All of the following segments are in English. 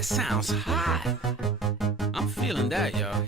That sounds hot. I'm feeling that, yo.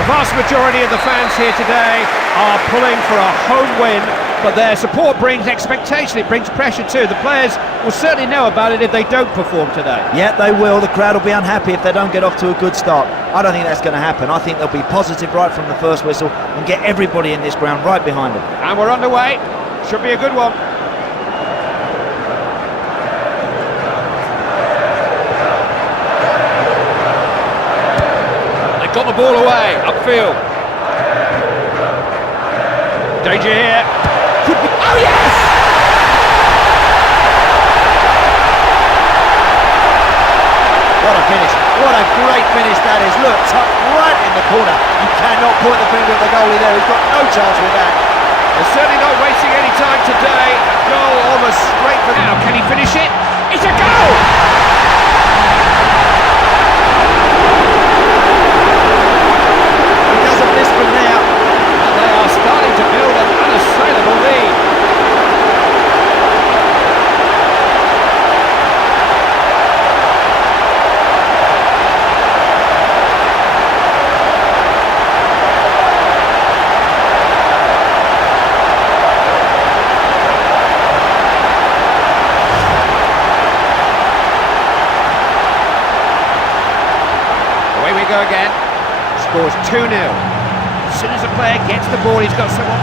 The vast majority of the fans here today are pulling for a home win, but their support brings expectation, it brings pressure too. The players will certainly know about it if they don't perform today. Yeah, they will. The crowd will be unhappy if they don't get off to a good start. I don't think that's going to happen. I think they'll be positive right from the first whistle and get everybody in this ground right behind them. And we're underway. Should be a good one. Got the ball away, upfield. Danger here. Oh yes! What a finish. What a great finish that is. Look, tucked right in the corner. You cannot point the finger at the goalie there. He's got no chance with that. They're certainly not wasting any time today. A goal almost straight for now. Can he finish it? It's a goal! From now, and they are starting to build an unassailable lead. Away we go again. Scores 2-0. As soon as a player gets the ball, he's got someone.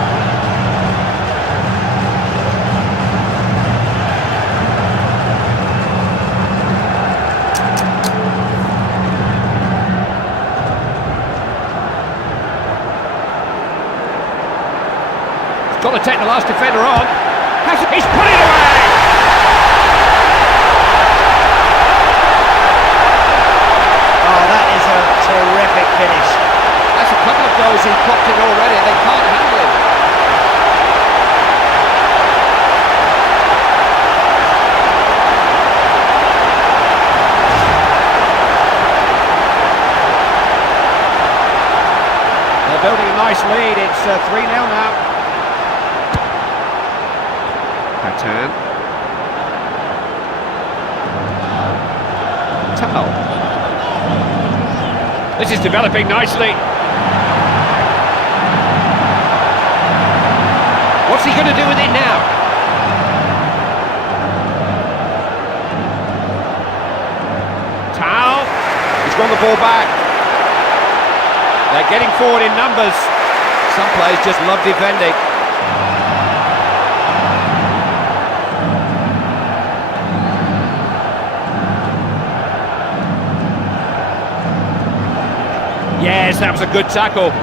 He's got to take the last defender on. He's put it away! Oh, that is a terrific finish. That's a couple of goals he's popped in already, and they can't handle him. They're building a nice lead, it's 3-0 now. Patan. Tunnel. This is developing nicely. What's he going to do with it now? Tao. He's won the ball back. They're getting forward in numbers. Some players just love defending. Yes, that was a good tackle.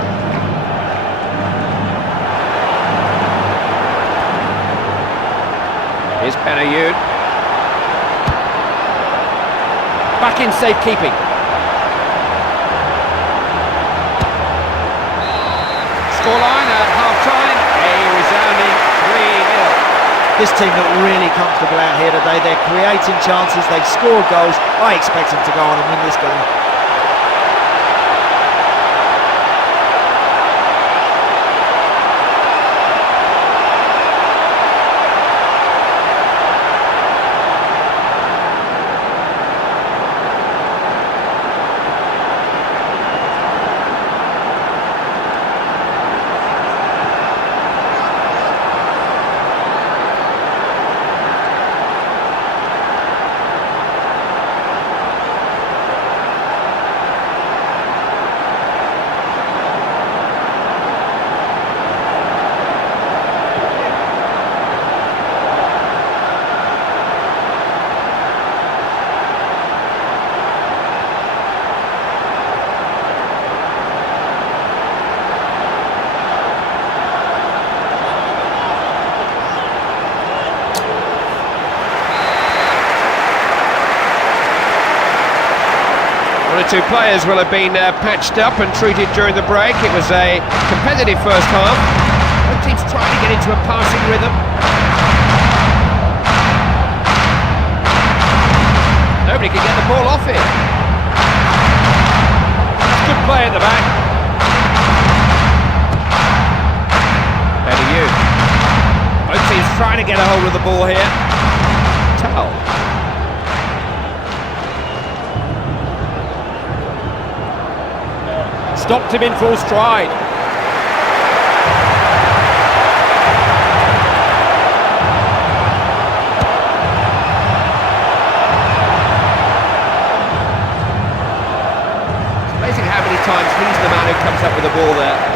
Here's Benayoun. Back in safekeeping. Scoreline at half-time, a resounding 3-0. This team look really comfortable out here today. They're creating chances, they've scored goals. I expect them to go on and win this game. One or two players will have been patched up and treated during the break. It was a competitive first half. Both teams trying to get into a passing rhythm. Nobody can get the ball off it. Good play at the back. Benayoun. Both teams trying to get a hold of the ball here. Towel. Stopped him in full stride. It's amazing how many times he's the man who comes up with the ball there.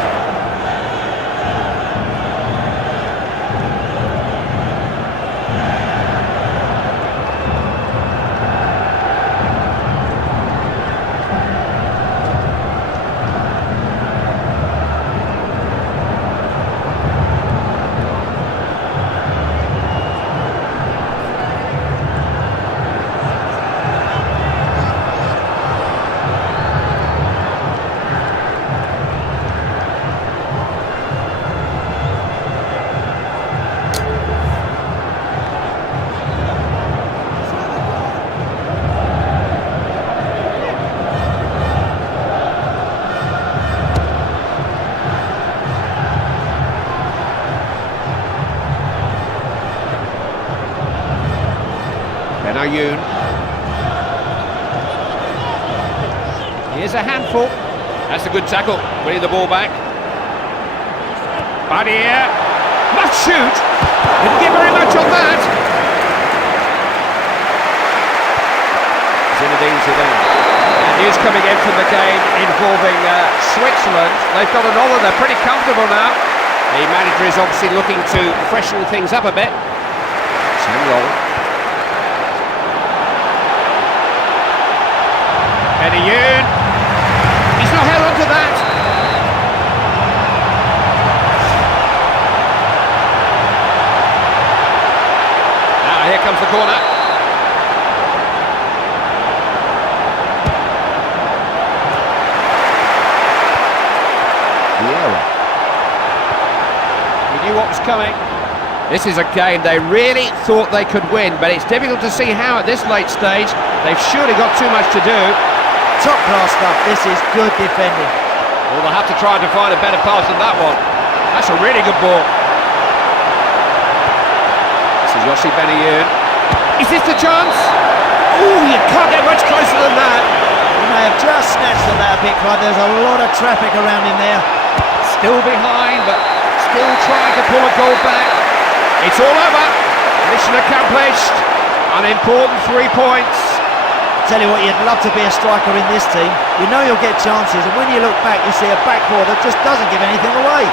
Benayoun. Here's a handful. That's a good tackle, winning the ball back. Badia must shoot. Didn't get very much on that. Zinedine Zidane. And news coming in from the game involving Switzerland. They've got another. They're pretty comfortable now. The manager is obviously looking to freshen things up a bit. Samuel. Benayoun. He's not held on to that. Now here comes the corner. He knew what was coming. This is a game they really thought they could win, but it's difficult to see how at this late stage. They've surely got too much to do. Top-class stuff, this is good defending. Well, they'll have to try to find a better pass than that one. That's a really good ball. This is Yossi Benayoun. Is this the chance? Oh, you can't get much closer than that. He may have just snatched at that a bit, Clive. There's a lot of traffic around him there. Still behind, but still trying to pull a goal back. It's all over. Mission accomplished. An important 3 points. Tell you what, you'd love to be a striker in this team. You know you'll get chances, and when you look back, you see a back four that just doesn't give anything away.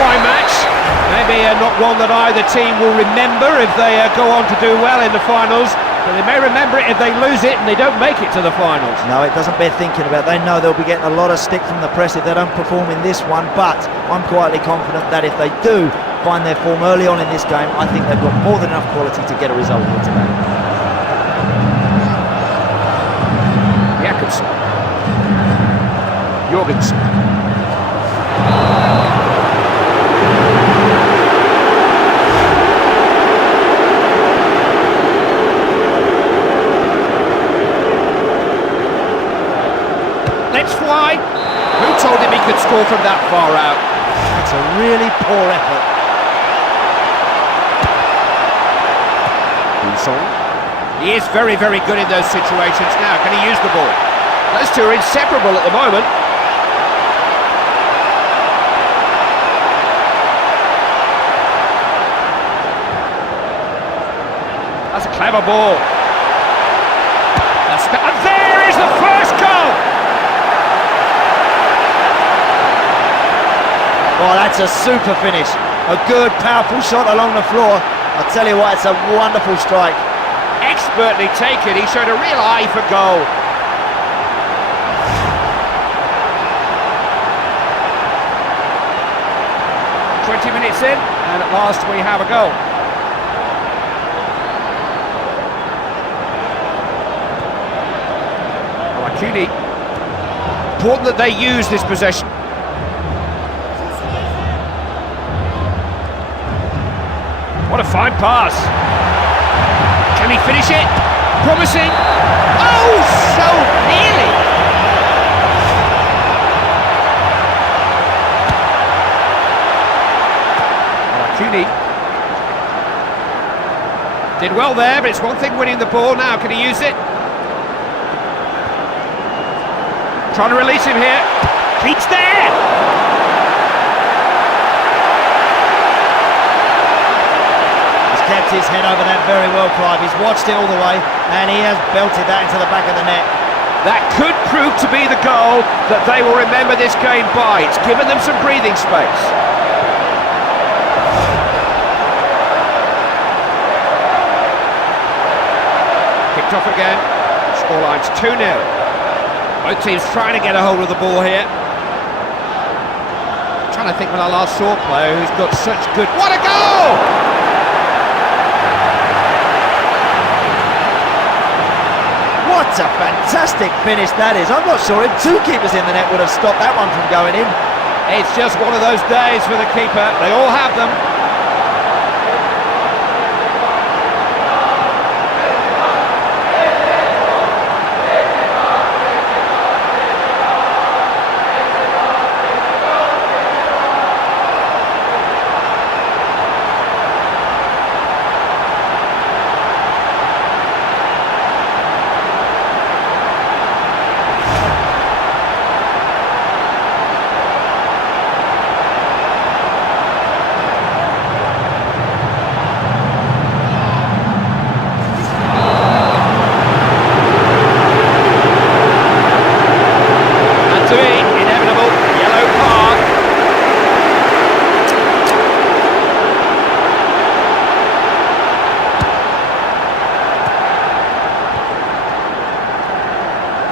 fine match. Maybe not one that either team will remember if they go on to do well in the finals, but they may remember it if they lose it and they don't make it to the finals. No, it doesn't bear thinking about. They know they'll be getting a lot of stick from the press if they don't perform in this one, but I'm quietly confident that if they do find their form early on in this game, I think they've got more than enough quality to get a result here today. Jakobsen. Jorgensen. Let's fly. Who told him he could score from that far out? That's a really poor effort. He is very, very good in those situations now. Can he use the ball? Those two are inseparable at the moment. That's a clever ball. And there is the first goal! Oh, that's a super finish. A good, powerful shot along the floor. I'll tell you what, it's a wonderful strike. Expertly taken. He showed a real eye for goal. Minutes in, and at last we have a goal. Alakuni. Important that they use this possession. What a fine pass. Can he finish it? Promising. Oh, so nearly. Did well there, but it's one thing winning the ball now. Can he use it? Trying to release him here. He's there! He's kept his head over that very well, Clive. He's watched it all the way, and he has belted that into the back of the net. That could prove to be the goal that they will remember this game by. It's given them some breathing space. Kicked off again. Scoreline's 2-0. Both teams trying to get a hold of the ball here. I'm trying to think when I last saw a player who's got such good... What a goal! What a fantastic finish that is. I'm not sure if two keepers in the net would have stopped that one from going in. It's just one of those days for the keeper. They all have them.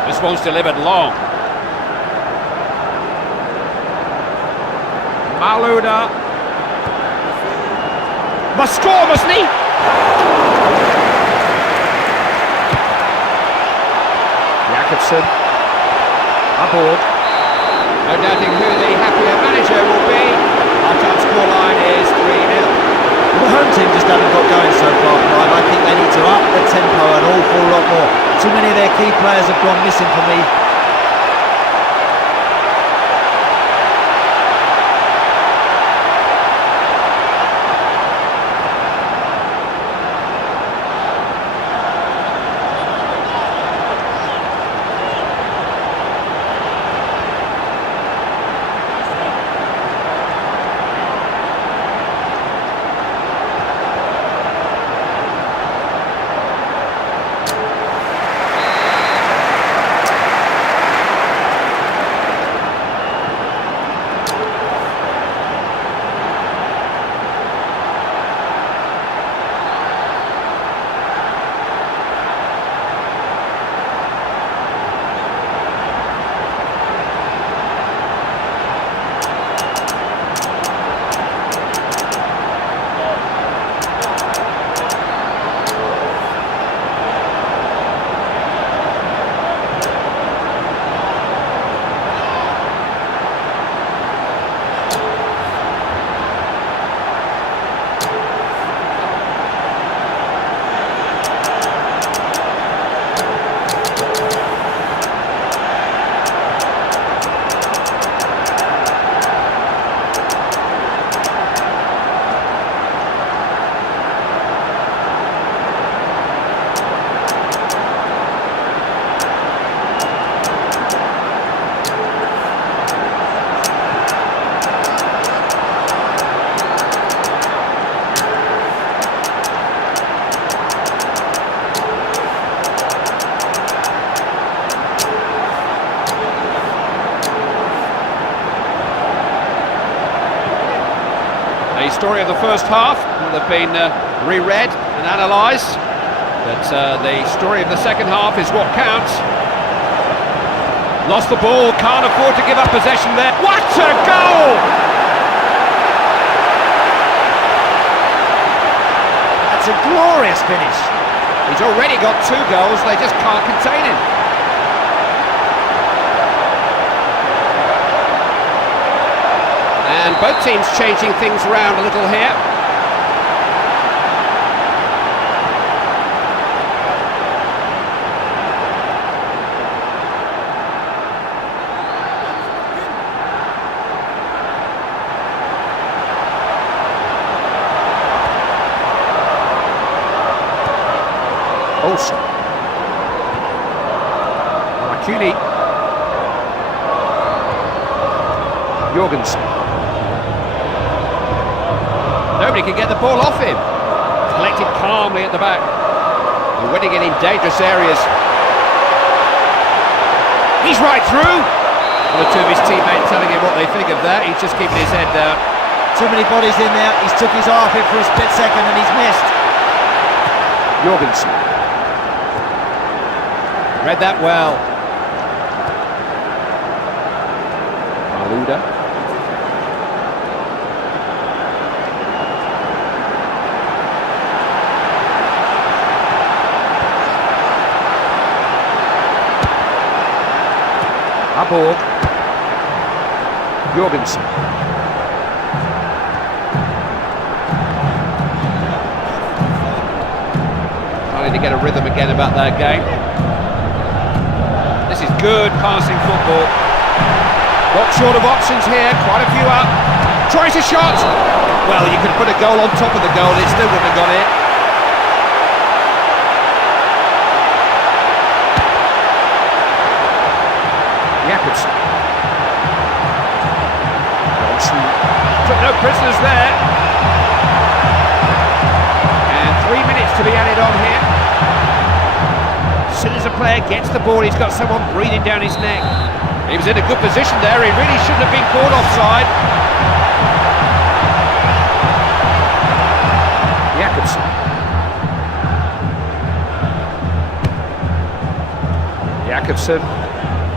This one's delivered long. Malouda. Must score, mustn't he? Jakobsen. Aboard. No doubting who the happier manager will be. Half-time scoreline is 3-0. The home team just haven't got going so far, Clive. I think they need to up the tempo an awful lot more. Too many of their key players have gone missing for me. The story of the first half will have been reread and analysed, but the story of the second half is what counts. Lost the ball, can't afford to give up possession there. What a goal! That's a glorious finish. He's already got 2 goals, they just can't contain him. And both teams changing things around a little here. Olsen. Marcuni. Jorgensen. Nobody can get the ball off him. Collected calmly at the back. And winning it in dangerous areas. He's right through. One or two of his teammates telling him what they think of that. He's just keeping his head down. Too many bodies in there. He's took his eye off it for a split second and he's missed. Jorgensen. Read that well. Maluda. Aborg. Jorgensen. Trying to get a rhythm again about that game. This is good passing football. Not short of options here, quite a few up. Tries a shot. Well, you could put a goal on top of the goal, it still wouldn't have gone in. Jakobsen. Johnson took no prisoners there. And 3 minutes to be added on here. As soon as a player gets the ball, he's got someone breathing down his neck. He was in a good position there, he really shouldn't have been caught offside. Jakobsen. Jakobsen.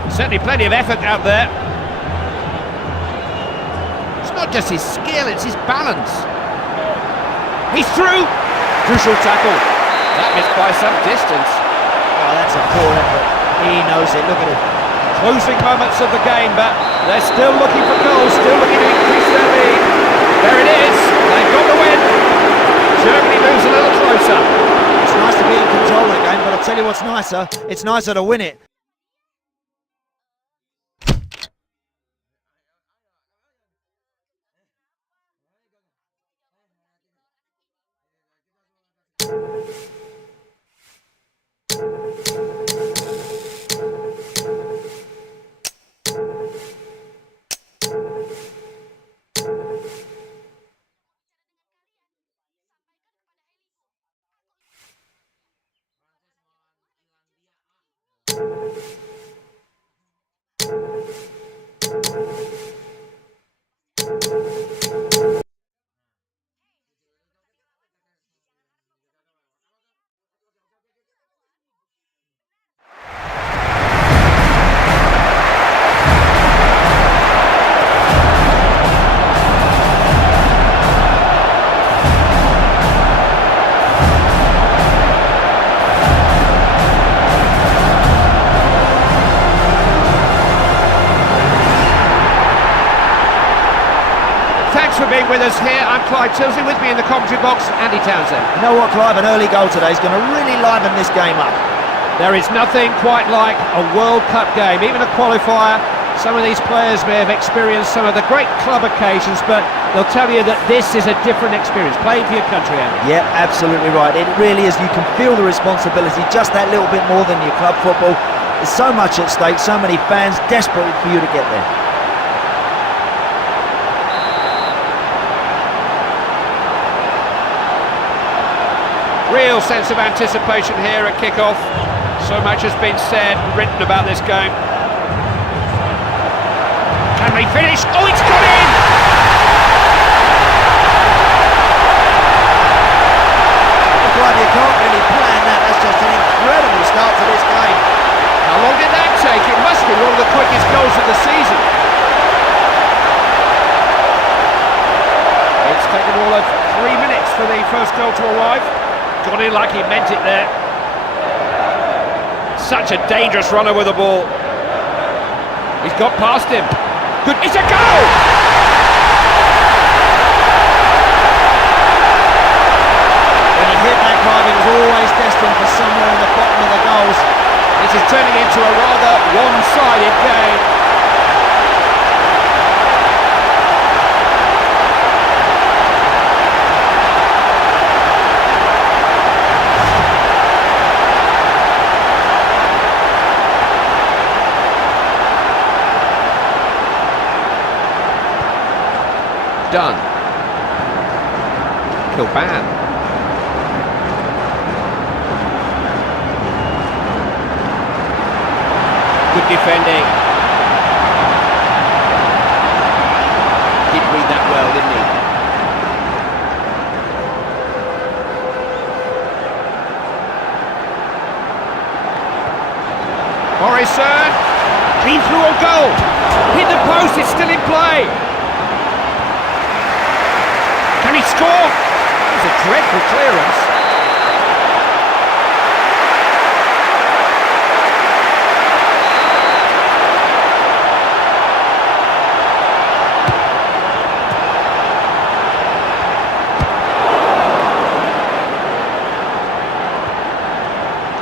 Certainly plenty of effort out there. It's not just his skill, it's his balance. He's through! Crucial tackle. That missed by some distance. Oh, that's a poor effort. He knows it, look at him. Closing moments of the game, but they're still looking for goals, still looking to increase their lead. There it is, they've got the win. Germany moves a little closer. It's nice to be in control of the game, but I'll tell you what's nicer. It's nicer to win it. For being with us here, I'm Clyde Tilsley, with me in the commentary box, Andy Townsend. You know what, Clive, an early goal today is going to really liven this game up. There is nothing quite like a World Cup game, even a qualifier. Some of these players may have experienced some of the great club occasions, but they'll tell you that this is a different experience, playing for your country, Andy. Yeah, absolutely right. It really is. You can feel the responsibility just that little bit more than your club football. There's so much at stake, so many fans desperate for you to get there. Real sense of anticipation here at kick-off. So much has been said and written about this game. Can they finish? Oh, it's gone in! all of 3 minutes for the first goal to arrive. Got in like he meant it there. Such a dangerous runner with the ball. He's got past him. Good, it's a goal! When he hit that drive, it was always destined for somewhere in the bottom of the goals. This is turning into a rather one-sided game. Done. Kilban. Good defending. Did read that well, didn't he? Morrison. Clean through on goal. Hit the post, it's still in play. Can he score? That was a dreadful clearance.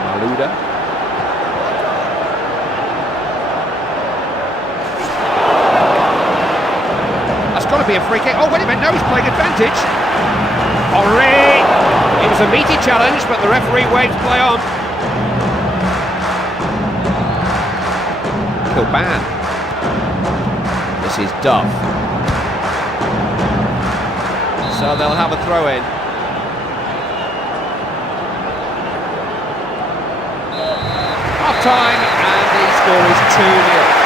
Maluda. That's got to be a free kick. Oh, wait a minute, no, he's playing advantage. Henri! It was a meaty challenge, but the referee waved play on. Kilban. This is Duff. So they'll have a throw in. Half time, and the score is 2-0.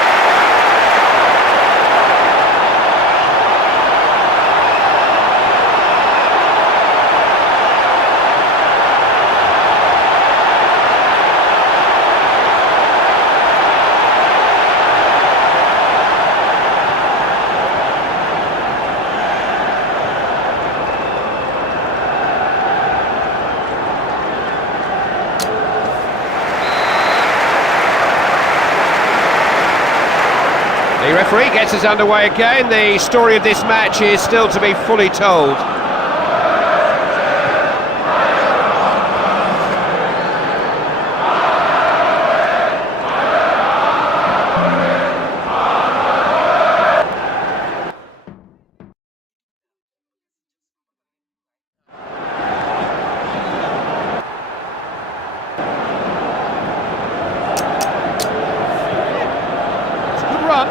The referee gets us underway again. The story of this match is still to be fully told. It's a good run.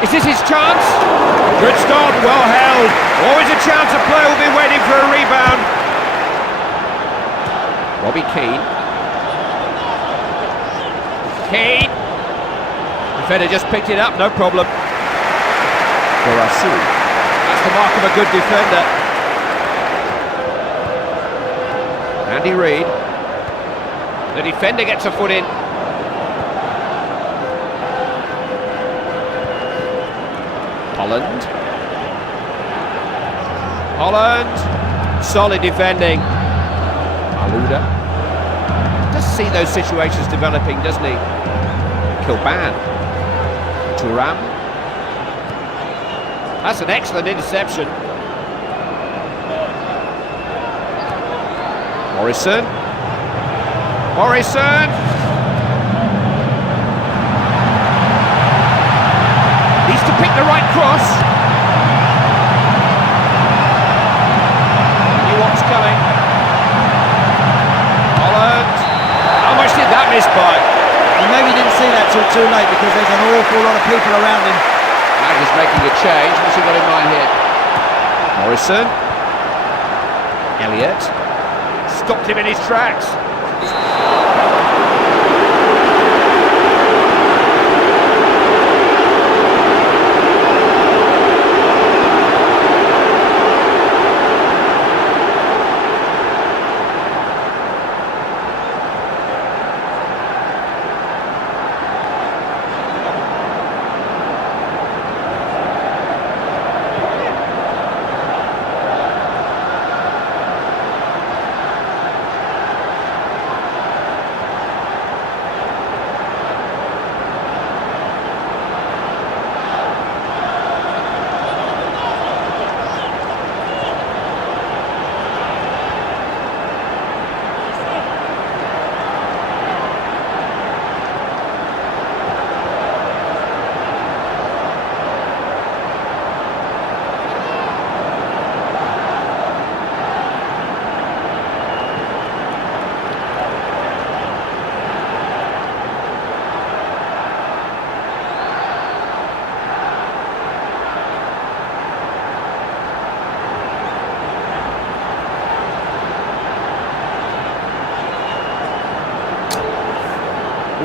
Is this his chance? Good start, well held. Always a chance, a player will be waiting for a rebound. Robbie Keane. Keane. Defender just picked it up, no problem. Borasu. That's the mark of a good defender. Andy Reid. The defender gets a foot in. Holland. Solid defending. Maluda. Does see those situations developing, doesn't he? Kilban. Thuram. That's an excellent interception. Morrison. Needs to pick the right cross. He knew what was coming. Holland. How much did that miss by? He maybe didn't see that till too late because there's an awful lot of people around him. Mag is making a change. What's he got in mind here? Morrison. Elliott. Stopped him in his tracks.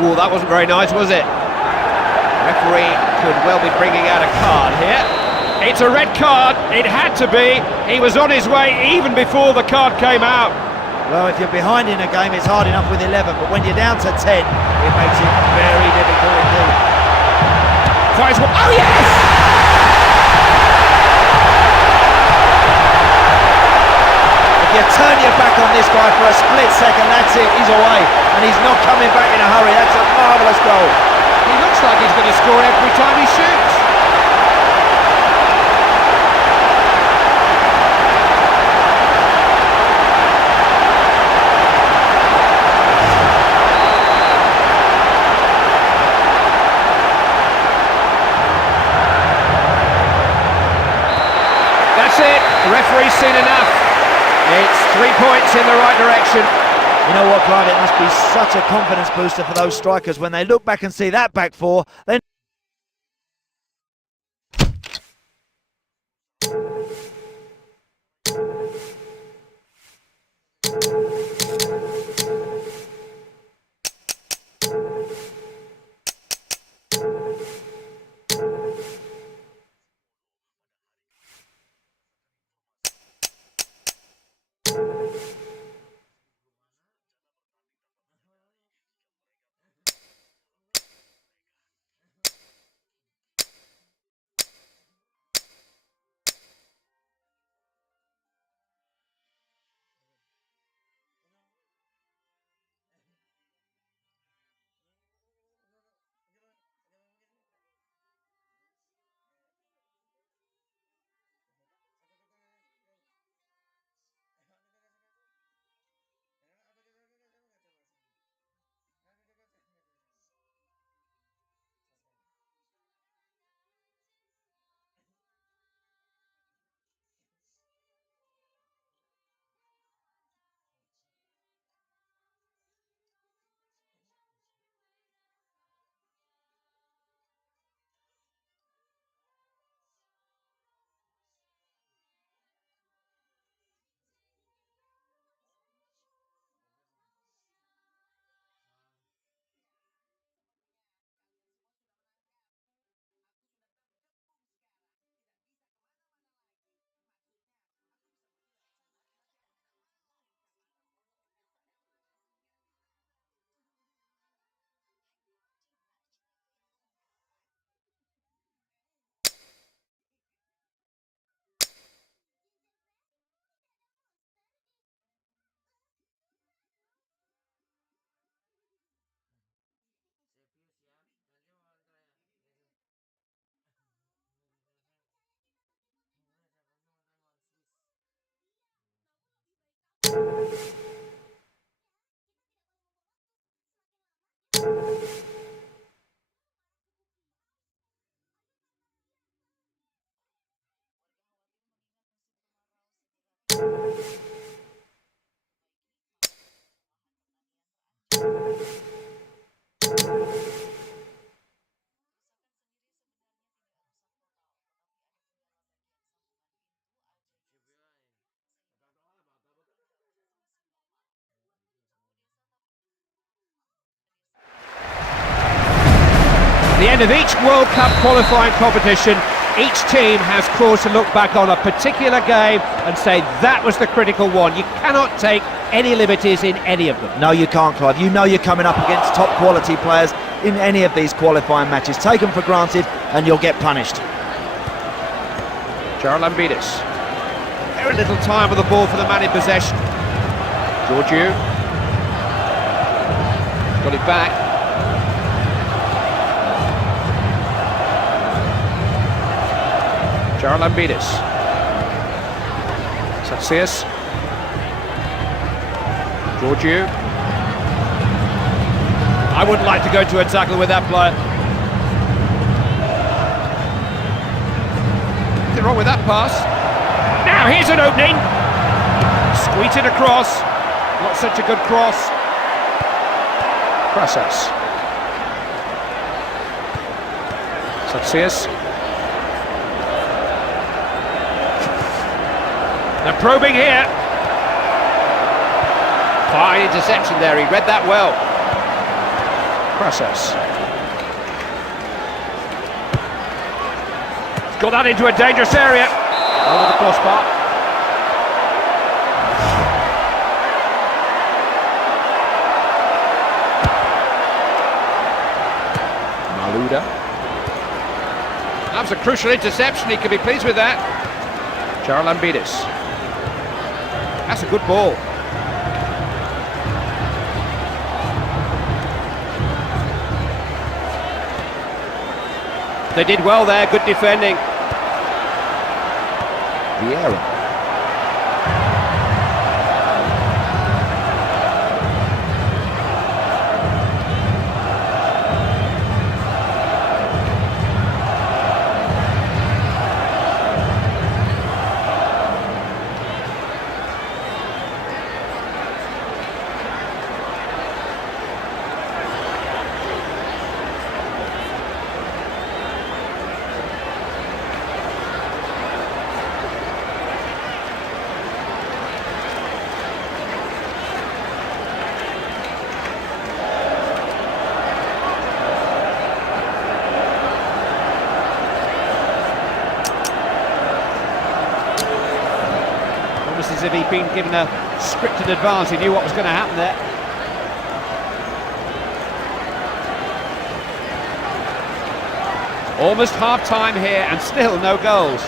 Oh, that wasn't very nice, was it? Referee could well be bringing out a card here. It's a red card, it had to be. He was on his way even before the card came out. Well, if you're behind in a game, it's hard enough with 11, but when you're down to 10, it makes it very difficult indeed. Fires one. Oh, yes! If you turn your back on this guy for a split second, that's it, he's away. And he's not coming back in a hurry, that's a marvellous goal. He looks like he's going to score every time he shoots. That's it, the referee's seen enough. It's 3 points in the right direction. You know what, Clive, it must be such a confidence booster for those strikers when they look back and see that back four, then At the end of each World Cup qualifying competition, each team has cause to look back on a particular game and say that was the critical one. You cannot take any liberties in any of them. no, you can't, Clive. You know you're coming up against top quality players in any of these qualifying matches. Take them for granted and you'll get punished. Lambidis. Very little time with the ball for the man in possession. Georgiou. Got it back. Lambidis. Satsias. Georgiou. I wouldn't like to go to a tackle with that player. Nothing wrong with that pass. Now here's an opening. Squeeze it across. Not such a good cross. Prasas. Satsias. They're probing here. Fine interception there, he read that well. Process. Got that into a dangerous area. Over the crossbar. Malouda. That was a crucial interception, he could be pleased with that. Charalambidis. That's a good ball. They did well there, good defending. Vieira. As if he'd been given a scripted advance, he knew what was going to happen there. Almost half-time here and still no goals.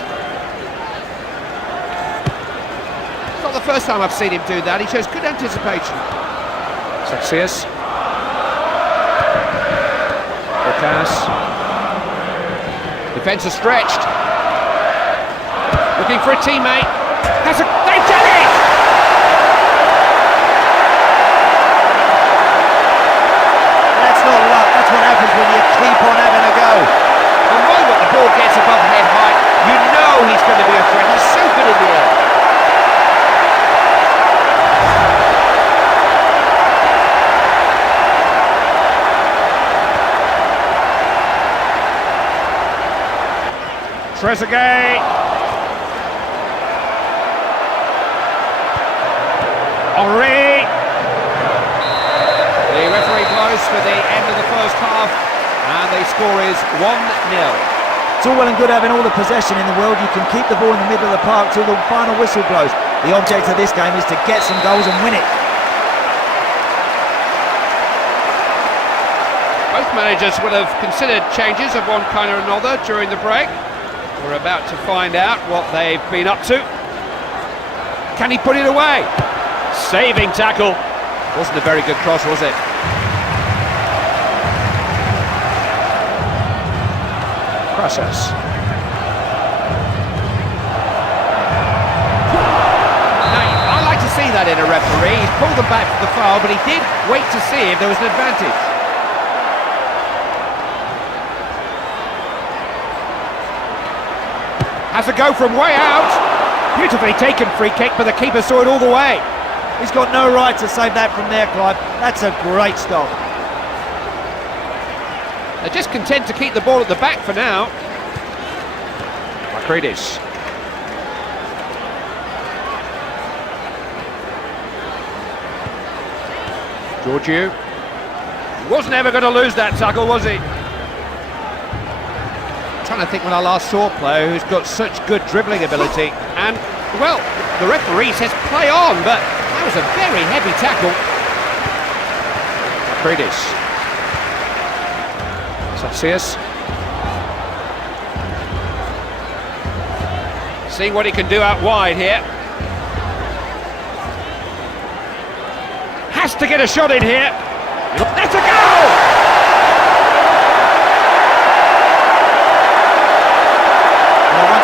It's not the first time I've seen him do that, he shows good anticipation. Saxias. Ocas. Defence is stretched. Looking for a teammate. They've done it! That's not luck, that's what happens when you keep on having a go. The moment the ball gets above head height, you know he's going to be a threat. He's so good in the air. Trezeguet. Henri. The referee blows for the end of the first half and the score is 1-0. It's all well and good having all the possession in the world. You can keep the ball in the middle of the park till the final whistle blows. The object of this game is to get some goals and win it. Both managers will have considered changes of one kind or another during the break. We're about to find out what they've been up to. Can he put it away? Saving tackle. Wasn't a very good cross, was it? Process. Now, I like to see that in a referee. He's pulled them back for the foul, but he did wait to see if there was an advantage. Has a go from way out. Beautifully taken free kick, but the keeper saw it all the way. He's got no right to save that from there, Clive. That's a great stop. They're just content to keep the ball at the back for now. Macredis. Georgiou. He wasn't ever going to lose that tackle, was he? Trying to think when I last saw a player who's got such good dribbling ability. And, well, the referee says play on, but that was a very heavy tackle. Macredis. Saxias. Seeing what he can do out wide here. Has to get a shot in here. That's a goal!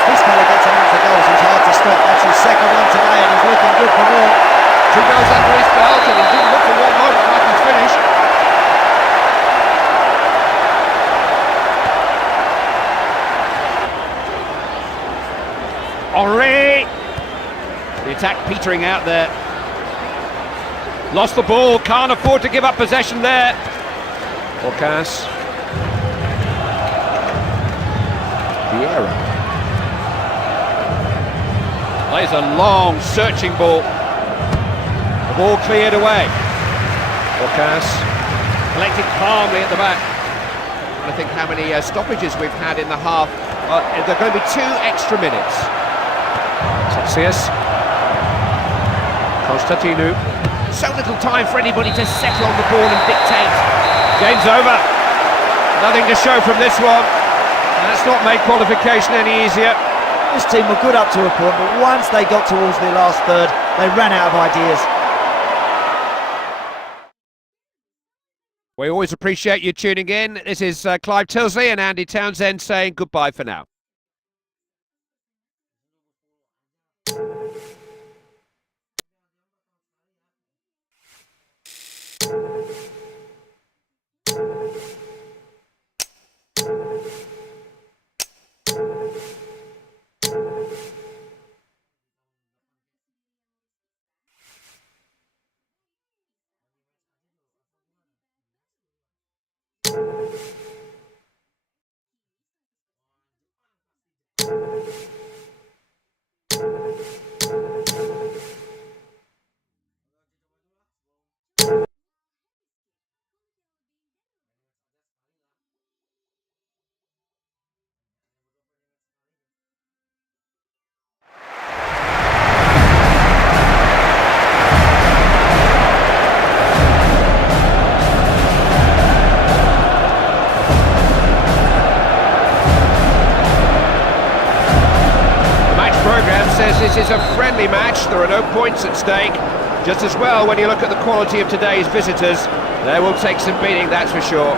This fella gets an for goals, he's hard to stop. That's his second one today and he's looking good for more. 2 goals under his belt and he didn't look for one moment like he's finished. Henri. The attack petering out there. Lost the ball, can't afford to give up possession there. Ocas. Vieira. Plays a long, searching ball. The ball cleared away. Ocas. Collecting calmly at the back. And I think how many stoppages we've had in the half. There are going to be 2 extra minutes. Celsius. Constantinu. So little time for anybody to settle on the ball and dictate. Game's over. Nothing to show from this one. That's not made qualification any easier. This team were good up to a point, but once they got towards the last third, they ran out of ideas. We always appreciate you tuning in. This is Clive Tilsley and Andy Townsend saying goodbye for now. Says this is a friendly match, there are no points at stake. Just as well, when you look at the quality of today's visitors, they will take some beating, that's for sure.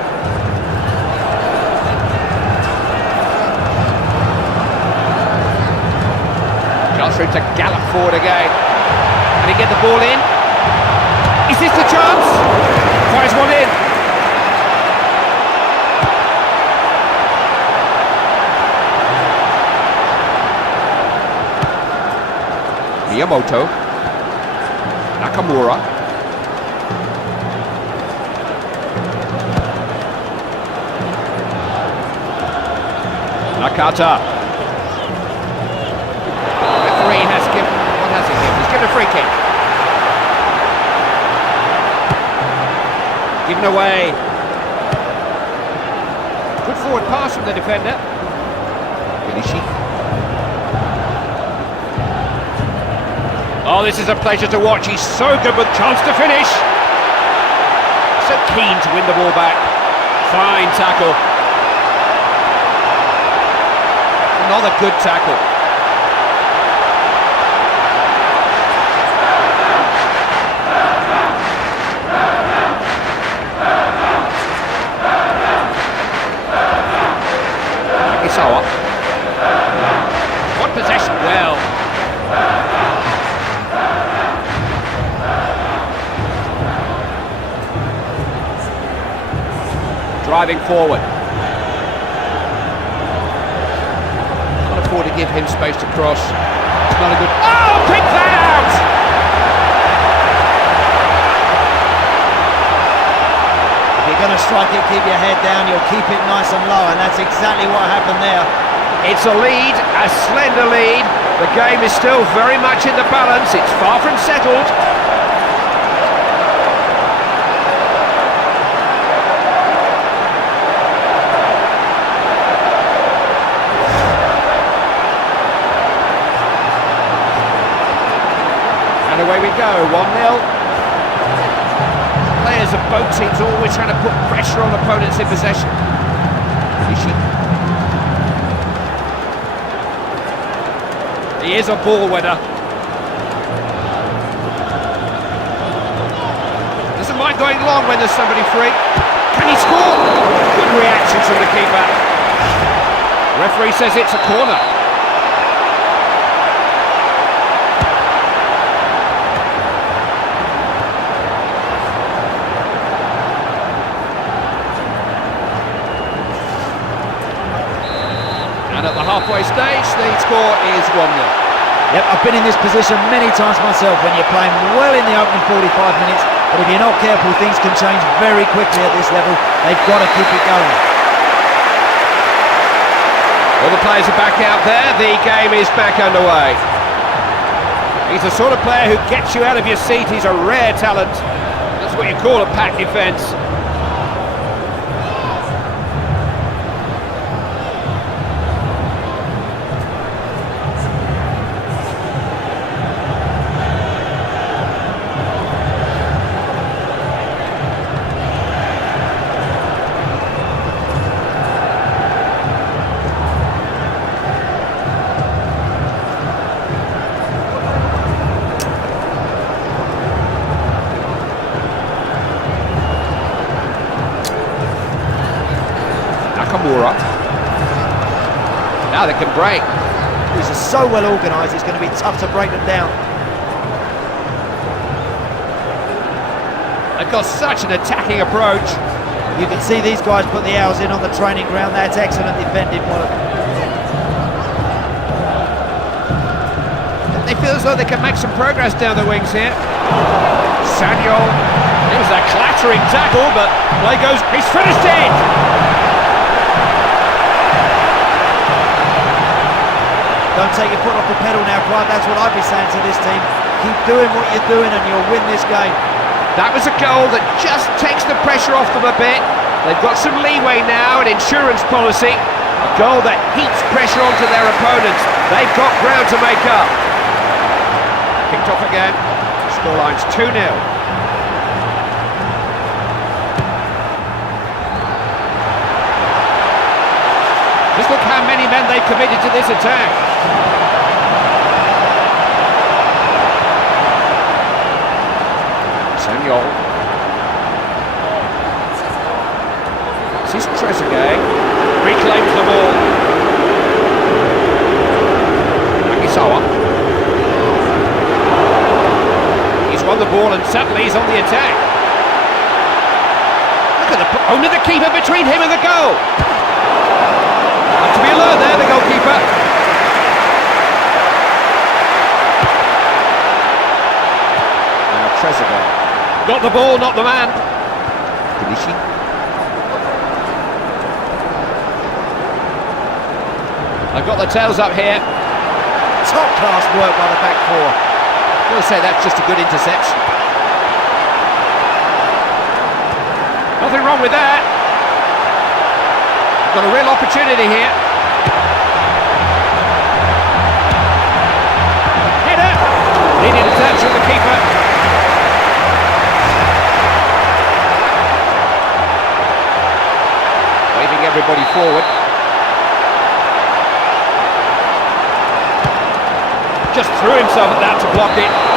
Chance for him to gallop forward again. Can he get the ball in? Is this the chance? Fires one in. Miyamoto, Nakamura, Nakata. Referee has given, what has he given? He's given a free kick. Given away. Good forward pass from the defender. Bilishi. Oh, this is a pleasure to watch. He's so good with chance to finish. So keen to win the ball back. Fine tackle. Another good tackle. Akisawa. One possession well. Driving forward. Can't afford to give him space to cross. It's not a good... Oh, pick that out! If you're going to strike it, keep your head down, you'll keep it nice and low, and that's exactly what happened there. It's a lead, a slender lead. The game is still very much in the balance. It's far from settled. And away we go, 1-0. Players of both teams always trying to put pressure on opponents in possession. He is a ball winner. Doesn't mind going long when there's somebody free. Can he score? Good reaction from the keeper. Referee says it's a corner. And at the halfway stage, the score is 1-0. Yep, I've been in this position many times myself when you're playing well in the opening 45 minutes, but if you're not careful, things can change very quickly at this level. They've got to keep it going. All the players are back out there, the game is back underway. He's the sort of player who gets you out of your seat, he's a rare talent. That's what you call a packed defence. scorer. Now they can break. These are so well organised, it's going to be tough to break them down. They've got such an attacking approach. You can see these guys put the hours in on the training ground. That's excellent defending work. They feel as though they can make some progress down the wings here. Samuel, it was a clattering tackle, but play goes, he's finished it! Don't take your foot off the pedal now, Clive. That's what I'd be saying to this team. Keep doing what you're doing and you'll win this game. That was a goal that just takes the pressure off them a bit. They've got some leeway now, an insurance policy. A goal that heaps pressure onto their opponents. They've got ground to make up. Kicked off again. Scoreline's 2-0. Just look how many men they've committed to this attack. Samuel. This is Trezeguet. Reclaims the ball. Akisawa. He's won the ball and suddenly he's on the attack. Look at only the keeper between him and the goal. To be alert there, the goalkeeper. Now Trezeguet. Got the ball, not the man. Delici. They've got the tails up here. Top class work by the back four. I'm going to say that's just a good interception. Nothing wrong with that. Got a real opportunity here. Header! Needed a touch from the keeper. Waving everybody forward. Just threw himself at that to block it.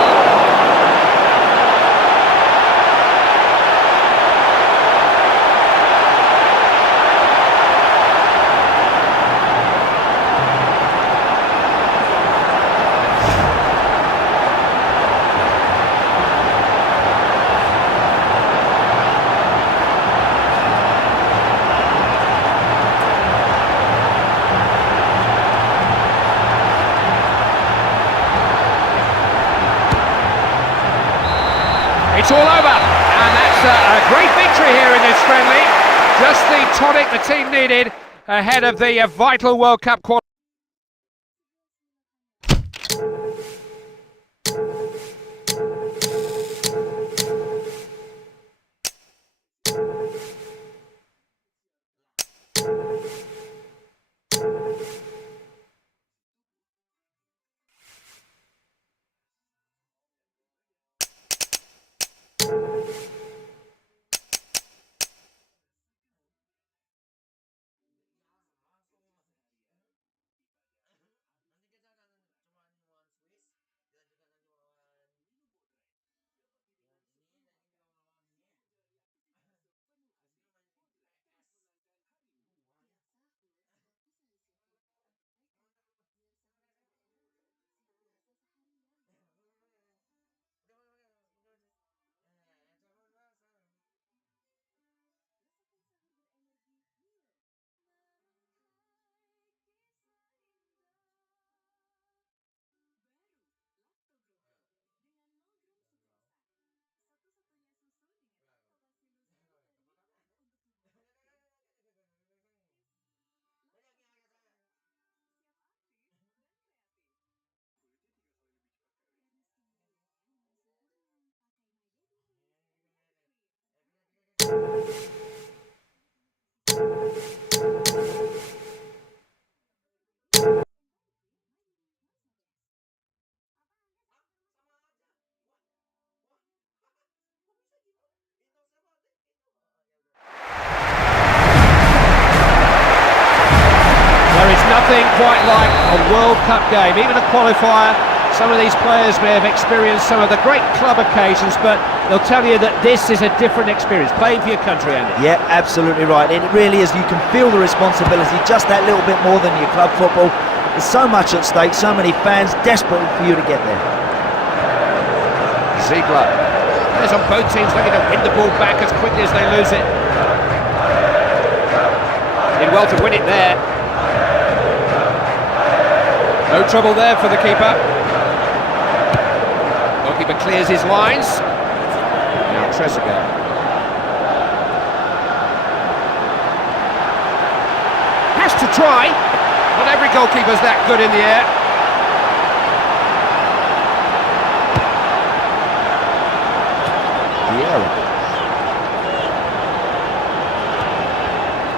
It's all over, and that's a great victory here in this friendly. Just the tonic the team needed ahead of the vital World Cup qualification. Nothing quite like a World Cup game, even a qualifier, Some of these players may have experienced some of the great club occasions, but they'll tell you that this is a different experience, playing for your country, Andy. Yeah, absolutely right. It really is. You can feel the responsibility just that little bit more than your club football. There's so much at stake, so many fans desperate for you to get there. Ziegler. There's on both teams looking to win the ball back as quickly as they lose it. Did well to win it there. No trouble there for the keeper. Goalkeeper clears his lines. Now Trezeguet. Has to try. Not every goalkeeper's that good in the air.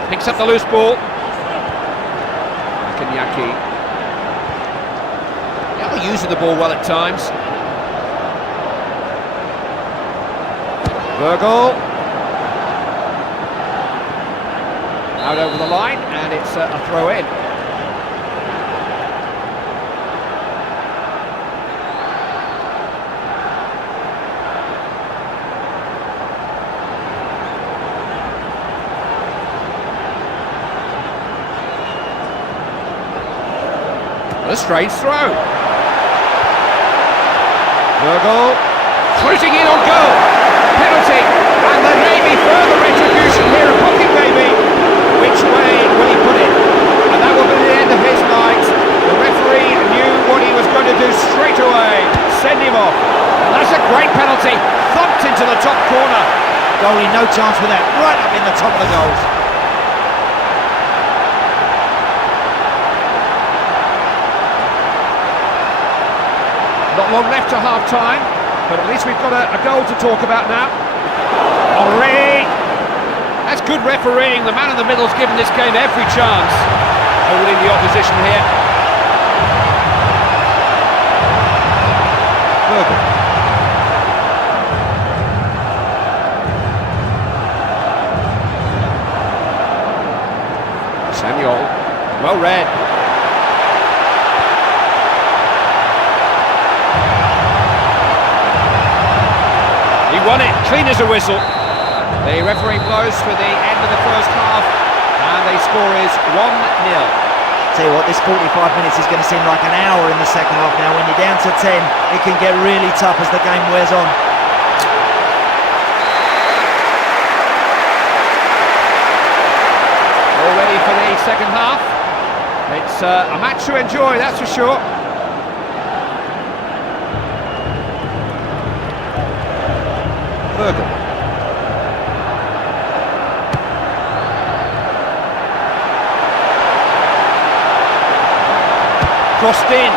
Picks up the loose ball. Kanyaki. Yeah, we're using the ball well at times. Virgil. Out over the line, and it's a throw in. A strange throw. Virgil cruising in on goal. Penalty, and there may be further retribution here. A booking maybe. Which way will he put it? And that will be the end of his night. The referee knew what he was going to do straight away. Send him off. And that's a great penalty. Thumped into the top corner. Goalie, no chance for that. Right up in the top of the goals. Not long left to half-time, but at least we've got a goal to talk about now. Henri! That's good refereeing. The man in the middle's given this game every chance. Holding the opposition here. Virgil. Samuel. Well read. He won it, clean as a whistle. The referee blows for the end of the first half, and the score is 1-0. Tell you what, this 45 minutes is going to seem like an hour in the second half now. When you're down to 10, it can get really tough as the game wears on. All ready for the second half. It's a match to enjoy, that's for sure. Virgil. Crossed in.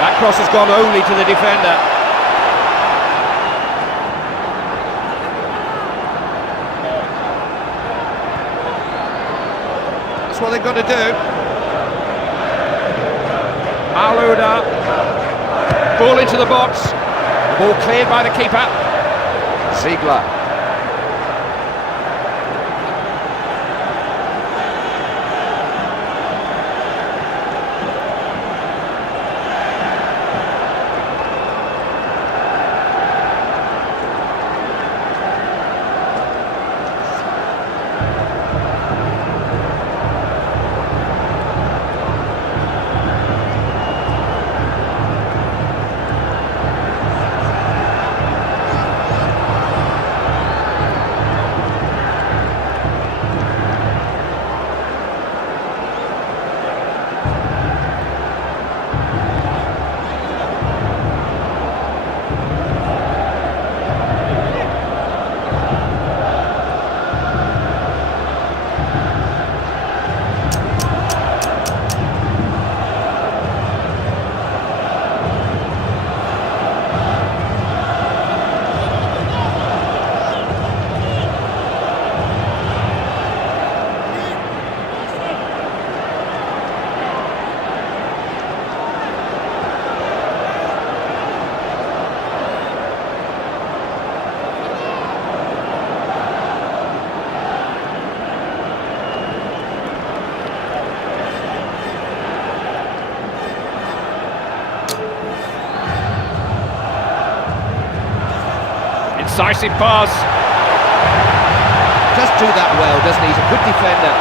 That cross has gone only to the defender. That's what they've got to do. Malouda. Ball into the box. The ball cleared by the keeper. Ziegler. Decisive pass. Does do that well, doesn't he? He's a good defender.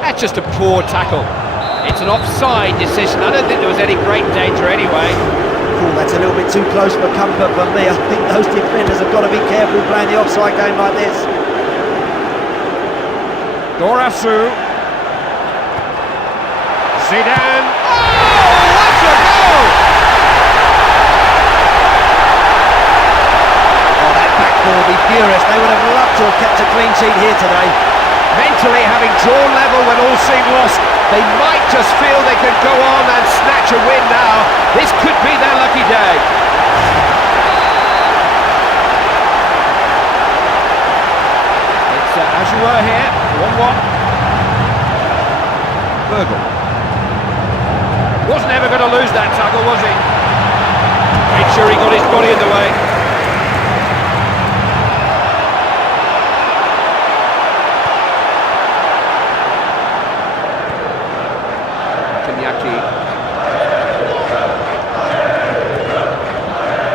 That's just a poor tackle. It's an offside decision. I don't think there was any great danger anyway. Oh, that's a little bit too close for comfort for me. I think those defenders have got to be careful playing the offside game like this. Dorasu. Zidane. Oh, what a goal! Oh, that back four will be furious. They would have loved to have kept a clean sheet here today. Mentally having drawn level when all seemed lost, they might just feel they could go on and snatch a win now. This could be their lucky day. It's as you were here, 1-1. Virgil. Wasn't ever going to lose that tackle, was he? Made sure he got his body in the way.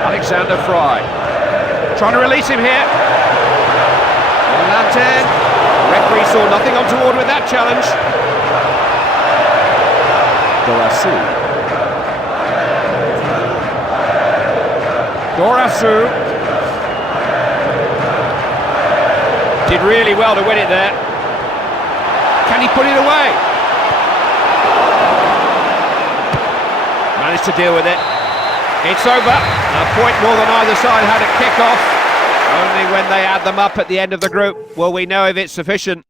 Alexander Fry trying to release him here. Lanten. Referee saw nothing untoward with that challenge. Dorasu did really well to win it there. Can he put it away? Managed to deal with it. It's over. A point more than either side had at kick-off. Only when they add them up at the end of the group will we know if it's sufficient.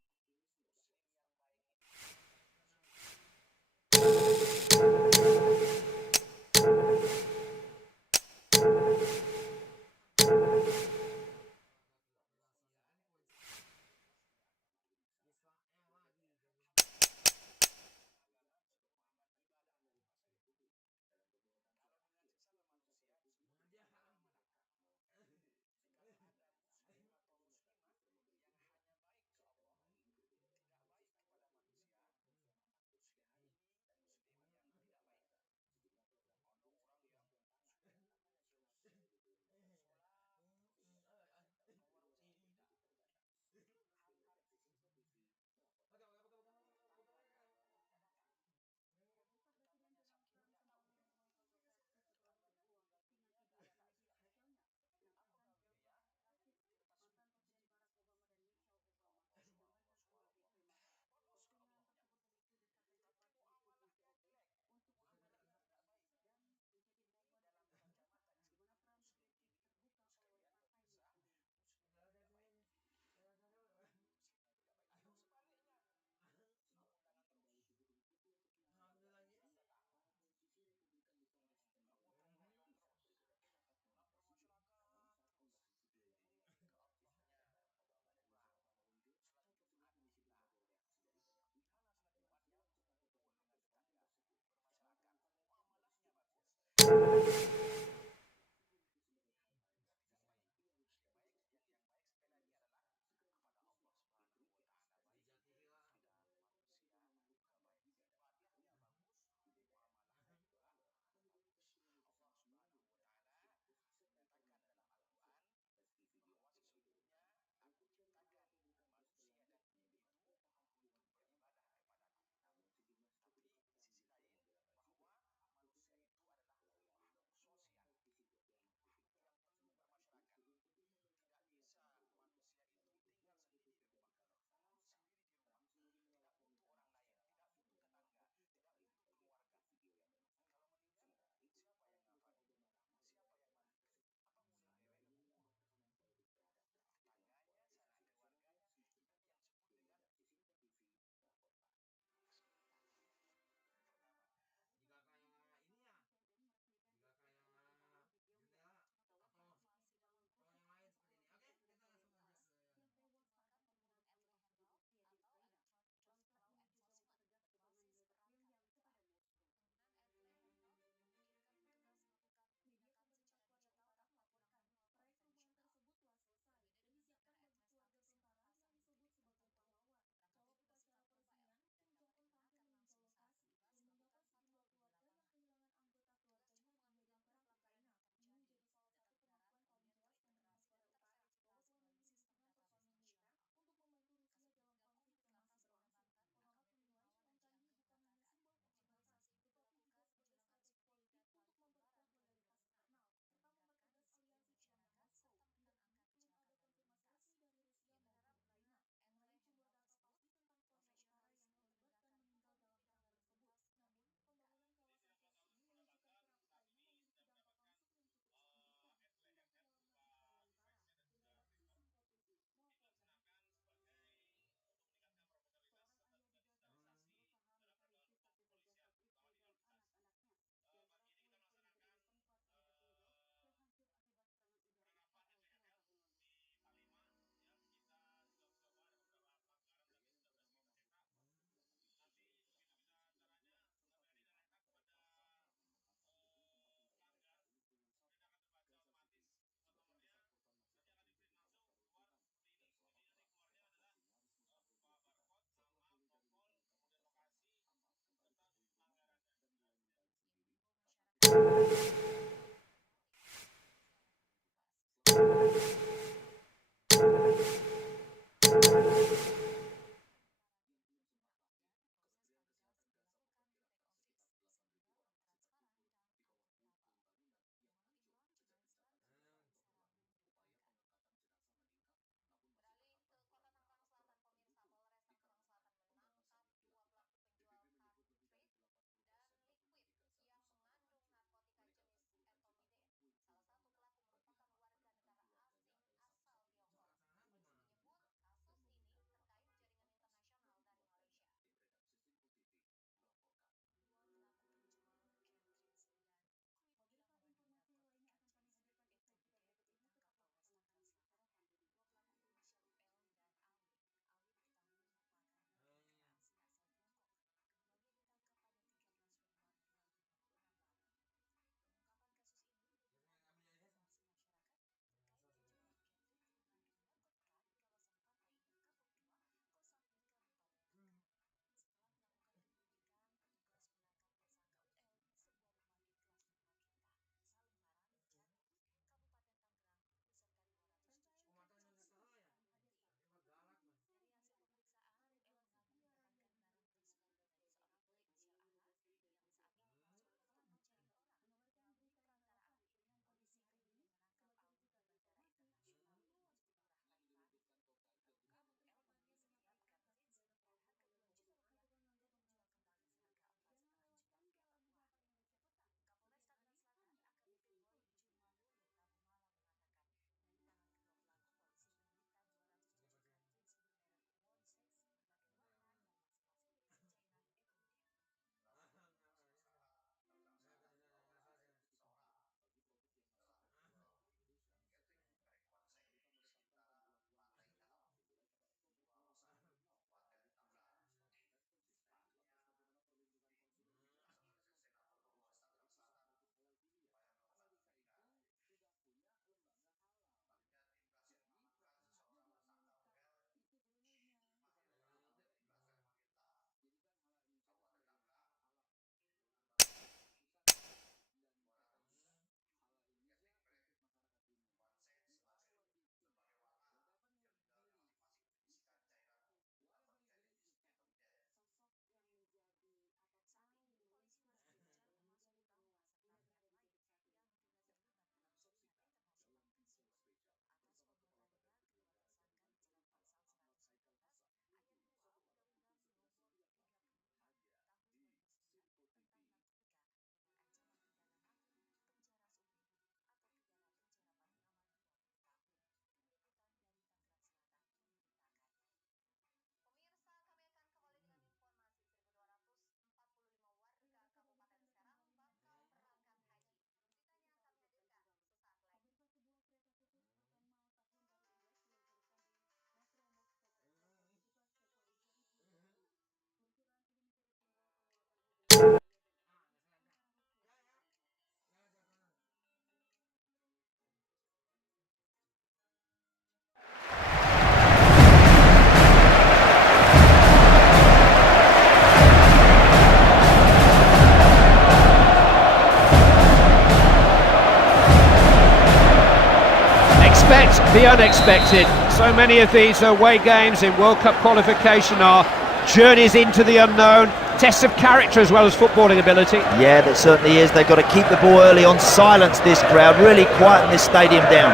Expect the unexpected. So many of these away games in World Cup qualification are journeys into the unknown, tests of character as well as footballing ability. Yeah, that certainly is. They've got to keep the ball early on, silence this crowd, really quieten this stadium down.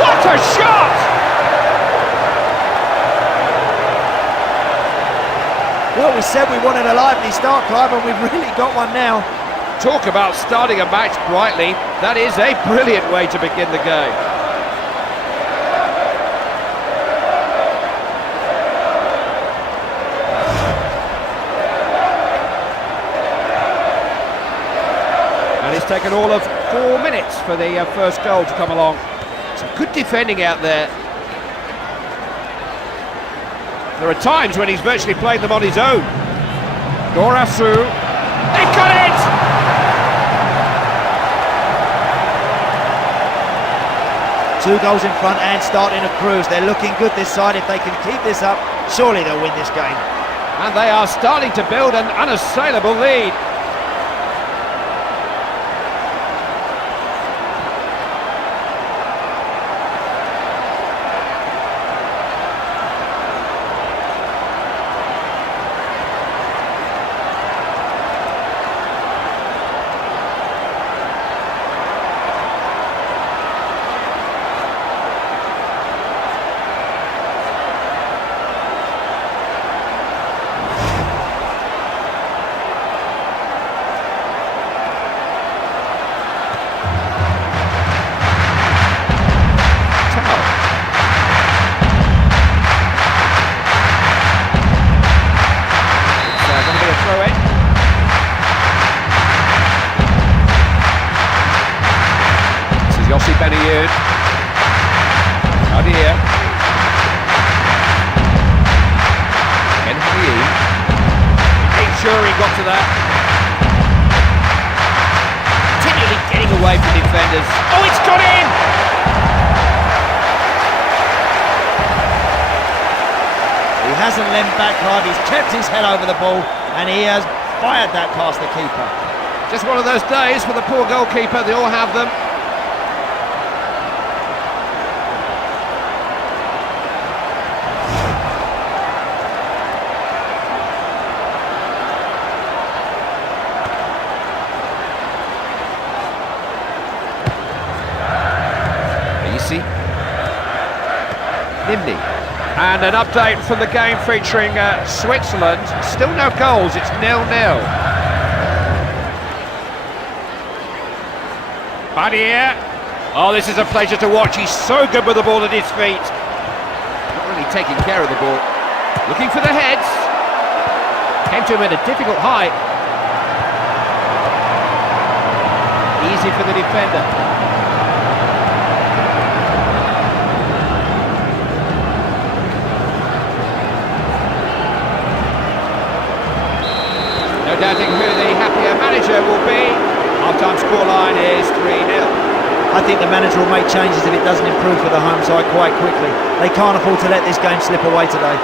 What a shot! Well, we said we wanted a lively start, Clive, and we've really got one now. Talk about starting a match brightly. That is a brilliant way to begin the game. And it's taken all of 4 minutes for the first goal to come along. Some good defending out there. There are times when he's virtually played them on his own. Gorasu. They've got it! Two goals in front and starting a cruise. They're looking good this side. If they can keep this up, surely they'll win this game. And they are starting to build an unassailable lead. Badiou. Badiou. Ken Hayeen. Made sure he got to that. Continually getting away from defenders. Oh, it's got in! He hasn't lent back hard, he's kept his head over the ball, and he has fired that past the keeper. Just one of those days for the poor goalkeeper, they all have them. Easy. Nimni. And an update from the game featuring Switzerland. Still no goals, it's 0-0. Badiou. Oh, this is a pleasure to watch. He's so good with the ball at his feet. Not really taking care of the ball. Looking for the heads. Came to him at a difficult height. Easy for the defender. No doubting who the happier manager will be. Half-time scoreline is 3-0. I think the manager will make changes if it doesn't improve for the home side quite quickly. They can't afford to let this game slip away today.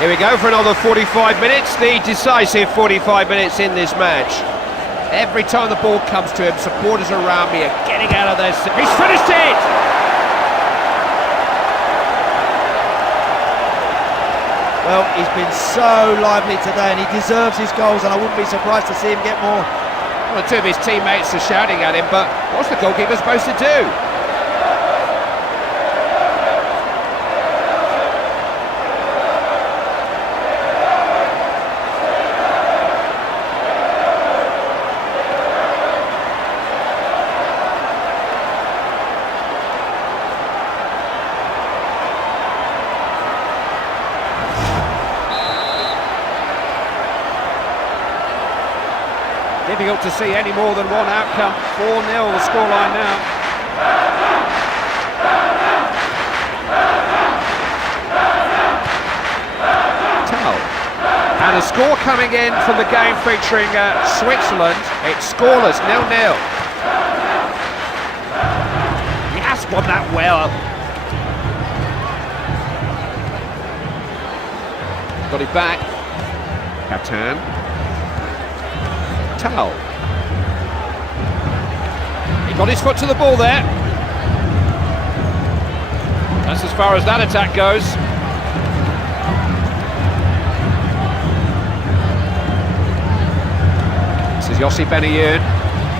Here we go for another 45 minutes, the decisive 45 minutes in this match. Every time the ball comes to him, supporters around me are getting out of their seats. He's finished it! Well, he's been so lively today and he deserves his goals, and I wouldn't be surprised to see him get more. Well, two of his teammates are shouting at him, but what's the goalkeeper supposed to do? Difficult to see any more than one outcome. 4-0 the scoreline now. Tal. And a score coming in from the game featuring Switzerland. It's scoreless, 0-0. Yes, won that well. Got it back. Katan. Tal. He got his foot to the ball there. That's as far as that attack goes. This is Yossi Benayoun.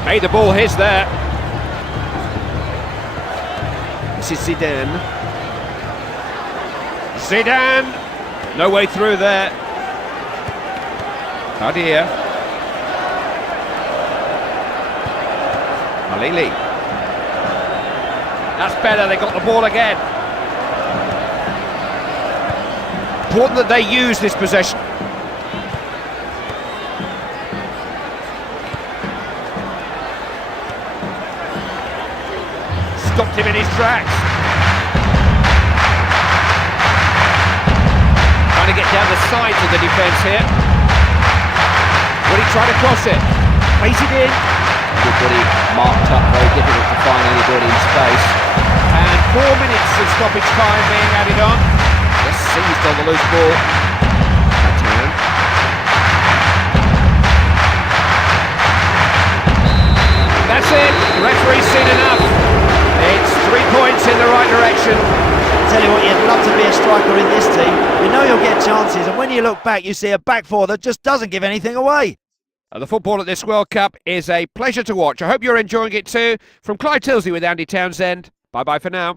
Made the ball his there. This is Zidane. Zidane! No way through there. Kadir. Malili. That's better, they got the ball again. Important that they use this possession. Stopped him in his tracks. Trying to get down the sides of the defence here. Will he try to cross it? Weighted in. Everybody marked up, very difficult to find anybody in space. And 4 minutes of stoppage time being added on. Just seized on the loose ball. That's it, the referee's seen enough. It's 3 points in the right direction. Tell you what, you'd love to be a striker in this team. You know you'll get chances, and when you look back, you see a back four that just doesn't give anything away. The football at this World Cup is a pleasure to watch. I hope you're enjoying it too. From Clyde Tilsley with Andy Townsend. Bye-bye for now.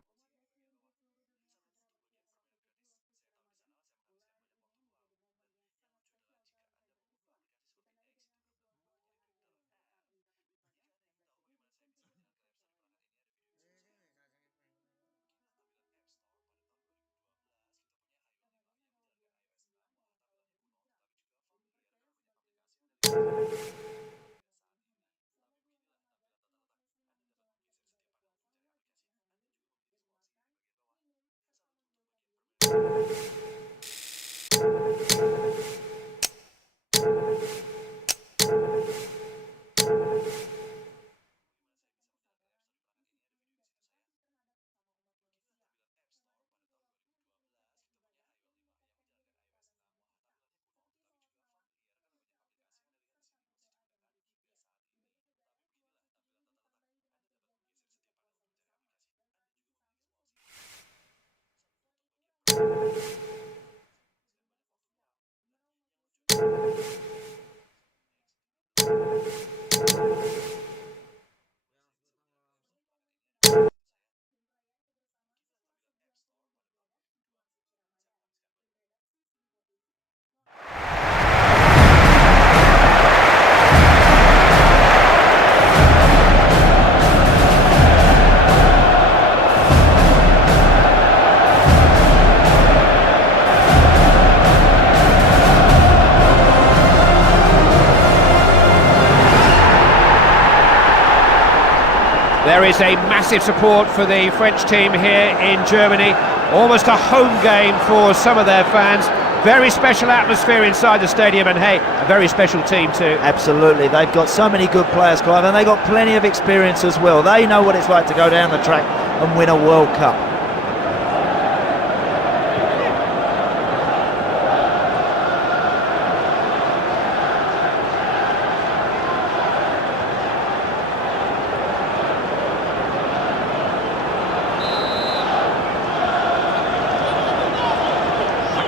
There is a massive support for the French team here in Germany. Almost a home game for some of their fans. Very special atmosphere inside the stadium, and hey, a very special team too. Absolutely, they've got so many good players, Clive, and they've got plenty of experience as well. They know what it's like to go down the track and win a World Cup.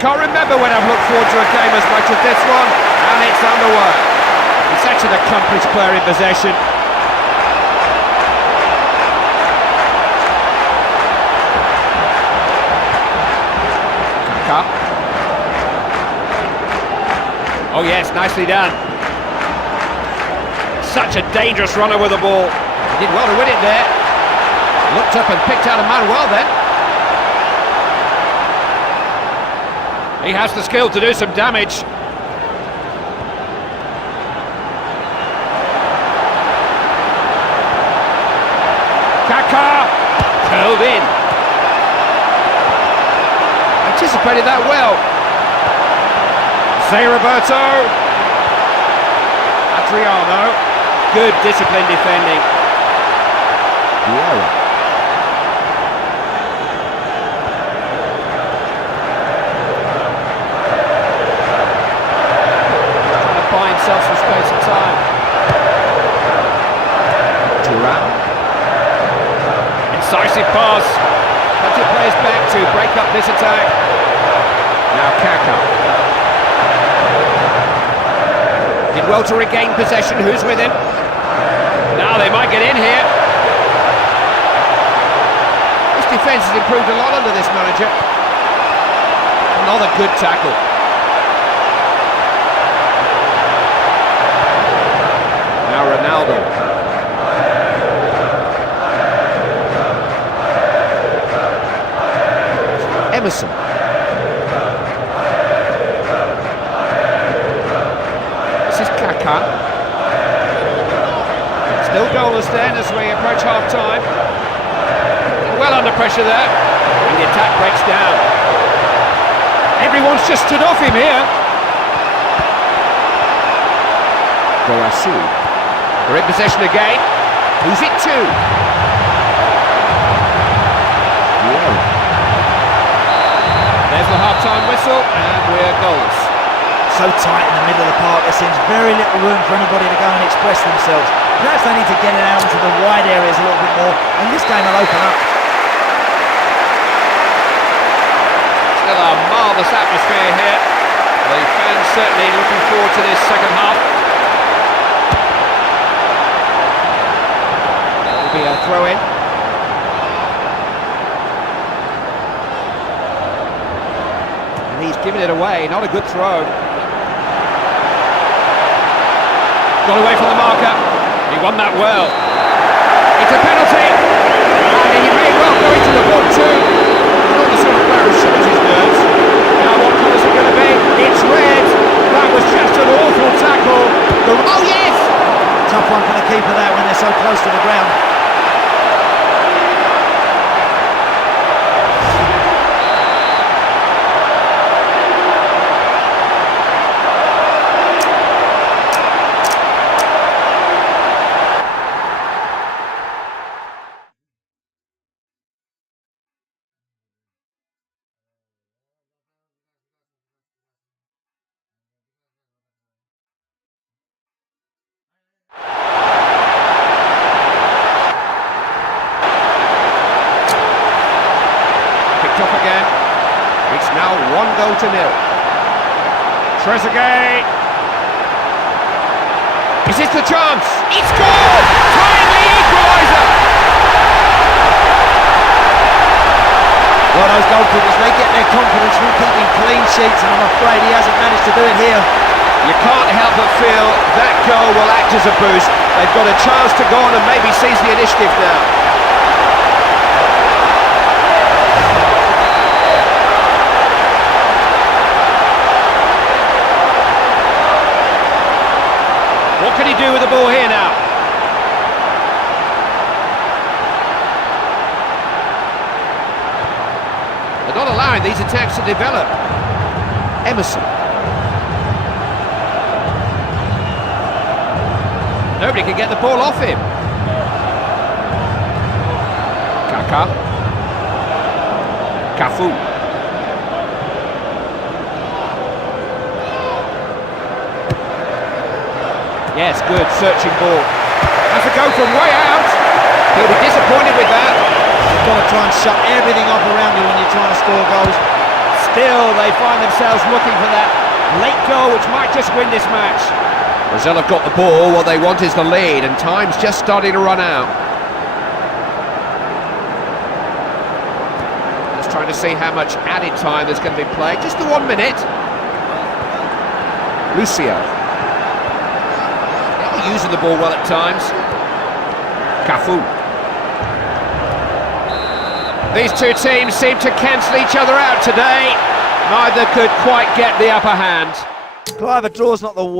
can't remember when I've looked forward to a game as much as this one, and it's underway. He's such an accomplished player in possession. Kaka. Oh yes, nicely done. Such a dangerous runner with the ball. He did well to win it there. Looked up and picked out a man well then. He has the skill to do some damage. Kaka! Curled in. Anticipated that well. Say Roberto. Adriano. Good disciplined defending. Vieira. Trying to buy himself some space and time. Thuram. Incisive pass. Plenty of players back to break up this attack. Now Kaka. Did well to regain possession. Who's with him? Now they might get in here. This defence has improved a lot under this manager. Another good tackle. Now Ronaldo. Emerson. This is Kaka. Still goalless then as we approach half-time. Well under pressure there. And the attack breaks down. Everyone's just stood off him here. Boasu. We're in possession again. Who's it to? Vieira. There's the half-time whistle, and we're goalless. So tight in the middle of the park, there seems very little room for anybody to go and express themselves. Perhaps they need to get it out into the wide areas a little bit more, and this game will open up. Still a marvellous atmosphere here. The fans certainly looking forward to this second half. That'll be a throw-in. And he's given it away, not a good throw. Got away from the marker. He won that well. It's a penalty. And he may well go into the 1-2. Not the sort of player who shows his nerves. Now what colours are going to be? It's red. That was just an awful tackle. Oh yes! Tough one for the keeper there when they're so close to the ground. Off again. It's now 1-0. Trezeguet. Is this the chance? He scored! Timely equaliser! Well, those goalkeepers, they get their confidence from keeping clean sheets, and I'm afraid he hasn't managed to do it here. You can't help but feel that goal will act as a boost. They've got a chance to go on and maybe seize the initiative now. What can he do with the ball here now? They're not allowing these attacks to develop. Emerson. Nobody can get the ball off him. Kaka. Cafu. Yes, good, searching ball. Has to go from way out. He'll be disappointed with that. You've got to try and shut everything off around you when you're trying to score goals. Still, they find themselves looking for that late goal, which might just win this match. Brazil have got the ball. What they want is the lead, and time's just starting to run out. Just trying to see how much added time there's going to be played. Just the 1 minute. Lucio. Using the ball well at times. Cafu. These two teams seem to cancel each other out today. Neither could quite get the upper hand. Clive, a draw's not the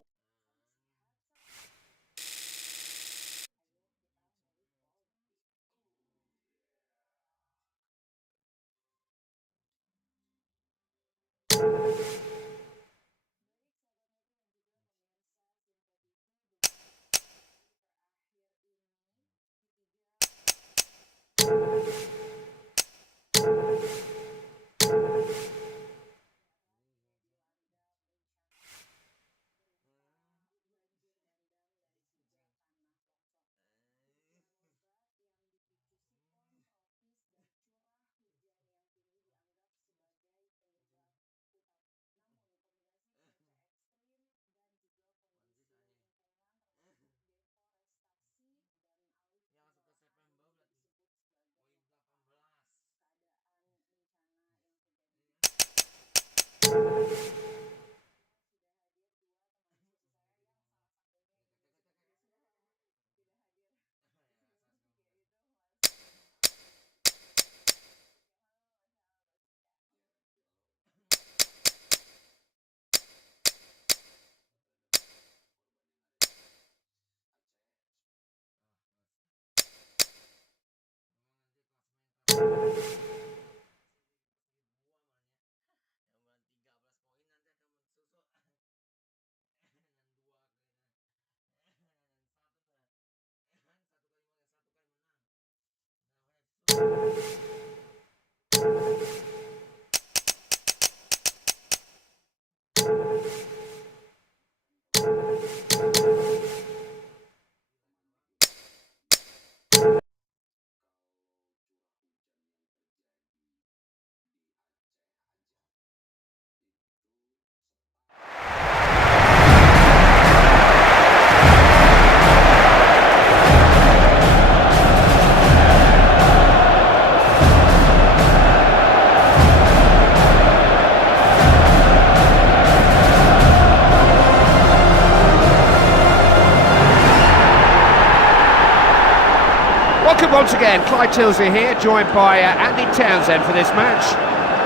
Welcome once again, Clyde Tilsley here, joined by Andy Townsend for this match.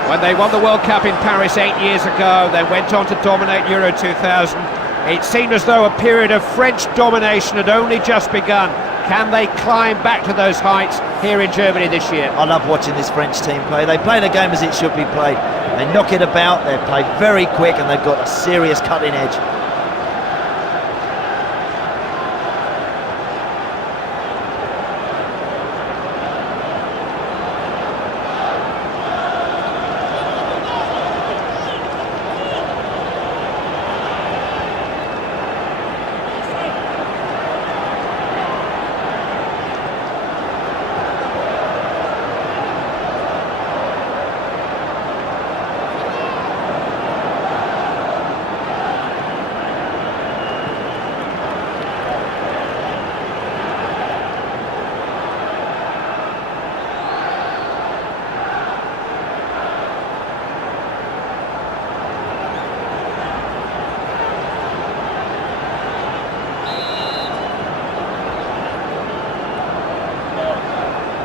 When they won the World Cup in Paris 8 years ago, they went on to dominate Euro 2000. It seemed as though a period of French domination had only just begun. Can they climb back to those heights here in Germany this year? I love watching this French team play. They play the game as it should be played. They knock it about, they play very quick, and they've got a serious cutting edge.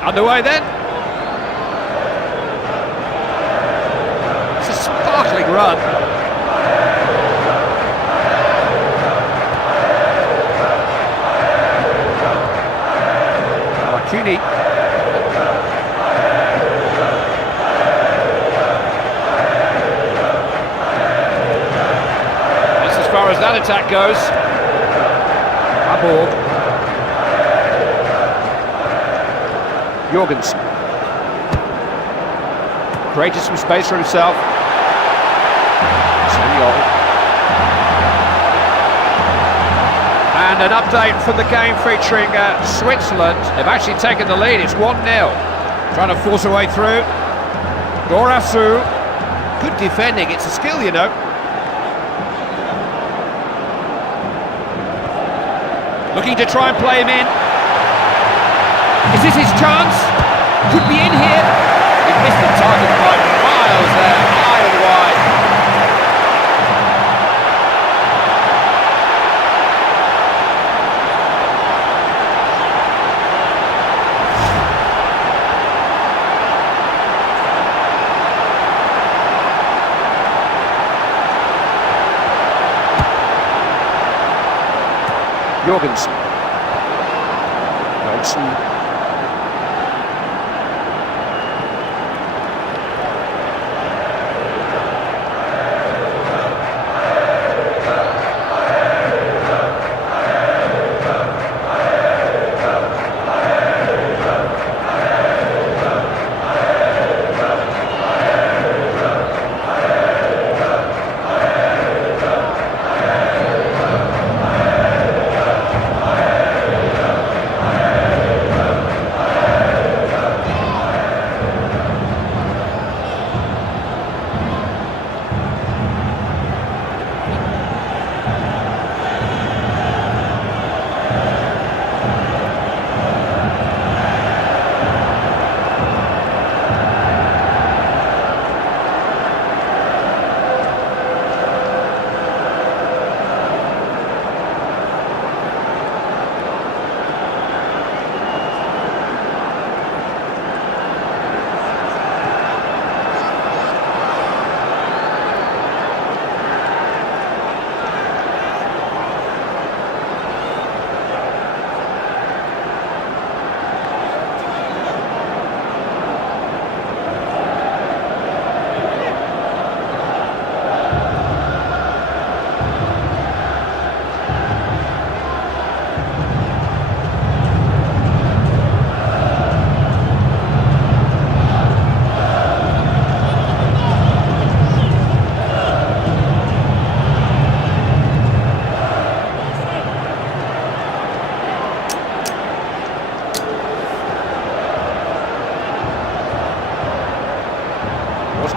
Underway then. It's a sparkling run. Martini. That's as far as that attack goes. Aboard. Jorgensen created some space for himself. And an update from the game featuring Switzerland. They've actually taken the lead. It's 1-0. Trying to force a way through. Gorasu. Good defending, it's a skill, you know. Looking to try and play him in. Is this his chance? Could be in here. He missed the target by miles there, high and wide. Jorgensen. Nelson.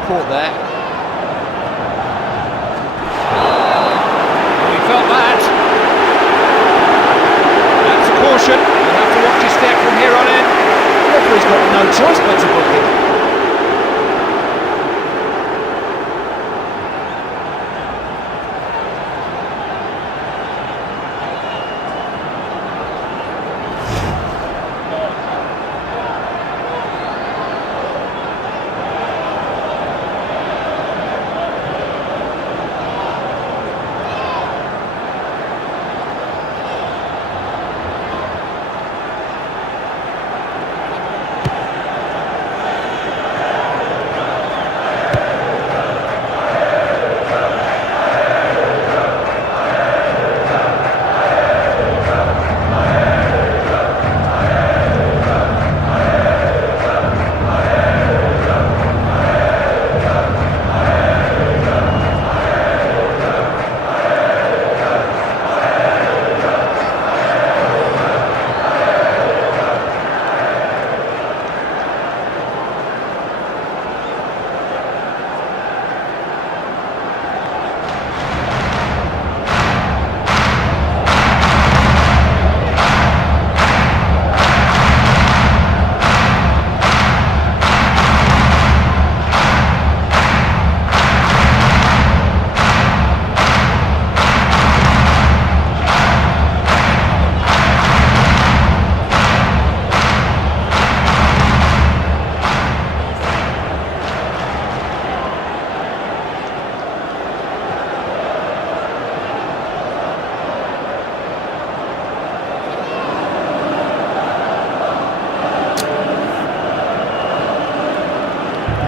Caught there. We felt that. That's a caution. You'll have to watch your step from here on in. The referee's got no choice but to book it.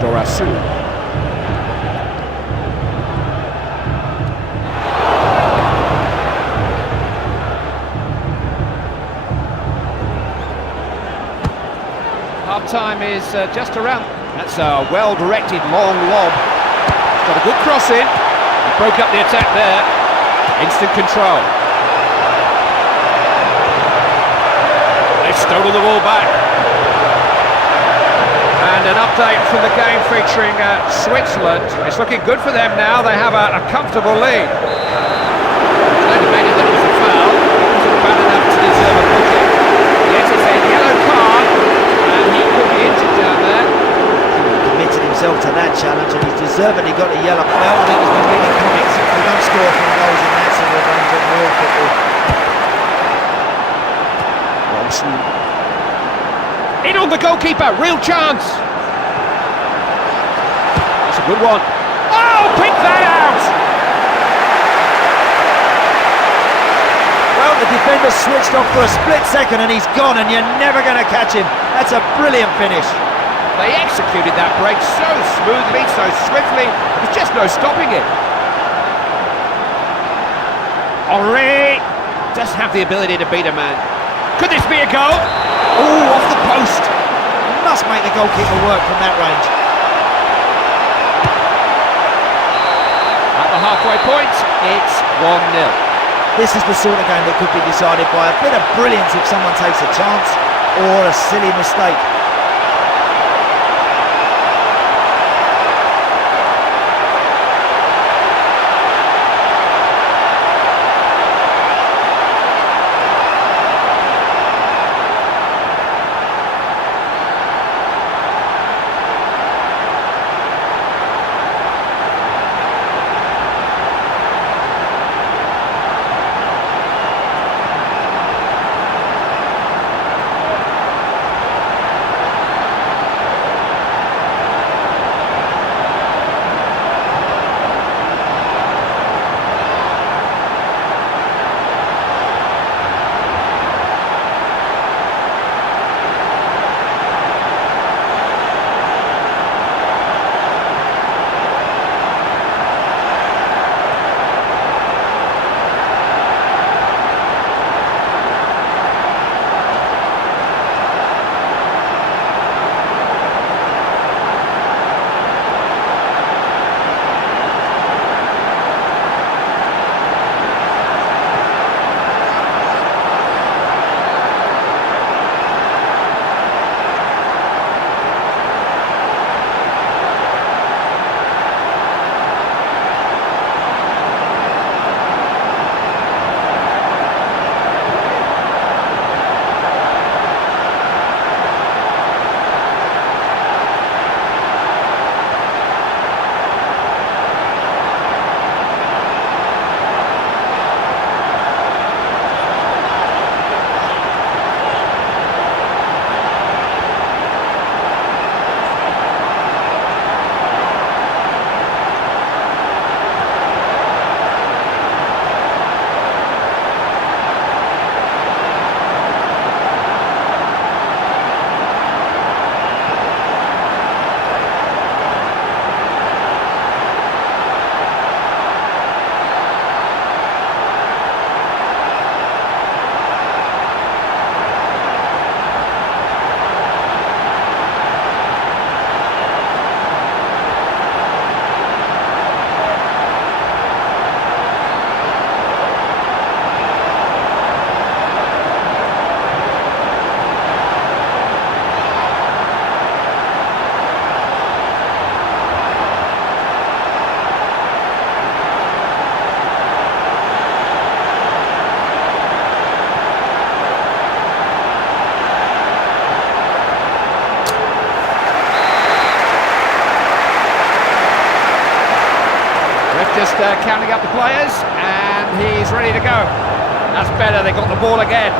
Dorasu. Half time is just around. That's a well-directed long lob. He's got a good cross in. He broke up the attack there. Instant control. They've stolen the ball back. And an up update from the game featuring Switzerland. It's looking good for them now. They have a comfortable lead. They demanded that it was a foul. It wasn't bad enough to deserve a booking. Yes, it's a yellow card, and he could be injured down there. He committed himself to that challenge, and he's deservedly got a yellow. Well, that was the really comics. We don't score from goals in that sort of range of real football. Robson. In on the goalkeeper, real chance. That's a good one. Oh, pick that out! Well, the defender switched off for a split second and he's gone, and you're never going to catch him. That's a brilliant finish. They executed that break so smoothly, so swiftly, there's just no stopping it. Henri does have the ability to beat a man. Could this be a goal? Oh, off the post. Must make the goalkeeper work from that range. At the halfway point, it's 1-0. This is the sort of game that could be decided by a bit of brilliance if someone takes a chance, or a silly mistake. Just counting up the players, and he's ready to go. That's better, they got the ball again.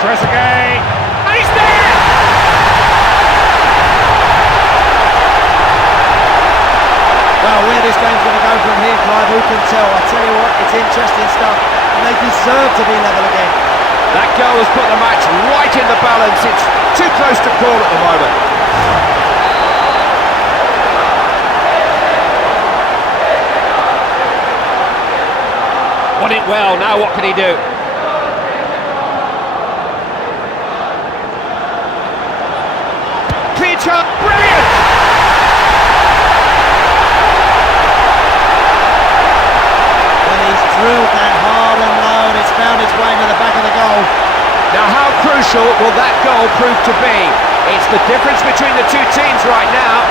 Trezeguet, and he's there! Well, where this game's going to go from here, Clive, who can tell? I tell you what, it's interesting stuff, and they deserve to be level again. That goal has put the match right in the balance. It's too close to call at the moment. Won it well, now what can he do? Clear chance, brilliant! Well, he's drilled that hard and low, and it's found its way into the back of the goal. Now how crucial crucial will that goal prove to be? It's the difference between the two teams right now.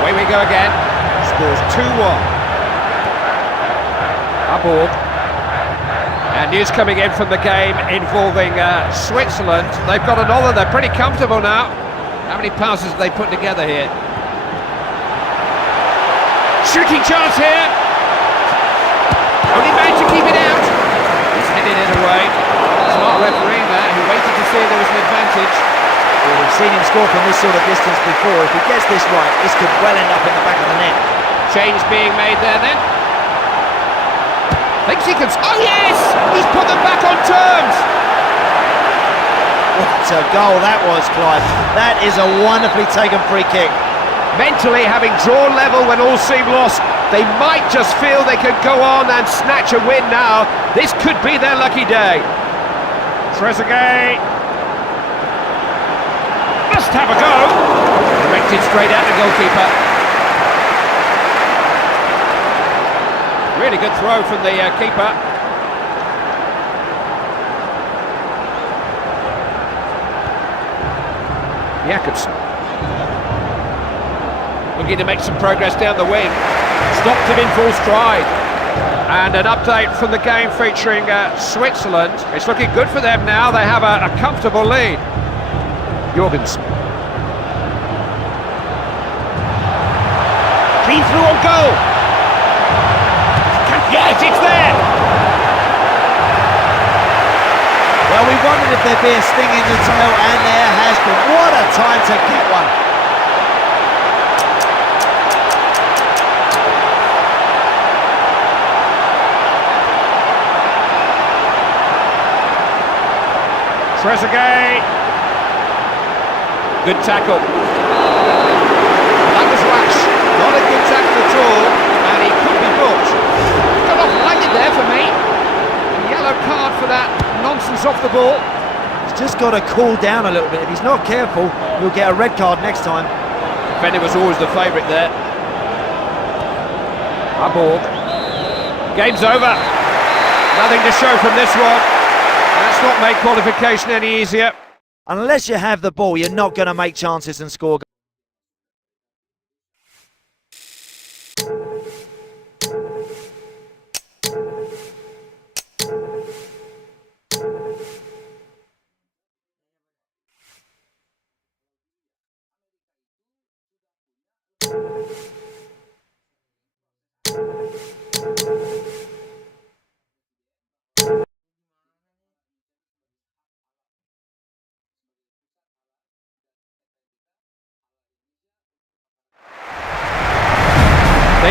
Away we go again. Scores 2-1. Buat. And news coming in from the game involving Switzerland. They've got another, they're pretty comfortable now. How many passes have they put together here? Shooting chance here. Only managed to keep it out. He's headed it away. Smart refereeing there, who waited to see if there was an advantage. Well, we've seen him score from this sort of distance before. If he gets this right, this could well end up in the back of the net. Change being made there then. Thinks he can... Oh yes! He's put them back on terms! What a goal that was, Clive. That is a wonderfully taken free kick. Mentally, having drawn level when all seemed lost, they might just feel they could go on and snatch a win now. This could be their lucky day. Trezeguet must have a go. Directed straight at the goalkeeper. Really good throw from the keeper. Jakobsen. Looking to make some progress down the wing. Stopped him in full stride. And an update from the game featuring Switzerland. It's looking good for them now. They have a comfortable lead. Jorgensen. Clean through on goal. Yes, it's there. Well, we wondered if there'd be a sting in the tail, and there has been. What a time to get one. Trezeguet. Good tackle. That was rash. Not a good tackle at all, and he could be booked. Got off lightly there for me. A yellow card for that nonsense off the ball. He's just got to cool down a little bit. If he's not careful, he'll get a red card next time. Defender was always the favourite there. Buat. Game's over. Nothing to show from this one. That's not made qualification any easier. Unless you have the ball, you're not going to make chances and score.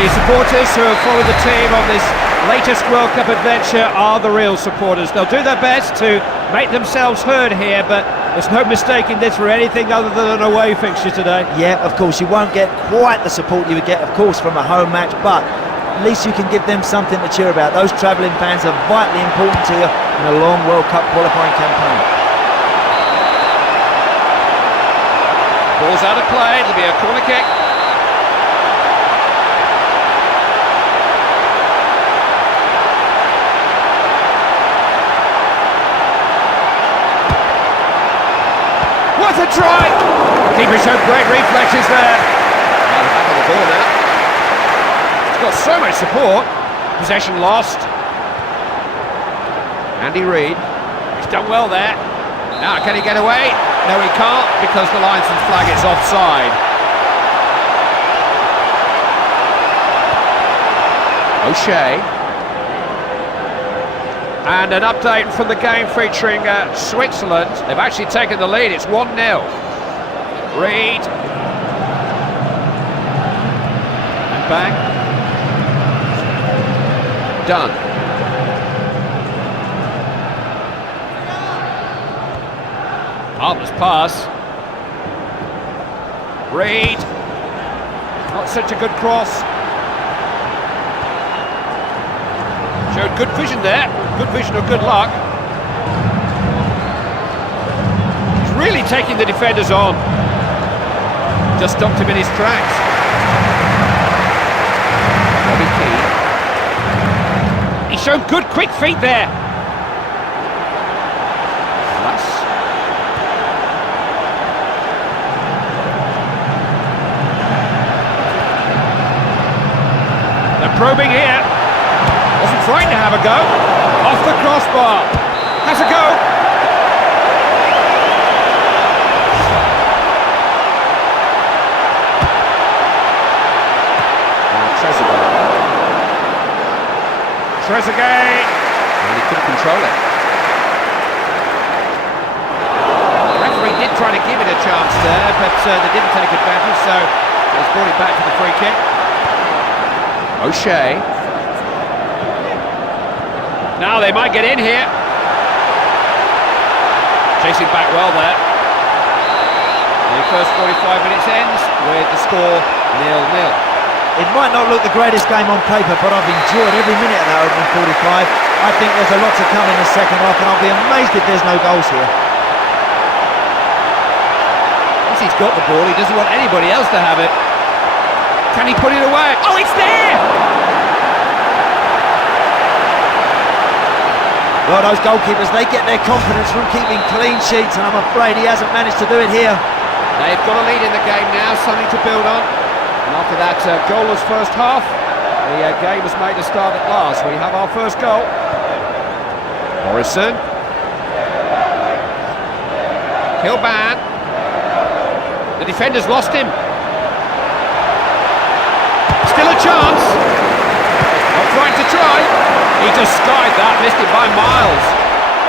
The supporters who have followed the team on this latest World Cup adventure are the real supporters. They'll do their best to make themselves heard here, but there's no mistaking this for anything other than an away fixture today. Yeah, of course, you won't get quite the support you would get, of course, from a home match, but at least you can give them something to cheer about. Those travelling fans are vitally important to you in a long World Cup qualifying campaign. Ball's out of play, it'll be a corner kick. What a try! Keeper showed great reflexes there. Now back on the ball now. He's got so much support. Possession lost. Andy Reid. He's done well there. Now can he get away? No, he can't, because the linesman's flag is offside. O'Shea. And an update from the game featuring Switzerland. They've actually taken the lead, it's 1-0. Reid. And bang. Done. Harmless pass. Reid. Not such a good cross. Showed good vision there. Good vision or good luck. He's really taking the defenders on. Just stopped him in his tracks. Robbie Keane. He showed good quick feet there. Plus. They're probing here. Wasn't frightened to have a go. Off the crossbar. Has a go. Trezeguet. And he couldn't control it. The referee did try to give it a chance there, but they didn't take advantage, so he's brought it back to the free kick. O'Shea. Now they might get in here. Chasing back well there. The first 45 minutes ends with the score 0-0. It might not look the greatest game on paper, but I've enjoyed every minute of that opening 45. I think there's a lot to come in the second half, and I'll be amazed if there's no goals here. Once he's got the ball, he doesn't want anybody else to have it. Can he put it away? Oh, it's there! Well, those goalkeepers, they get their confidence from keeping clean sheets, and I'm afraid he hasn't managed to do it here. They've got a lead in the game now, something to build on. And after that goalless first half, the game has made a start at last. We have our first goal. Morrison. Kilban. The defender's lost him. Still a chance. Not trying to try. He just skied that, missed it by miles.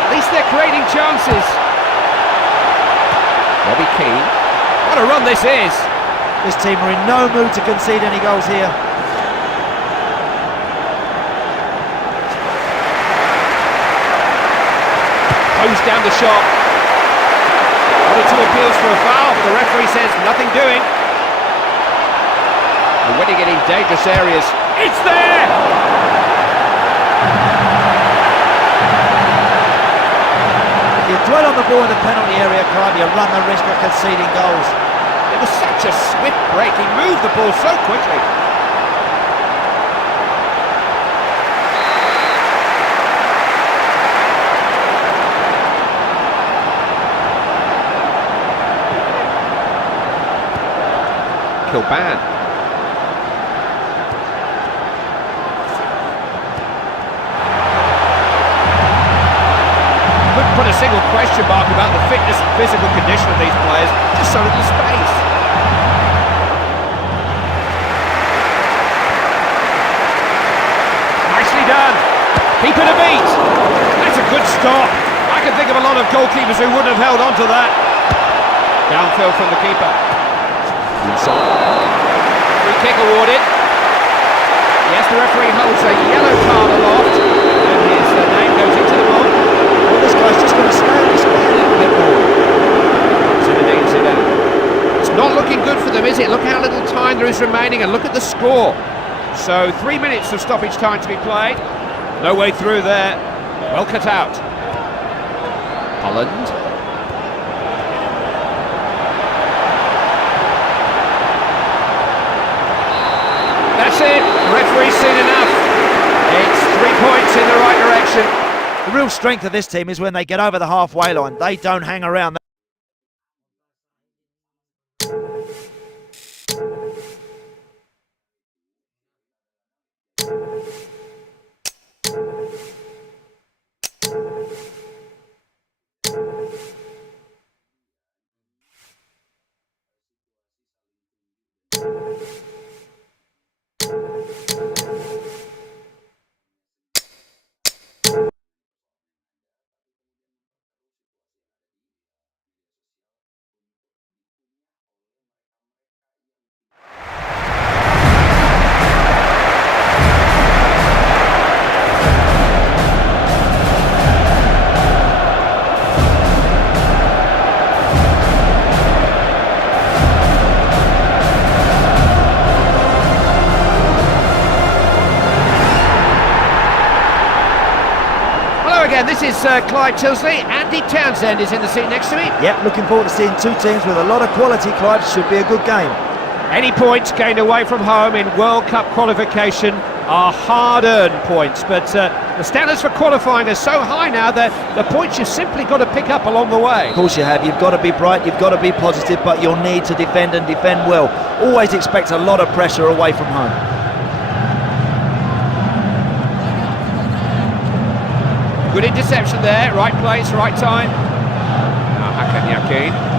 At least they're creating chances. Robbie Keane. What a run this is. This team are in no mood to concede any goals here. Closed down the shot. One or two appeals for a foul, but the referee says nothing doing. And when you get in dangerous areas, it's there! If you dwell on the ball in the penalty area, Clive, you run the risk of conceding goals. It was such a swift break, he moved the ball so quickly. Kilban. Couldn't put a single question mark about the fitness and physical condition of these players, just so little space. Nicely done. Keeper to beat. That's a good stop. I can think of a lot of goalkeepers who wouldn't have held on to that. Downfield from the keeper. Inside. Free kick awarded. the referee holds a yellow card aloft, and his name goes into the book. Well, this guy's just going to stay on his feet a little bit more. Zinedine Zidane. It's not looking good for them, is it? Look how little time there is remaining, and look at the score. So 3 minutes of stoppage time to be played. No way through there. Well cut out. Holland. That's it. The referee's seen enough. It's 3 points in the right direction. The real strength of this team is when they get over the halfway line. They don't hang around. Again, this is Clyde Tilsley. Andy Townsend is in the seat next to me. Yep, looking forward to seeing two teams with a lot of quality, Clyde. Should be a good game. Any points gained away from home in World Cup qualification are hard-earned points, but the standards for qualifying are so high now that the points you've simply got to pick up along the way. Of course you have. You've got to be bright, you've got to be positive, but you'll need to defend and defend well. Always expect a lot of pressure away from home. Good interception there, right place, right time. Now Hakan Yakin.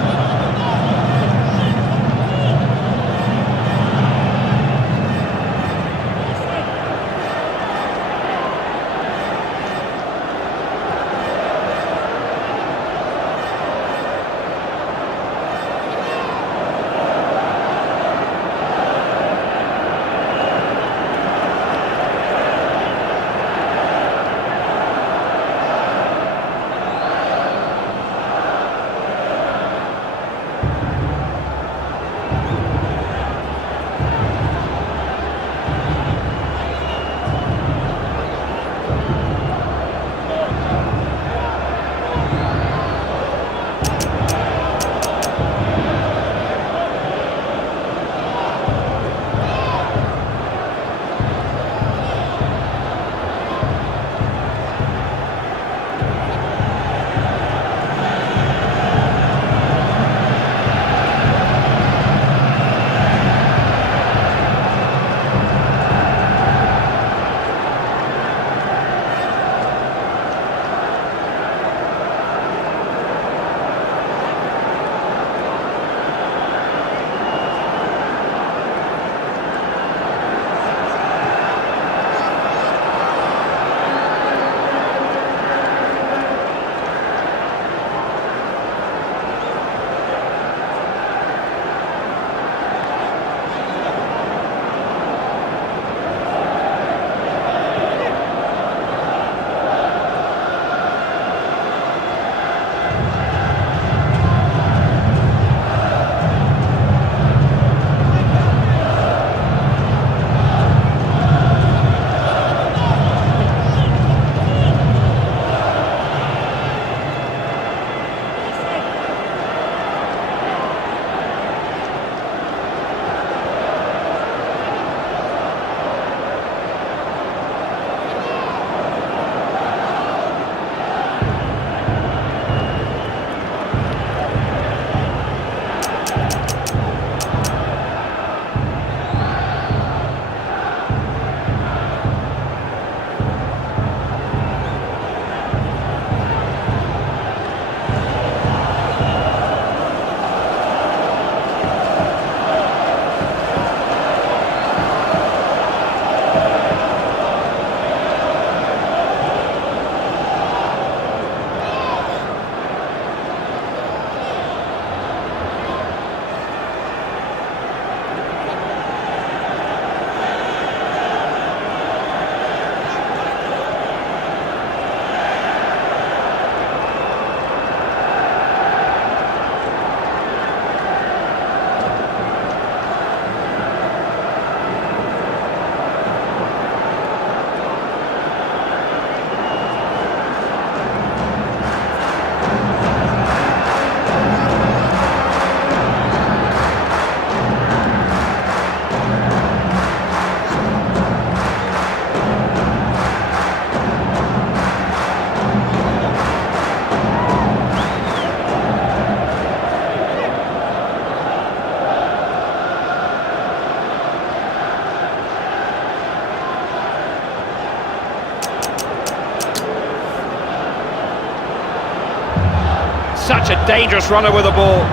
such a dangerous runner with the ball.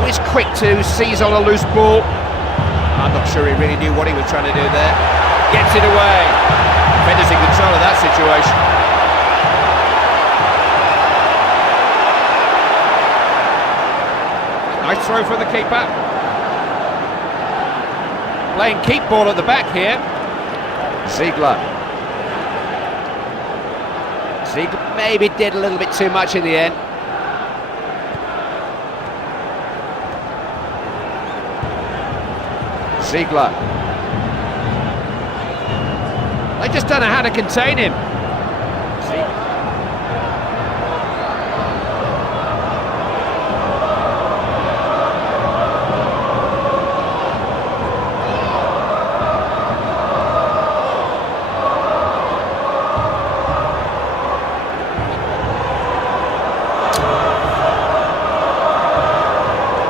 Always quick to seize on a loose ball. I'm not sure he really knew what he was trying to do there. Gets it away. Defenders in control of that situation. Nice throw from the keeper. Playing keep ball at the back here. Ziegler. Ziegler maybe did a little bit too much in the end. Ziegler. They just don't know how to contain him.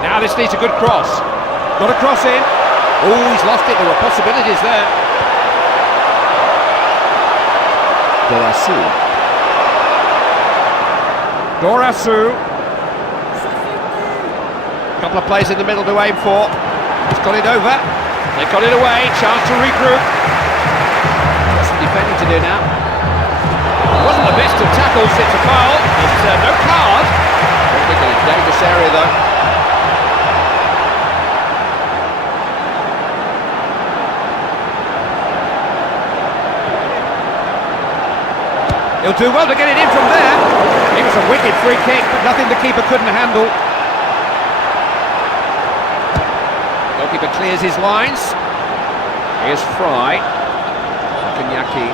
Now this needs a good cross. Got a cross in. Oh, he's lost it. There were possibilities there. Dorasu. Couple of plays in the middle to aim for. He's got it over. They've got it away. Chance to regroup. Got some defending to do now. It wasn't the best of tackles. It's a foul. It's no card. I think in a dangerous area though. He'll do well to get it in from there. It was a wicked free kick, but nothing the keeper couldn't handle. Goalkeeper clears his lines. Here's Fry. Akanyaki.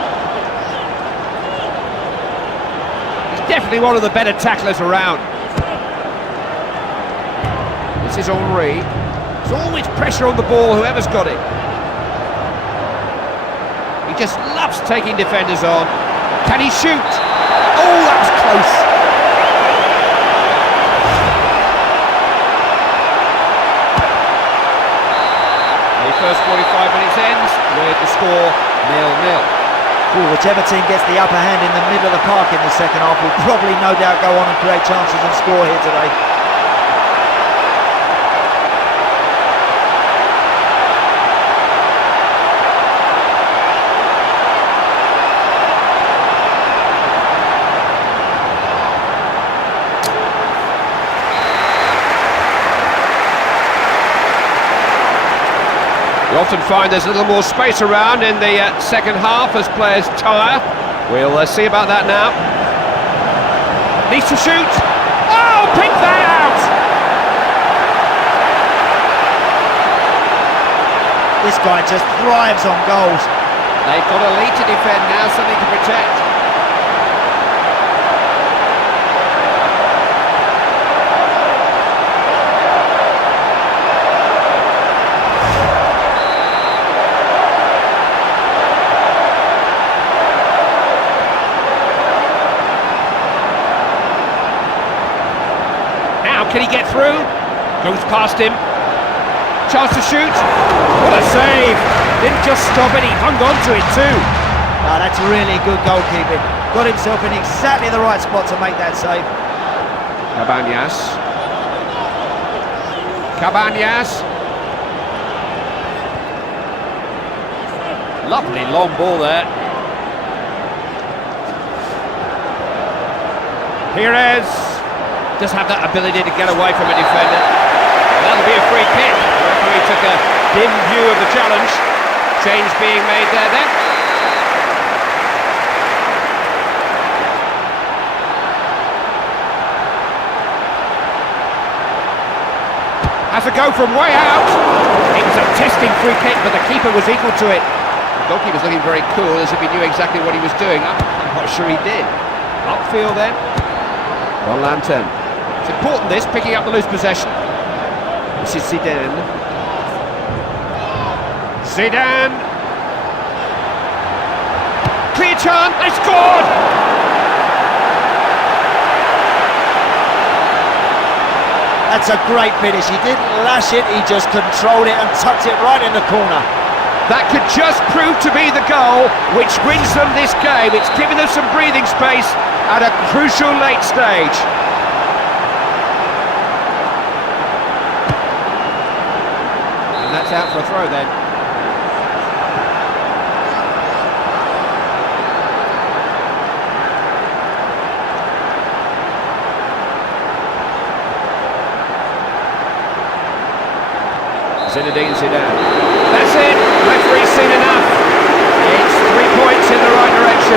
He's definitely one of the better tacklers around. This is Henry. There's always pressure on the ball, whoever's got it. He just loves taking defenders on. Can he shoot? Oh, that was close. The first 45 minutes ends with the score 0-0. Whichever team gets the upper hand in the middle of the park in the second half will probably no doubt go on and create chances and score here today. You often find there's a little more space around in the second half as players tire. We'll see about that now. Needs to shoot. Oh, pick that out! This guy just thrives on goals. They've got a lead to defend now, something to protect. Can he get through? Goes past him. Chance to shoot. What a save! Didn't just stop it, he hung on to it too. Oh, that's really good goalkeeping. Got himself in exactly the right spot to make that save. Cabañas. Cabañas. Lovely long ball there. Perez. Does have that ability to get away from a defender. That'll be a free kick. The referee took a dim view of the challenge. Change being made there then. Has a go from way out. It was a testing free kick, but the keeper was equal to it. The goalkeeper's looking very cool, as if he knew exactly what he was doing. I'm not sure he did. Upfield then. One lantern. It's important this, picking up the loose possession. This is Zidane. Zidane! Clear chance, they scored! That's a great finish. He didn't lash it, he just controlled it and tucked it right in the corner. That could just prove to be the goal which wins them this game. It's given them some breathing space at a crucial late stage. it's out for a throw then. Zinedine Zidane. That's it! Referee's seen enough. It's 3 points in the right direction.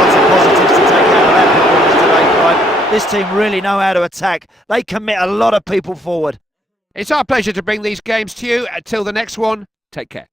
Lots of positives to take out of that performance today, Clive. This team really know how to attack. They commit a lot of people forward. It's our pleasure to bring these games to you. Until the next one, take care.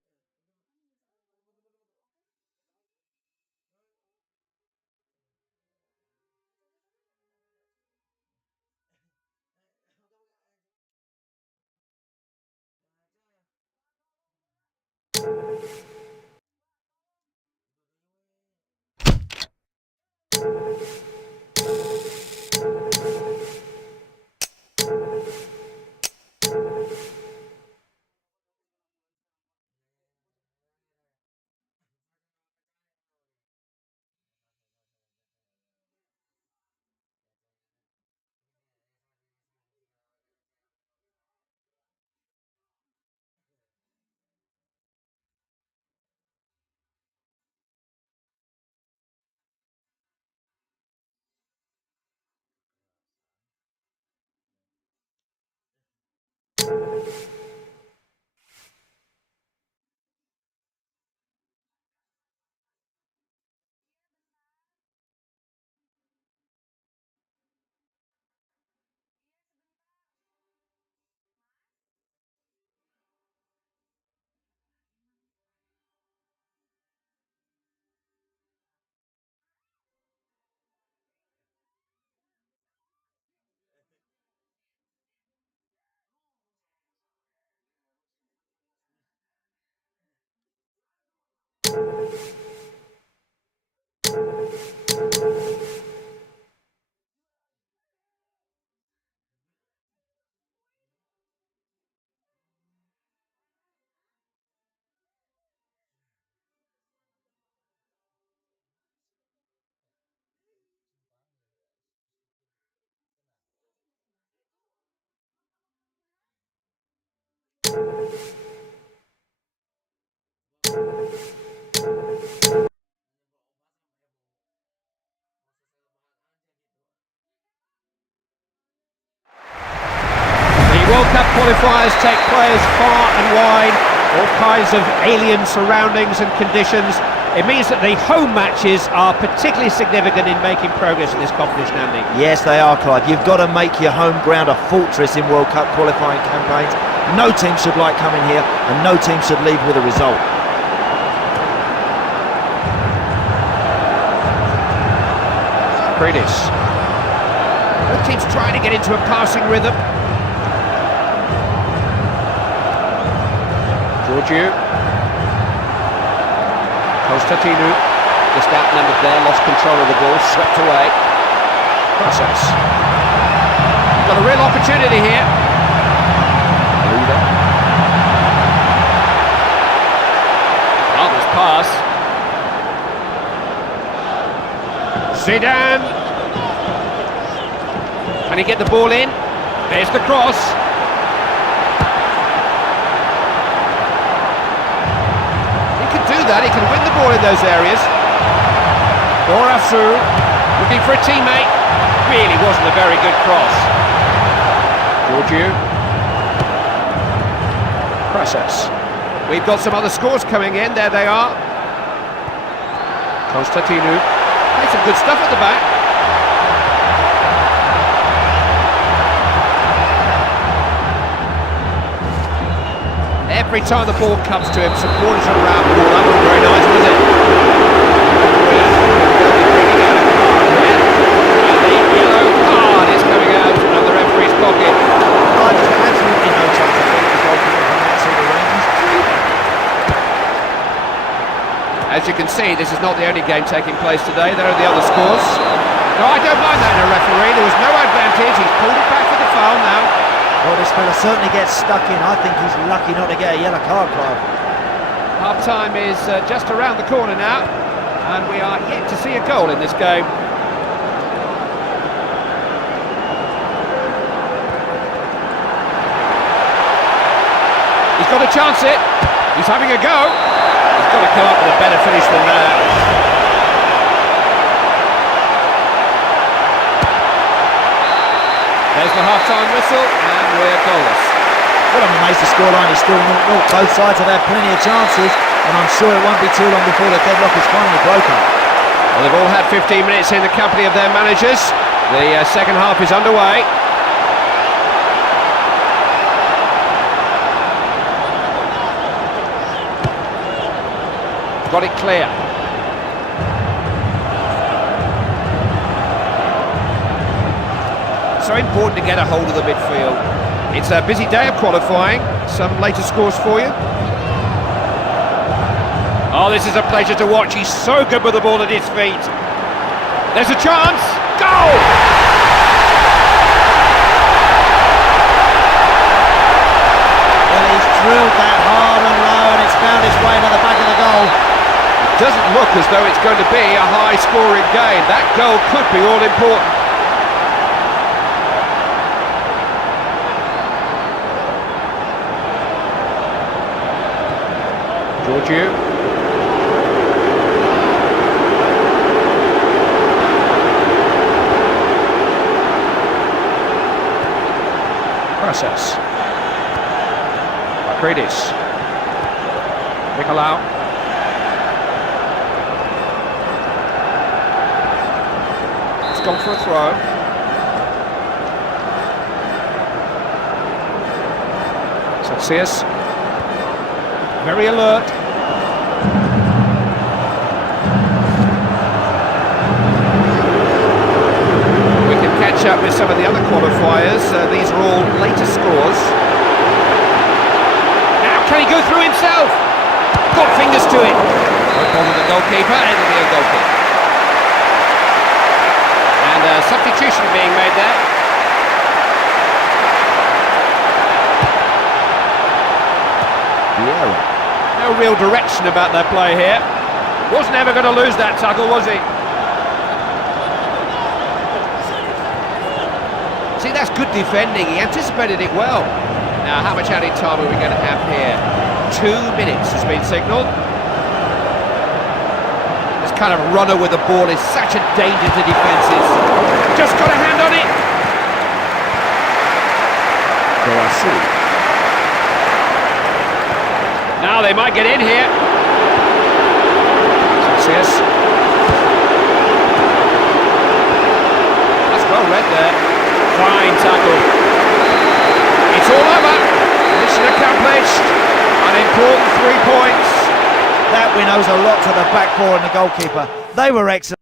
World Cup qualifiers take players far and wide, all kinds of alien surroundings and conditions. It means that the home matches are particularly significant in making progress in this competition, Andy. Yes, they are, Clive. You've got to make your home ground a fortress in World Cup qualifying campaigns. No team should like coming here, and no team should leave with a result. Predis. Both teams trying to get into a passing rhythm. Georgiou. Konstantinou. Just outnumbered there, lost control of the ball, swept away. Process. Got a real opportunity here. Marvelous pass. Zidane. Can he get the ball in? There's the cross. He can do that, he can win the ball in those areas. Borasu looking for a teammate. Really wasn't a very good cross. Georgiou. Process. We've got some other scores coming in, there they are. Konstantinou. Played some good stuff at the back. Every time the ball comes to him, supporters are around the ball. That wasn't very nice, was it? And the yellow card is coming out of the referee's pocket. There's absolutely no chance of getting the goalkeeper from that sort of range. As you can see, this is not the only game taking place today. There are the other scores. No, I don't mind that in a referee. There was no advantage. He's pulled it back for the foul now. Well, this fella certainly gets stuck in. I think he's lucky not to get a yellow card, Clive. Half-time is just around the corner now, and we are yet to see a goal in this game. He's got to chance it. He's having a go. He's got to come up with a better finish than that. There's the half-time whistle, and we're goalless. Well, I'm amazed the scoreline is still 0-0. Both sides have had plenty of chances, and I'm sure it won't be too long before the deadlock is finally broken. Well, they've all had 15 minutes in the company of their managers. The second half is underway. Got it clear. So important to get a hold of the midfield. It's a busy day of qualifying. Some later scores for you. Oh, this is a pleasure to watch. He's so good with the ball at his feet. There's a chance. Goal! Well, he's drilled that hard and low, and it's found its way to the back of the goal. It doesn't look as though it's going to be a high-scoring game. That goal could be all important. Georgiou. Process. Macredis. Nicolau. It's gone for a throw. Celsius. Very alert. We can catch up with some of the other qualifiers. These are all later scores. Now, can he go through himself? Got fingers to it. Won't bother the goalkeeper, and it'll be a goal kick. And a substitution being made there. No real direction about their play here. Wasn't ever going to lose that tackle, was he? See, that's good defending. He anticipated it well. Now, how much added time are we going to have here? 2 minutes has been signalled. This kind of runner with the ball is such a danger to defences. Just got a hand on it. Now they might get in here. Celsius. That's well read there. Fine tackle. It's all over. Mission accomplished. An important 3 points. That win owes a lot to the back four and the goalkeeper. They were excellent.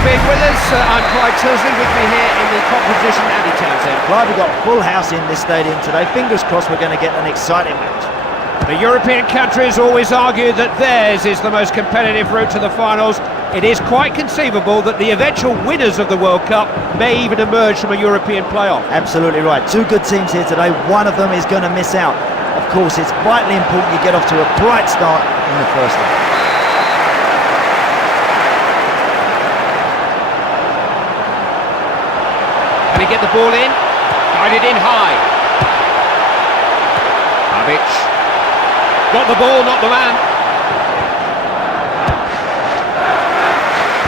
Being with us, I'm Clyde Tilsley, with me here in the competition, Andy Townsend. Clive, we've got a full house in this stadium today. Fingers crossed we're going to get an exciting match. The European countries always argue that theirs is the most competitive route to the finals. It is quite conceivable that the eventual winners of the World Cup may even emerge from a European playoff. Absolutely right. Two good teams here today. One of them is going to miss out. Of course, it's vitally important you get off to a bright start in the first leg. Can he get the ball in? Guided in high. Babic. Got the ball, not the man.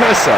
Perso.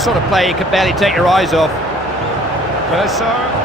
Sort of play you can barely take your eyes off. Perso.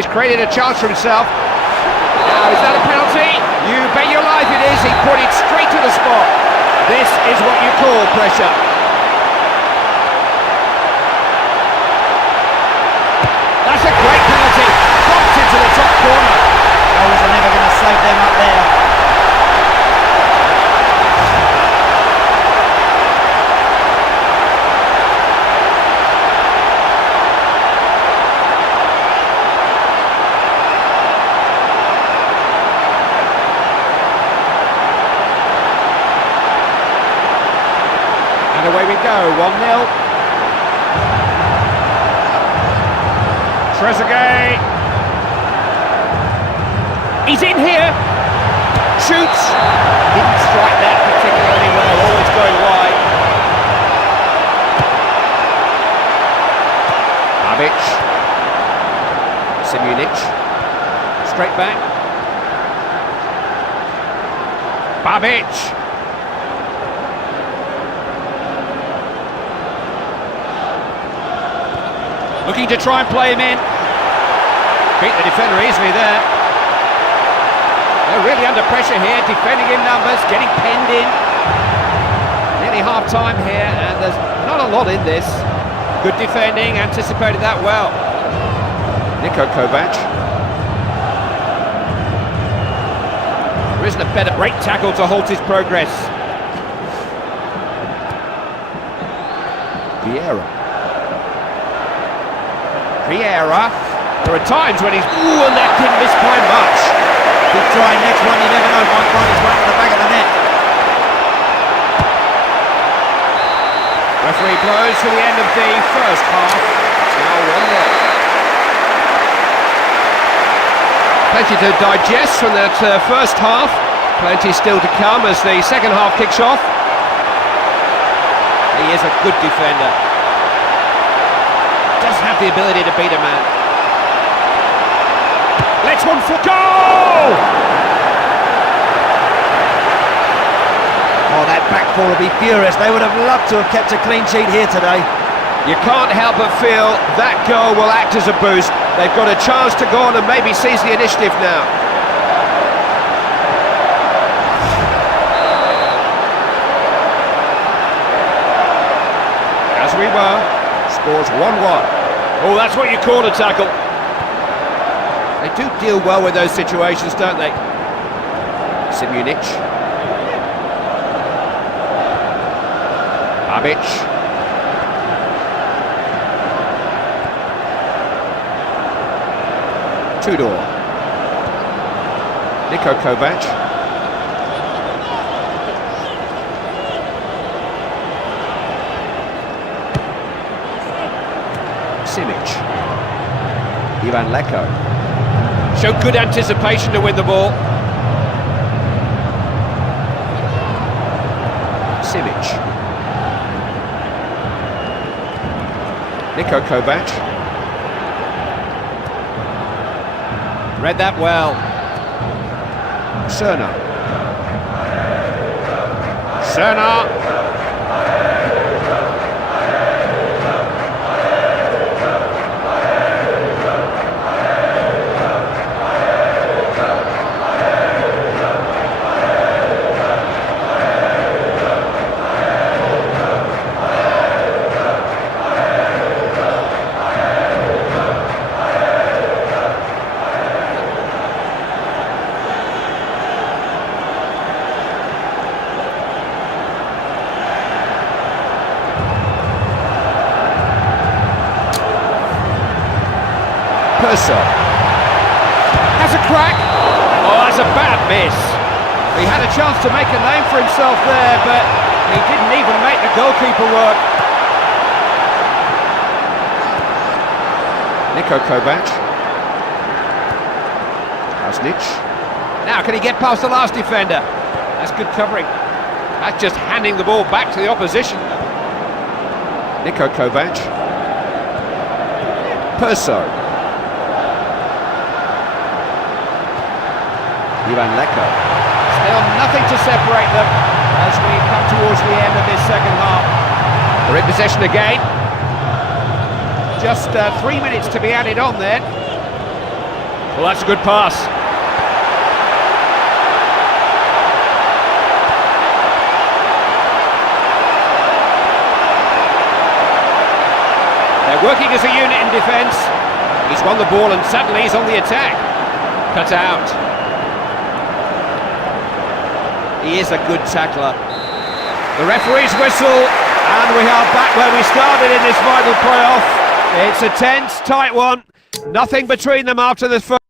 He's created a chance for himself. Now, is that a penalty? You bet your life it is. He put it straight to the spot. This is what you call pressure. That's a great penalty. Dropped into the top corner. Goals are never going to save them up there. And away we go, 1-0. Trezeguet. He's in here. Shoots. Didn't strike that particularly well, always going wide. Babic. Simunic. Straight back. Babic. Looking to try and play him in. Beat the defender easily there. They're really under pressure here, defending in numbers, getting penned in. Nearly half-time here, and there's not a lot in this. Good defending, anticipated that well. Niko Kovac. There isn't a better break tackle to halt his progress. Vieira. There are times when he's... Ooh, and that didn't miss by much. Good try, next one, you never know, might find his way to the back of the net. Referee blows for the end of the first half. It's now 1-0. Plenty to digest from that first half. Plenty still to come as the second half kicks off. He is a good defender. Does have the ability to beat a man. Let's one for goal! footfall will be furious. They would have loved to have kept a clean sheet here today. You can't help but feel that goal will act as a boost. They've got a chance to go on and maybe seize the initiative now. As we were, scores 1-1. Oh, that's what you call a tackle. They do deal well with those situations, don't they? Simunic. Babic. Tudor. Niko Kovac. Simic. Ivan Leko. Showed good anticipation to win the ball. Simic. Niko Kovac. Read that well. Cerna. Has a crack. Oh, that's a bad miss. He had a chance to make a name for himself there, but he didn't even make the goalkeeper work. Niko Kovac. Krasnic. Now, can he get past the last defender? That's good covering. That's just handing the ball back to the opposition. Niko Kovac. Perso. Ivan Leko. Still nothing to separate them as we come towards the end of this second half. They're in possession again. Just 3 minutes to be added on then. Well, that's a good pass. They're working as a unit in defence. He's won the ball and suddenly he's on the attack. Cut out. He is a good tackler. The referee's whistle, and we are back where we started in this final playoff. It's a tense, tight one. Nothing between them after the first.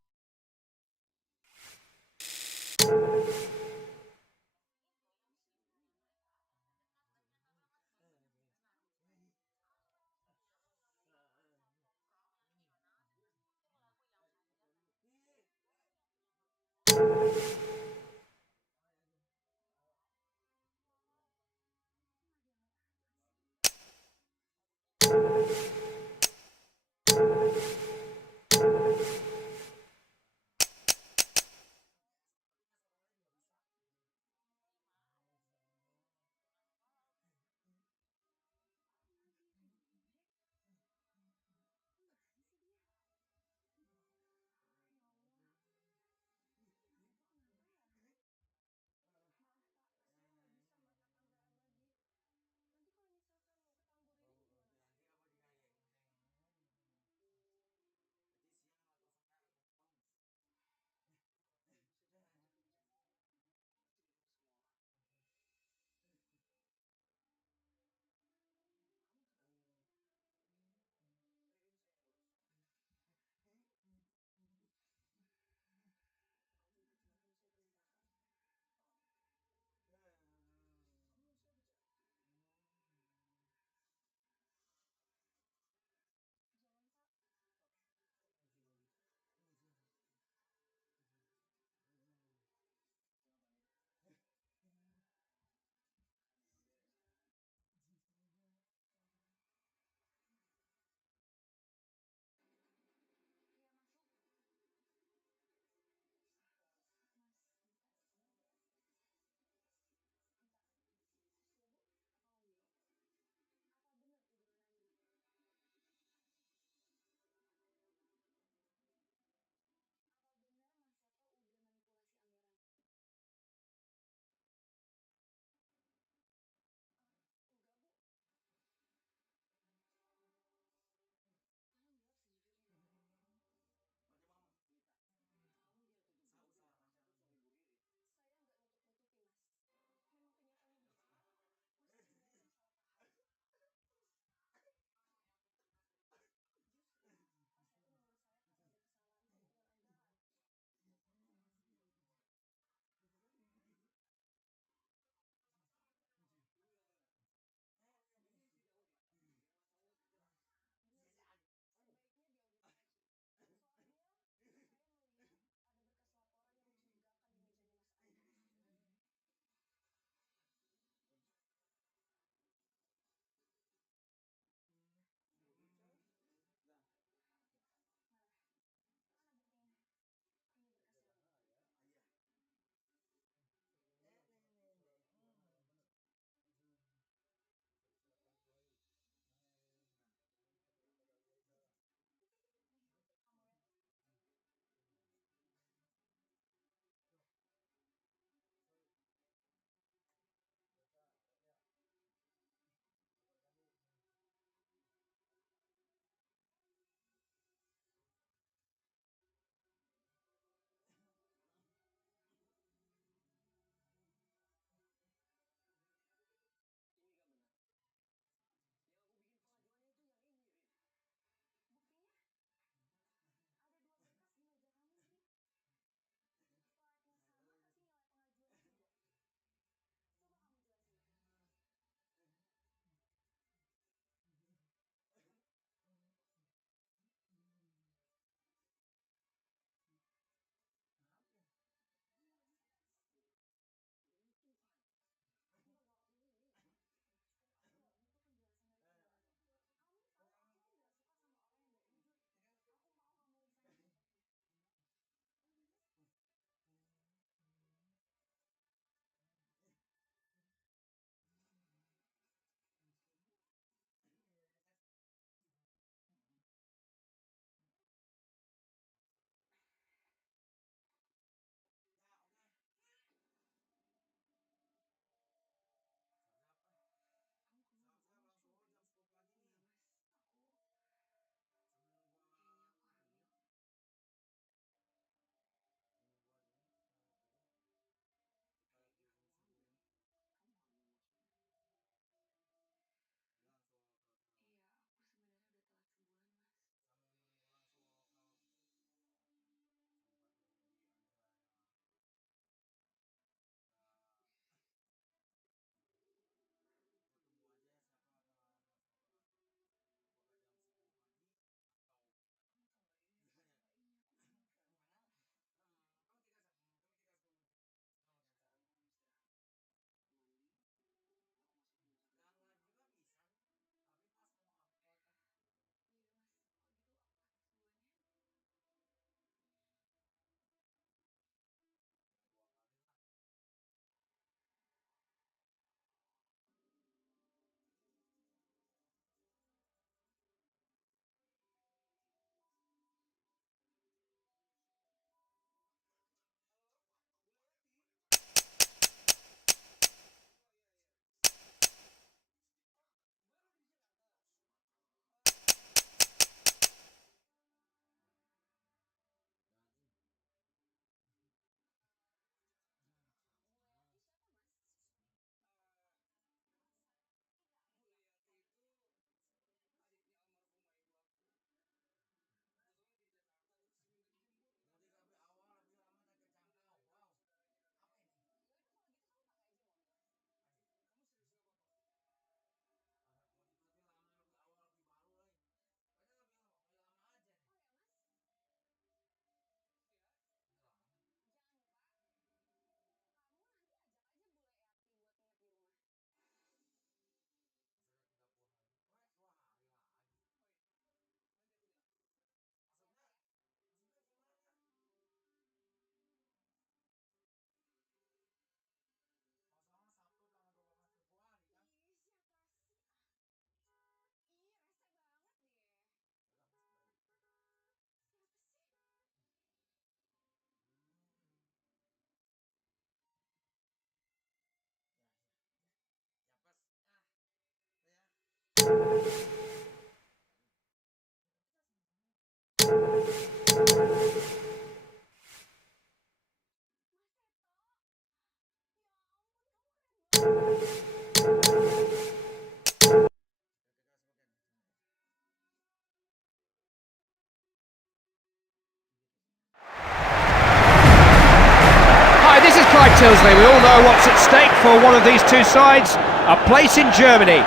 Right, Tilsley, we all know what's at stake for one of these two sides, a place in Germany.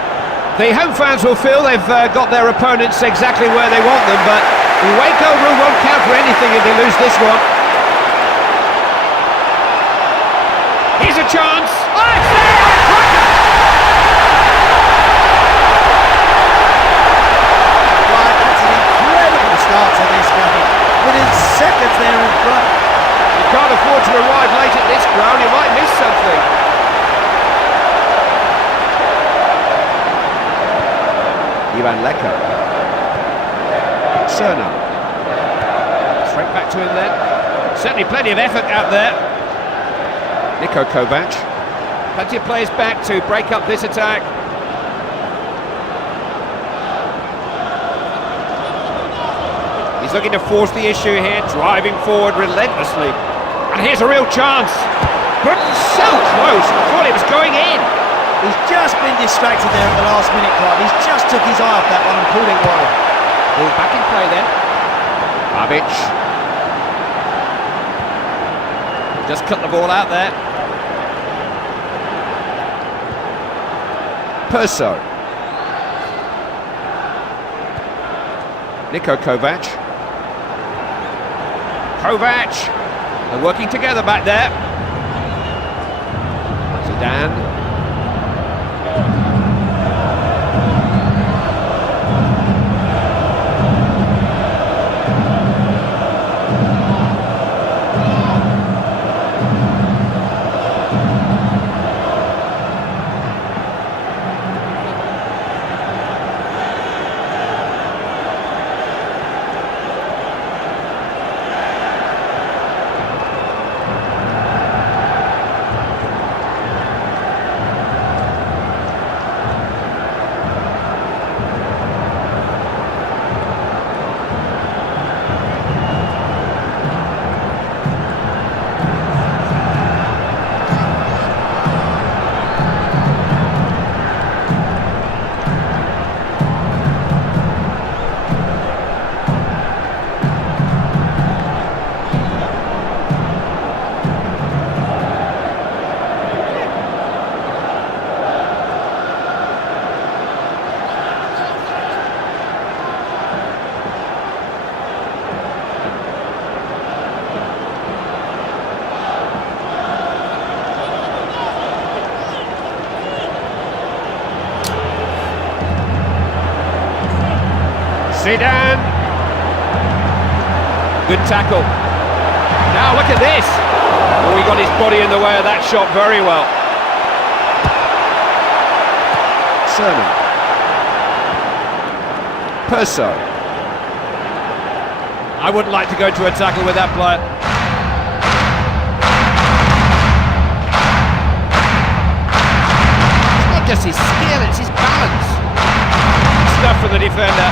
The home fans will feel they've got their opponents exactly where they want them, but the Waco rule won't count for anything if they lose this one. Here's a chance. Oh, it's there! Right, that's an incredible start to this game. Within seconds they're in front. You can't afford to arrive late at this ground, you might miss something. Ivan Leko. Cerno. Straight back to him then. Certainly plenty of effort out there. Niko Kovac. Plenty of players back to break up this attack. He's looking to force the issue here, driving forward relentlessly. And here's a real chance. But so close, I thought it was going in. He's just been distracted there at the last minute, Clive. He's just took his eye off that one and pulled it wide. Ball back in play then. Babic. Just cut the ball out there. Perso. Niko Kovac. Kovac. They're working together back there. Zidane. Zidane. Good tackle. Now look at this. Oh, he got his body in the way of that shot very well. Cerno. Perso. I wouldn't like to go to a tackle with that player. It's not just his skill, it's his balance. Stuff for the defender.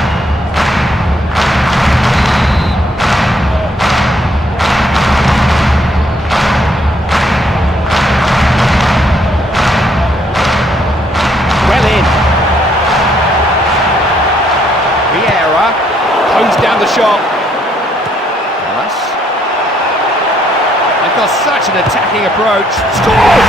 Closed down the shot. Dallas. They've got such an attacking approach. Scores!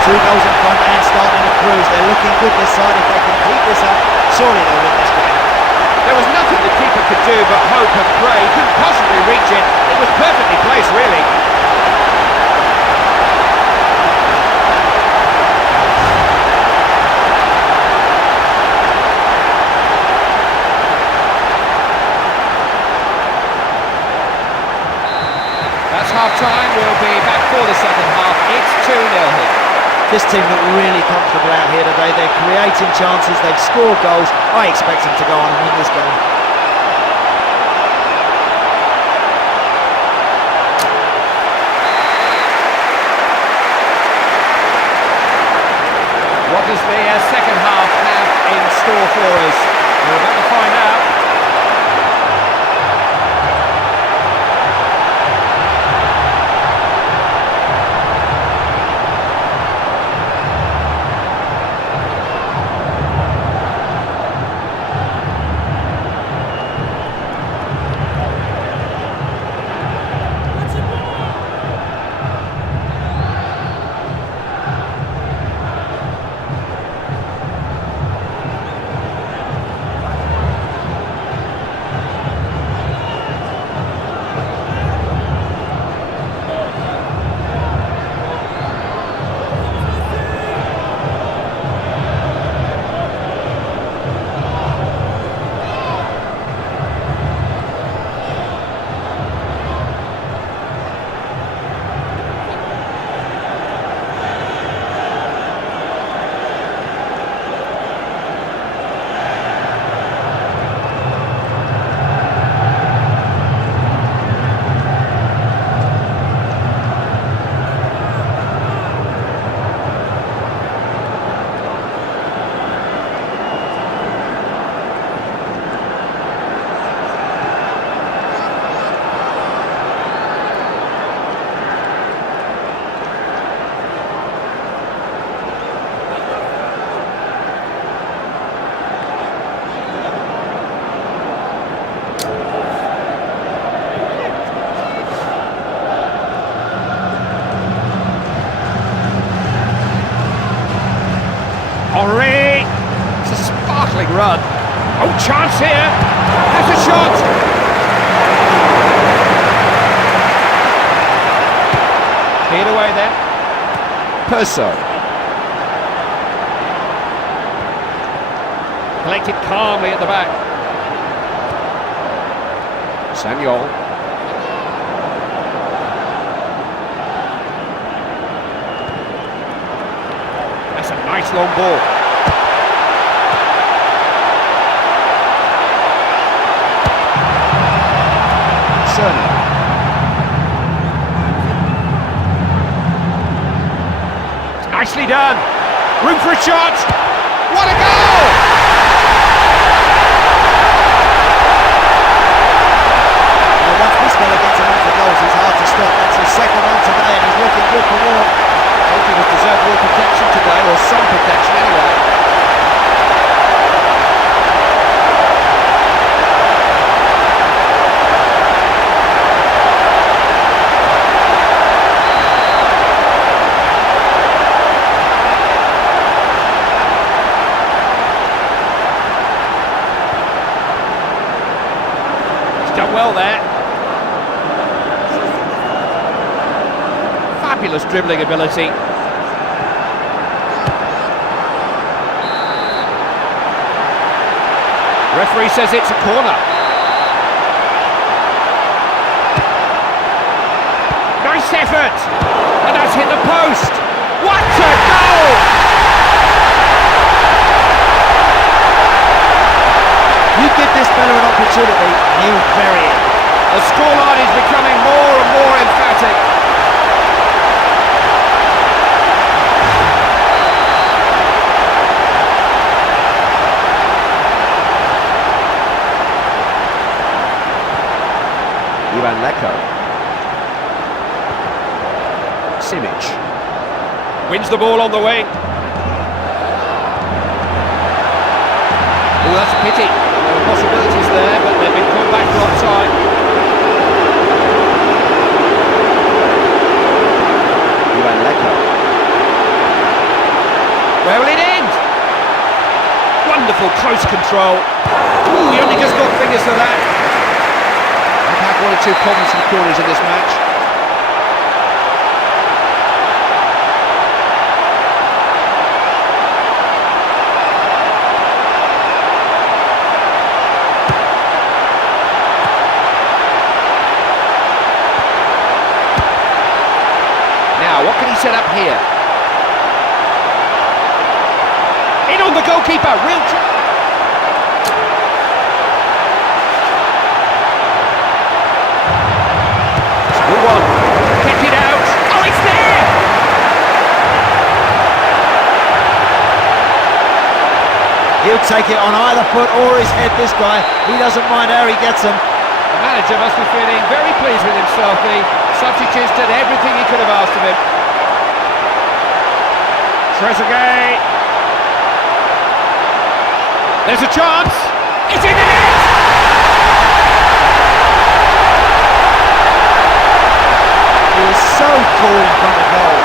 Two goals in front and starting to cruise. They're looking good this side. If they can keep this up, surely they'll win this game. There was nothing the keeper could do but hope and pray. He couldn't possibly reach it. It was perfectly placed, really. Half-time, we'll be back for the second half. It's 2-0 here. This team look really comfortable out here today. They're creating chances, they've scored goals. I expect them to go on and win this game. What does the second half have in store for us? We're about to find out. Chance here. That's a shot. Cleared away there. Perso. Collected calmly at the back. Samuel. That's a nice long ball. Cerner. Nicely done. Room for a shot. What a goal! Well, once this fella gets him in for goals, he's hard to stop. That's his second one today, and he's looking good for more. I think he was deserved more protection today, or some protection anyway. Done well there. Fabulous dribbling ability. Referee says it's a corner. Nice effort! And that's hit the post! What a goal! You give this fella an opportunity, and he'll bury it. The scoreline is becoming more and more emphatic. Ivan Leko. Simic wins the ball on the wing. Oh, that's a pity. There were possibilities there, but they've been called back for offside. Ivan Leko. Where will it end? Wonderful close control. Ooh, he only just got fingers for that. They've had one or two problems from corners in this match. What can he set up here? In on the goalkeeper, real good one. Kept it out. Oh, it's there! He'll take it on either foot or his head, this guy. He doesn't mind how he gets them. The manager must be feeling very pleased with himself. The substitutes did everything he could have asked of him. Trezeguet. There's a chance. It's in the net. He is so cool in front of goal.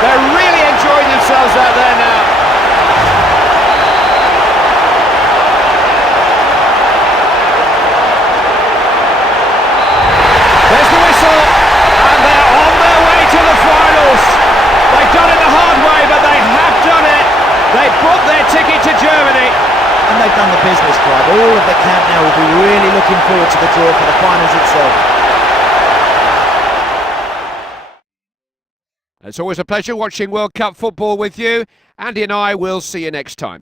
They're really enjoying themselves out there now. There's the whistle, and they're on their way to the finals. They've done it the hard way, but they have done it. They've bought their ticket to Germany. And they've done the business, Clive. All of the camp now will be really looking forward to the draw for the finals itself. It's always a pleasure watching World Cup football with you. Andy and I will see you next time.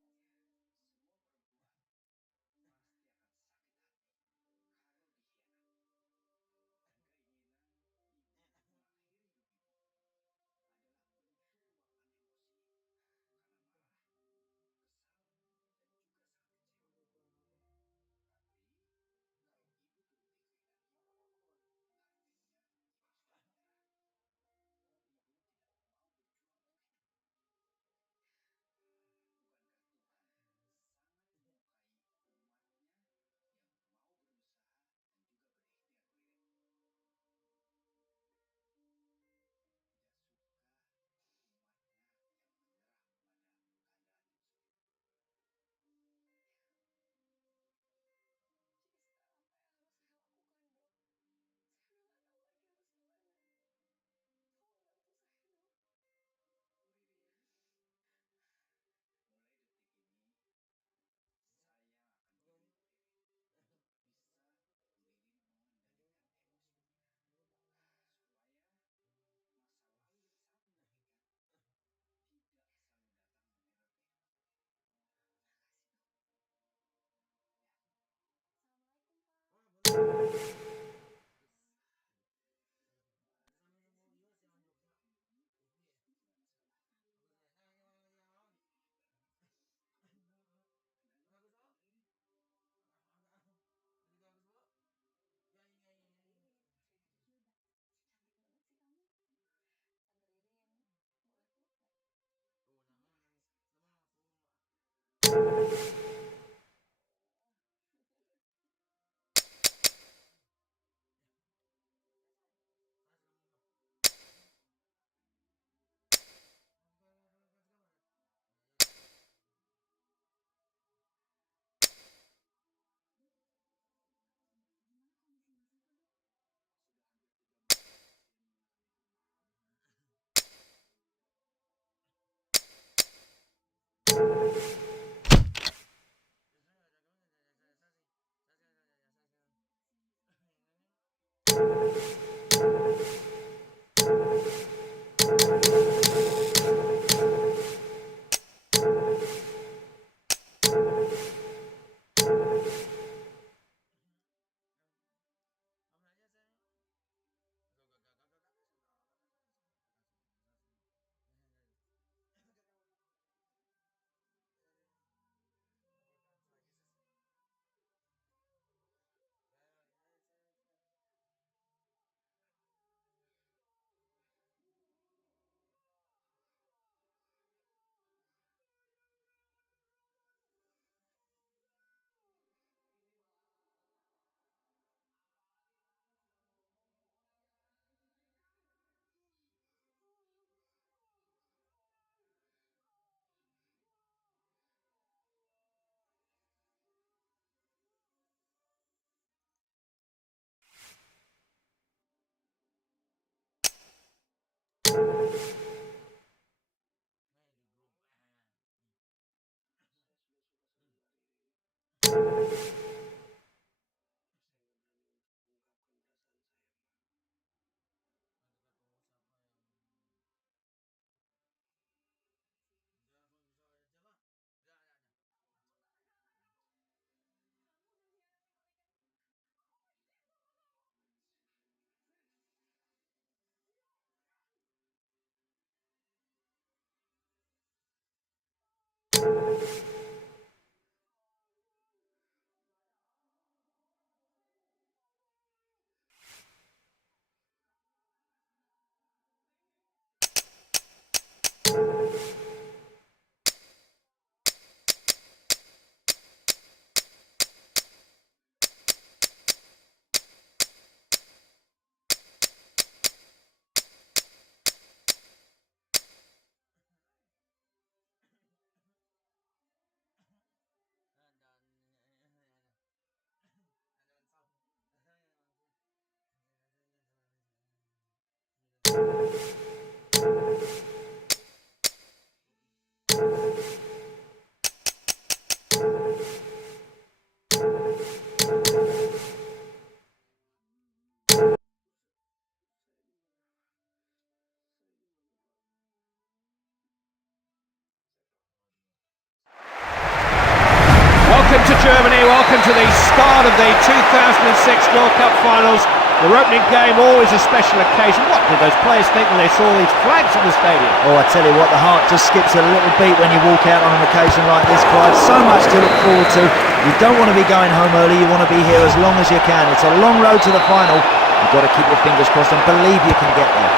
2006 World Cup finals, their opening game, always a special occasion. What did those players think when they saw these flags in the stadium? Oh, I tell you what, the heart just skips a little beat when you walk out on an occasion like this, Clive. So much to look forward to. You don't want to be going home early, you want to be here as long as you can. It's a long road to the final. You've got to keep your fingers crossed and believe you can get there.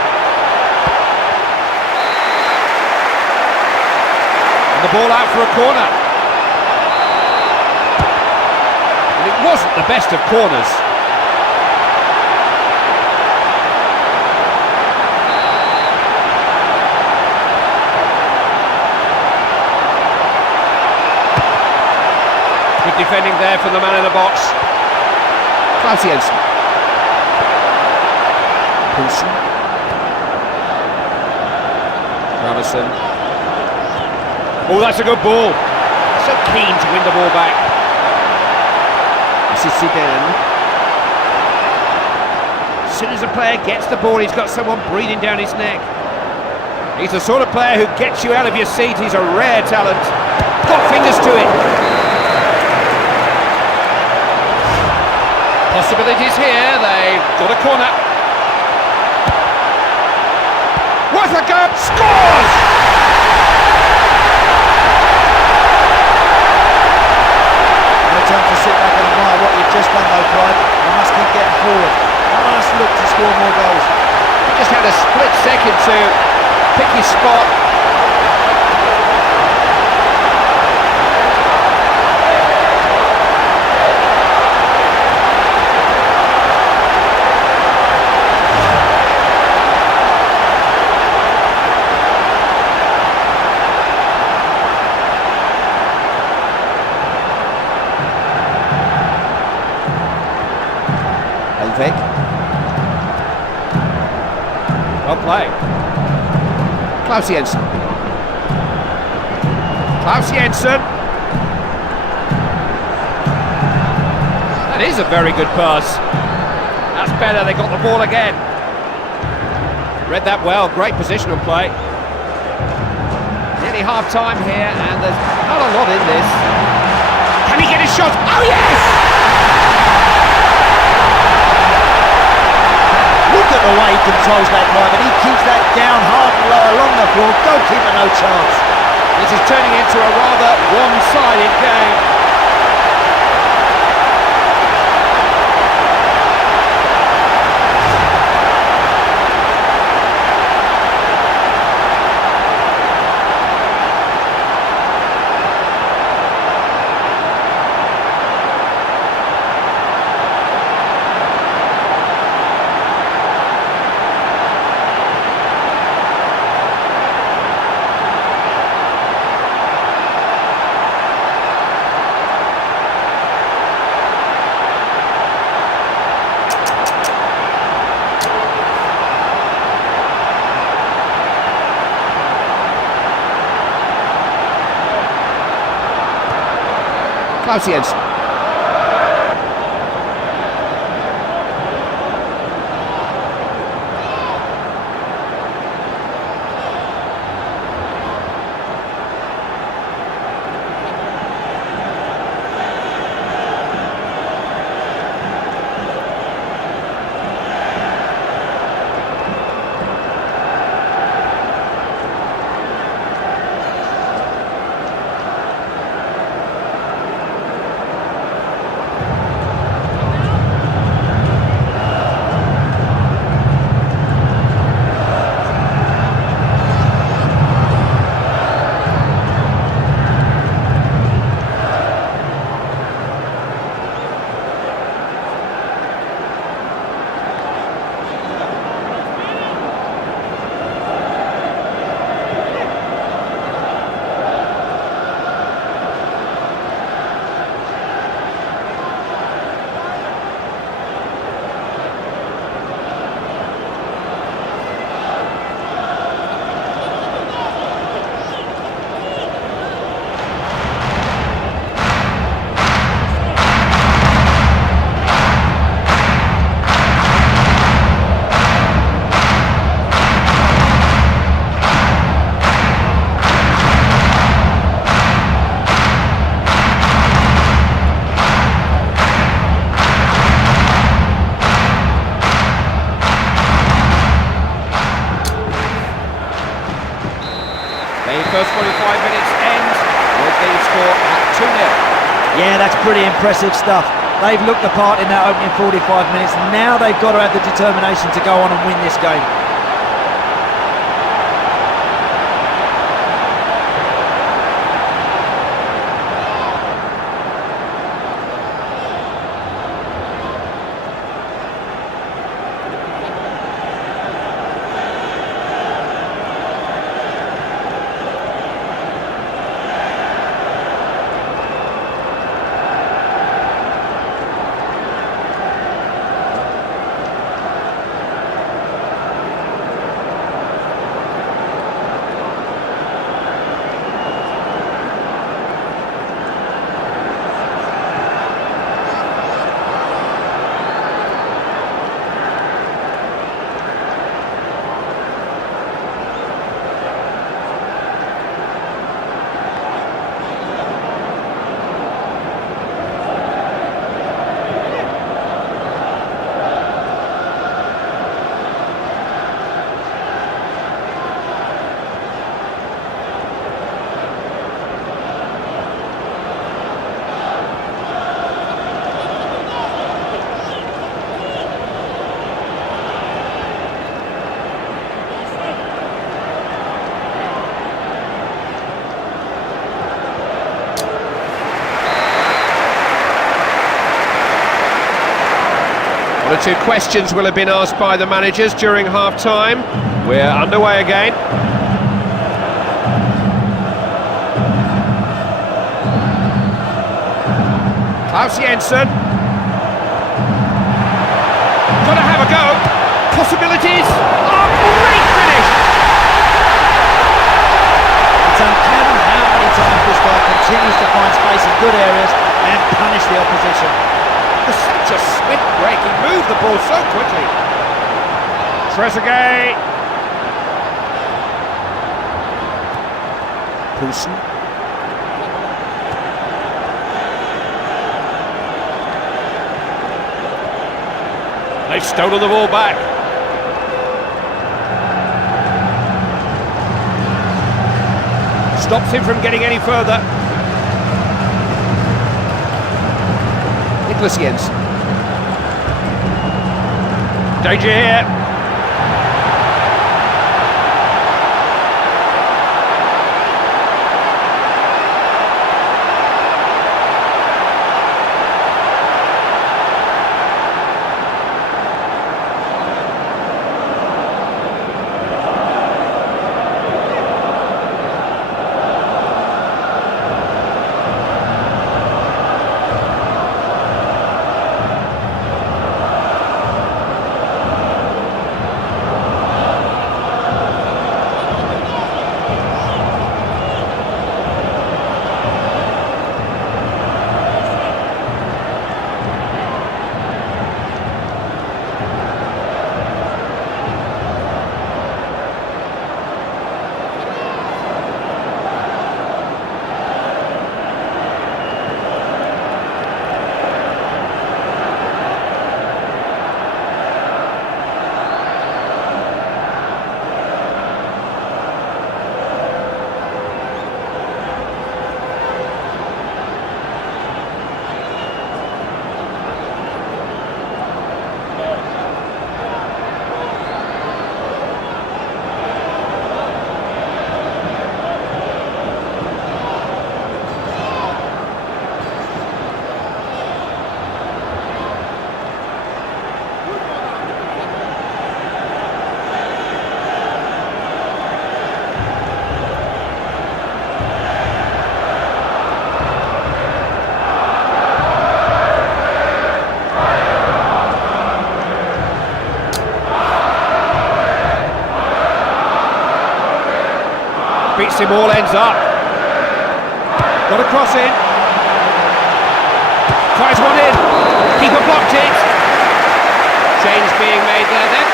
And the ball out for a corner. And it wasn't the best of corners. Good defending there from the man in the box. Klaus Jensen. Poulsen. Ramazan. Oh, that's a good ball. So keen to win the ball back. This is Zidane. As soon as a player gets the ball, he's got someone breathing down his neck. He's the sort of player who gets you out of your seat. He's a rare talent. Got fingers to it. Possibilities here. They've got a corner. Worth a go. Scores! No time to sit back and admire what you've just done though, Clive. You must keep getting forward. You must look to score more goals. He just had a split second to pick his spot. Well played. Klaus Jensen. Klaus Jensen. That is a very good pass. That's better, they got the ball again. Read that well, great positional play. Nearly half time here, and there's not a lot in this. Can he get his shot? Oh yes! Look at the way he controls that drive, and he keeps that down hard and low along the floor. Goalkeeper no chance. This is turning into a rather one-sided game. Klaus Jensen. first 45 minutes ends with the score at 2-0. Yeah, that's pretty impressive stuff. They've looked the part in that opening 45 minutes. Now they've got to have the determination to go on and win this game. One or two questions will have been asked by the managers during half-time. We're underway again. Klaus Jensen. Gotta have a go. Possibilities. Oh, great finish! It's uncanny how many times this guy continues to find space in good areas and punish the opposition. Such a swift break, he moved the ball so quickly. Trezeguet. Poulsen. They've stolen the ball back. Stops him from getting any further. Nicholas Jensen. Danger here. Beats him all ends up. Got a cross in. Tries one in. Keeper blocked it. Change being made there then.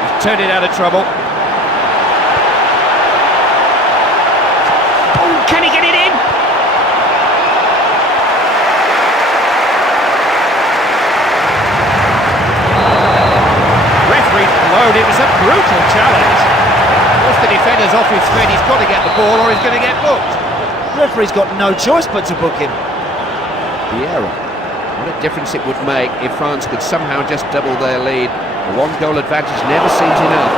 He's turned it out of trouble. Oh, can he get it in? Referee referee's fit, he's got to get the ball or he's going to get booked. Referee's got no choice but to book him. Vieira. What a difference it would make if France could somehow just double their lead. A one-goal advantage never seems enough.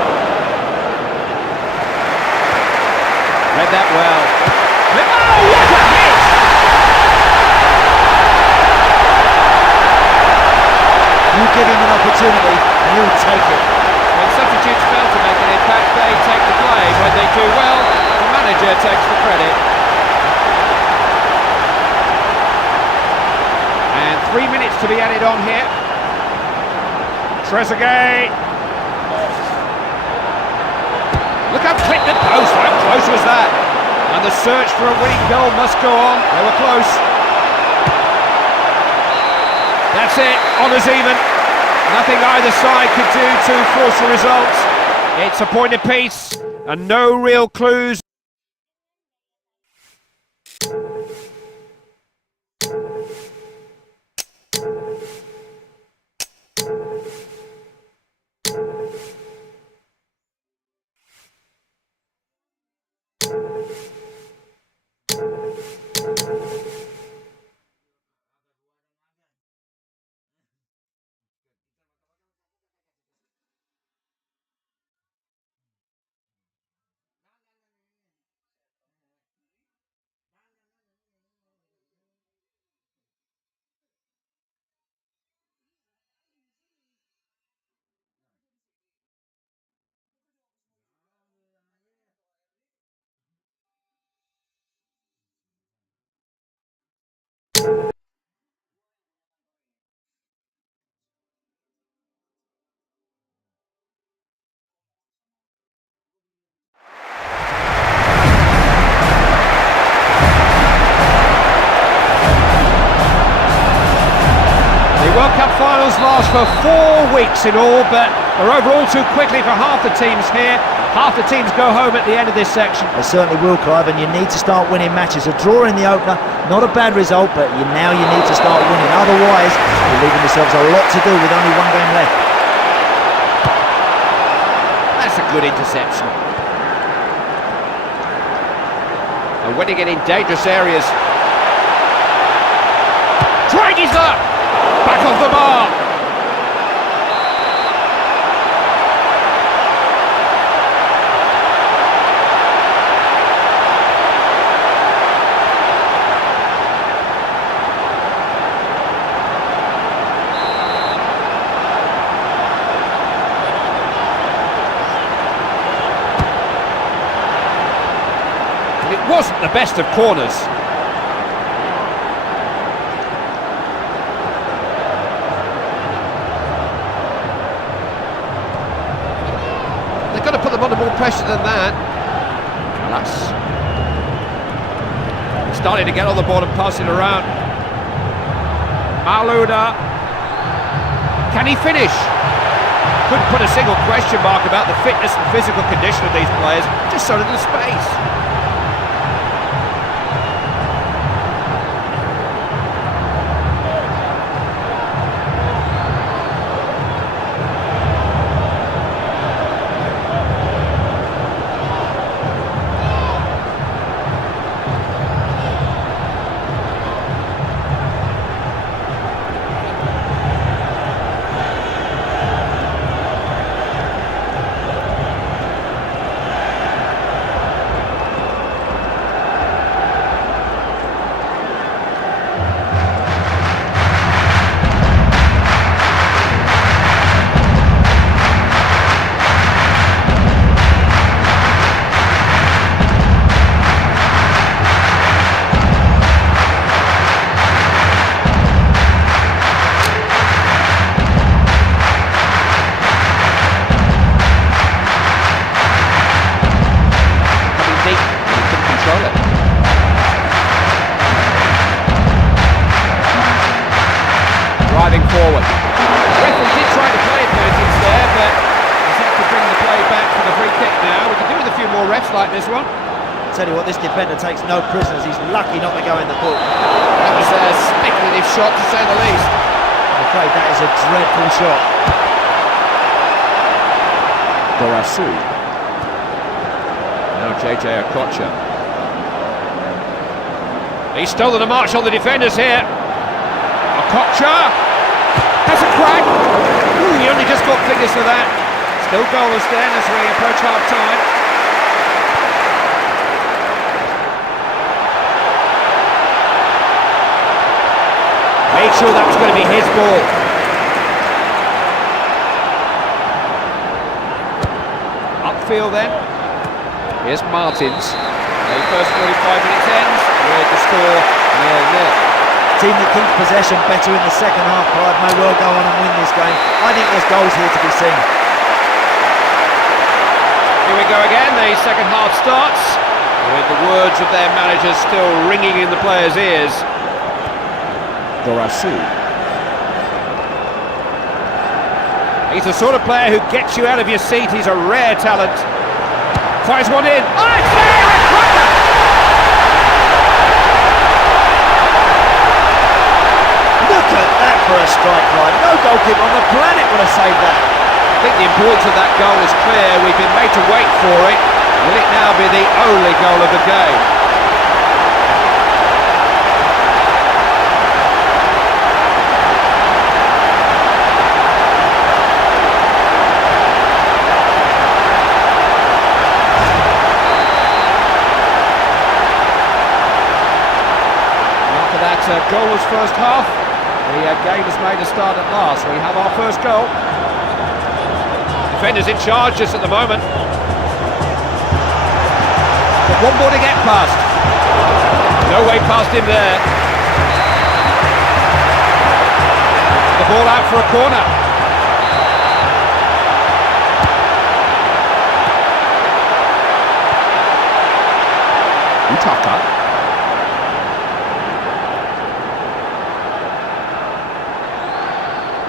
Read that well. Oh, what a hit! You give him an opportunity and he'll take it. When substitutes fail to make an impact, they take the blame. When they do well, the manager takes the credit. And 3 minutes to be added on here. Trezeguet. Look how quick the post. How close was that? And the search for a winning goal must go on. They were close. That's it. Honours even. Nothing either side could do to force the result. It's a point apiece and no real clues. World Cup finals last for 4 weeks in all, but they're over all too quickly for half the teams here. Half the teams go home at the end of this section. They certainly will, Clive, and you need to start winning matches. A draw in the opener, not a bad result, but now you need to start winning. Otherwise, you're leaving yourselves a lot to do with only one game left. That's a good interception. And when you get in dangerous areas, drag his up! Back off the bar! And it wasn't the best of corners. They've got to put them under more pressure than that. Alas. Starting to get on the board and pass it around. Malouda. Can he finish? Couldn't put a single question mark about the fitness and physical condition of these players. Just so little space. Driving forward. The referee did try to play advantage there, but he's had to bring the play back for the free kick now. We can do with a few more refs like this one. Tell you what, this defender takes no prisoners. He's lucky not to go in the book. That was a speculative shot, to say the least. I'm afraid that is a dreadful shot. Dorasu. Now JJ Okocha. He's stolen a march on the defenders here. Okocha has a crack. Ooh, he only just got fingers for that. Still goalless then as we approach half time. Made sure that was going to be his ball. Upfield then. Here's Martins. The first 45 minutes ends with the score 0-0. Team that keeps possession better in the second half, Clive, may well go on and win this game. I think there's goals here to be seen. Here we go again, the second half starts, with the words of their manager still ringing in the players' ears. Gorasu. He's the sort of player who gets you out of your seat. He's a rare talent. Fires one in. Oh, it's there! A cracker! Look at that for a strike, Clive. No goalkeeper on the planet would have saved that. I think the importance of that goal is clear. We've been made to wait for it. Will it now be the only goal of the game? Goalless first half. The game has made a start at last. We have our first goal. Defenders in charge just at the moment. But one more to get past. No way past him there. The ball out for a corner. Utaka.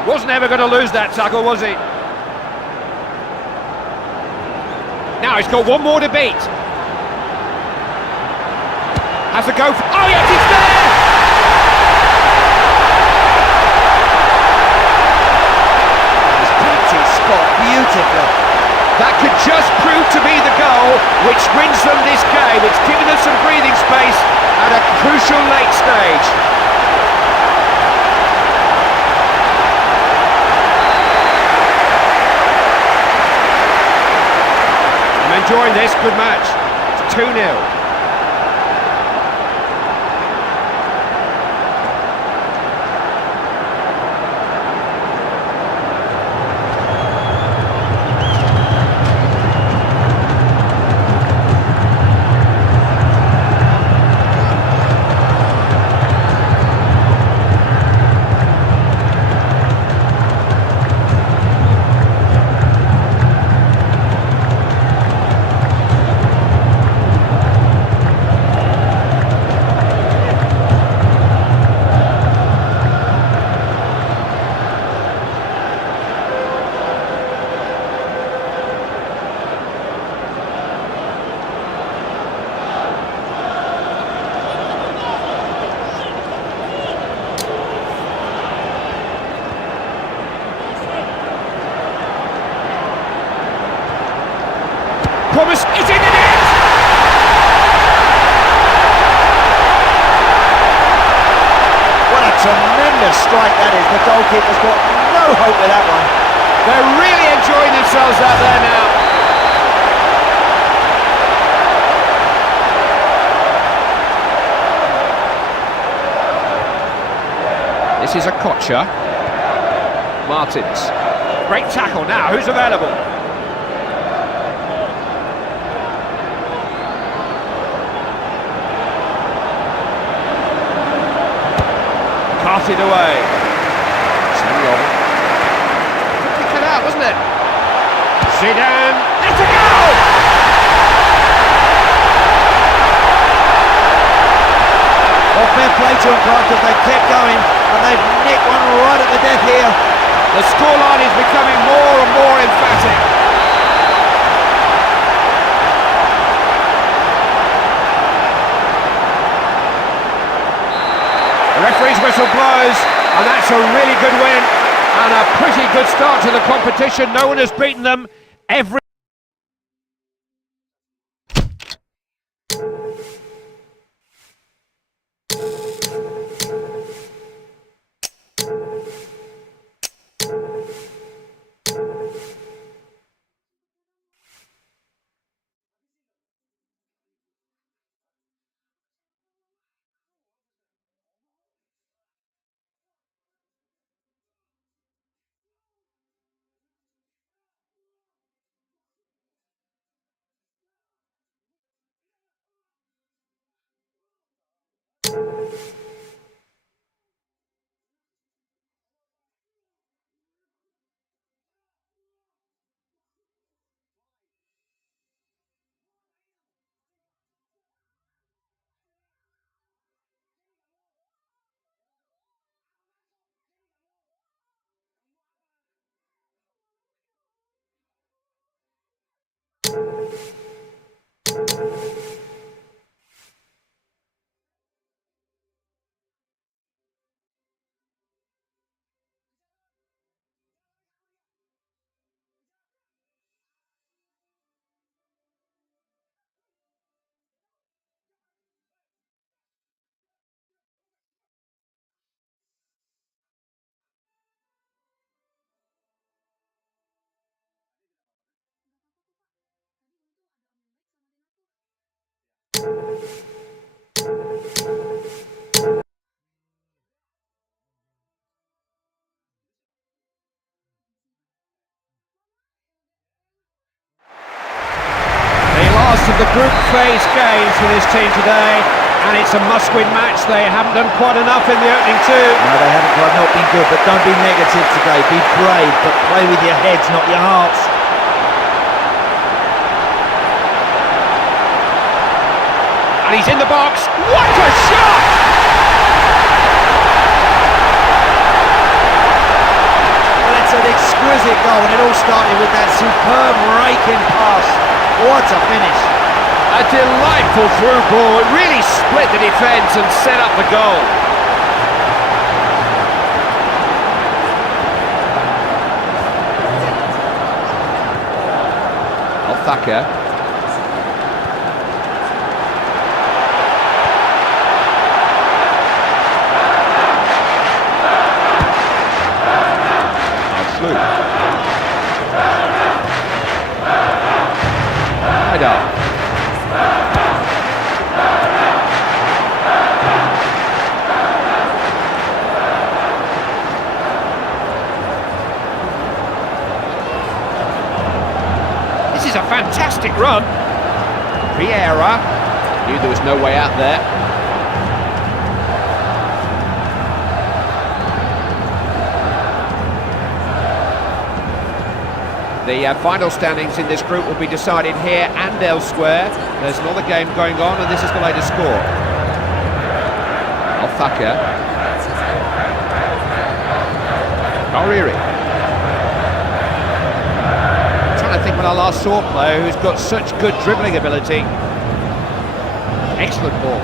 Wasn't ever going to lose that tackle, was he? Now he's got one more to beat. Has a go for... Oh yes, it's there! He's picked his spot beautifully. That could just prove to be the goal which wins them this game. It's given us some breathing space at a crucial late stage. Enjoying this, good match. It's 2-0. Promise, it's in the net! What a tremendous strike that is. The goalkeeper's got no hope with that one. They're really enjoying themselves out there now. This is Okocha. Martins. Great tackle now. Who's available? Parted away. Samuel. Quickly cut out, wasn't it? Zidane. It's a goal! Well, fair play to them, Clive, because they kept going and they've nicked one right at the death here. The scoreline is becoming more and more emphatic. The referee's whistle blows, and that's a really good win and a pretty good start to the competition. No one has beaten them every Of the group phase games for this team today, and it's a must-win match. They haven't done quite enough in the opening two. No, they haven't quite not been good, but don't be negative today. Be brave, but play with your heads, not your hearts. And he's in the box. What a shot! Well, it's an exquisite goal, and it all started with that superb raking pass. What a finish. A delightful through ball. It really split the defence and set up the goal. Al-Thaka. Al-Sloop. This is a fantastic run. Vieira knew there was no way out there. The final standings in this group will be decided here and elsewhere. There's another game going on, and this is the latest score. Al-Thaka. Hariri. I'm trying to think when I last saw a player who's got such good dribbling ability. Excellent ball.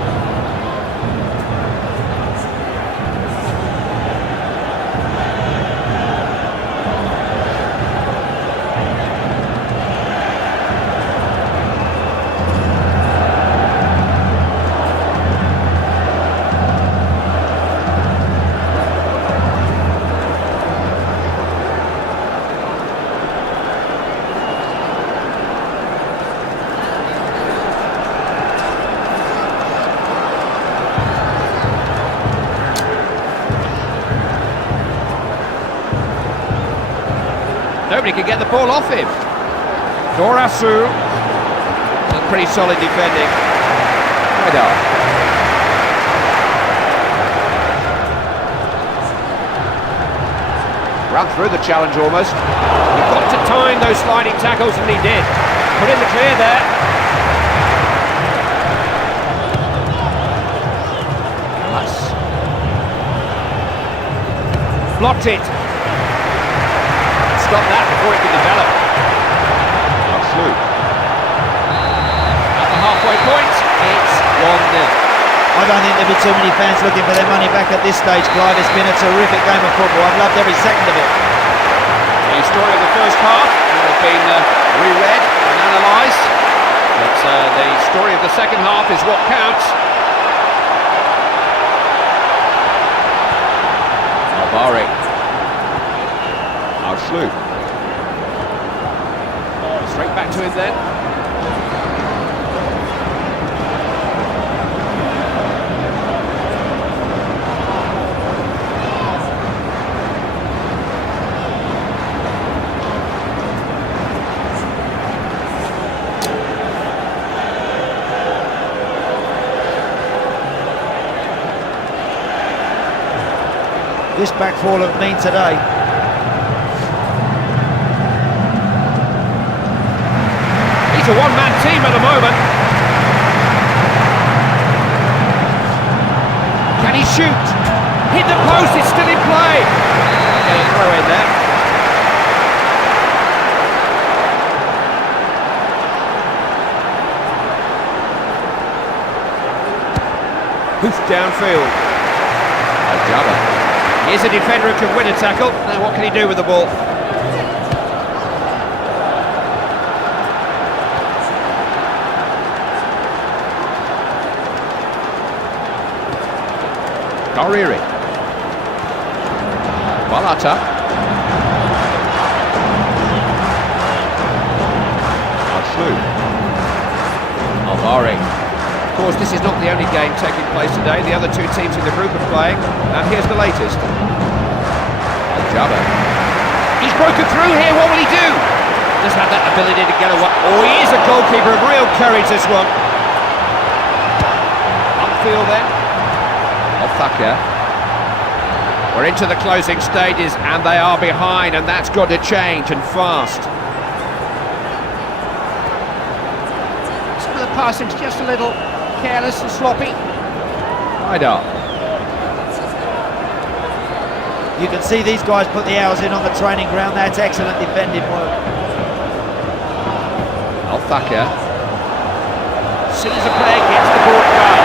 Nobody can get the ball off him. Dorasu. That's pretty solid defending. Haidar. Ran through the challenge almost. You've got to time those sliding tackles, and he did. Put in the clear there. Nice. Blocked it. Stop that before it can develop. Absolute. At the halfway point, it's 1-0. I don't think there'll be too many fans looking for their money back at this stage, Clive. It's been a terrific game of football. I've loved every second of it. The story of the first half has been reread and analysed, but the story of the second half is what counts. Albari. Sloop. Straight back to him then. this back four look mean today? He's a one-man team at the moment. Can he shoot? Hit the post, it's still in play. Get a throw in there. Hoof downfield. Here's a defender who can win a tackle. Now what can he do with the ball? Goriri. Balata. Ashlu. Alvari. Of course, this is not the only game taking place today. The other two teams in the group are playing, and here's the latest. Jabba. He's broken through here, what will he do? Does have that ability to get away. Oh, he is a goalkeeper of real courage, this one. Upfield then. Othaka. We're into the closing stages, and they are behind, and that's got to change, and fast. Some of the passing's just a little careless and sloppy. Haidar. You can see these guys put the hours in on the training ground. That's excellent defending work. Othaka. As soon as the player gets the ball down.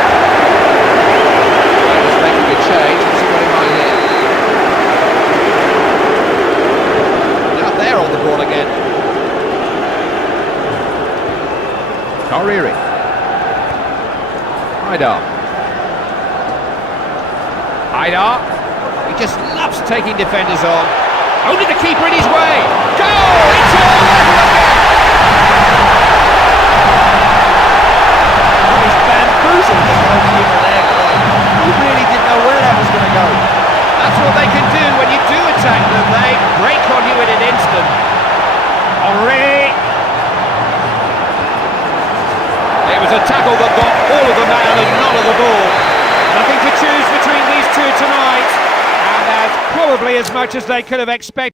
He's making a change. What's he got in mind here? Now they're on the ball again. Goriri. Haidar. He just loves taking defenders on. Only the keeper in his way. Goal! It's all level again! He's bamboozled the goalkeeper there. He really didn't know where that was going to go. That's what they can do when you do attack them. They break on you in an instant. Henri! It was a tackle that got all of the man and none of the ball. Nothing to choose between these two tonight, and that's probably as much as they could have expected.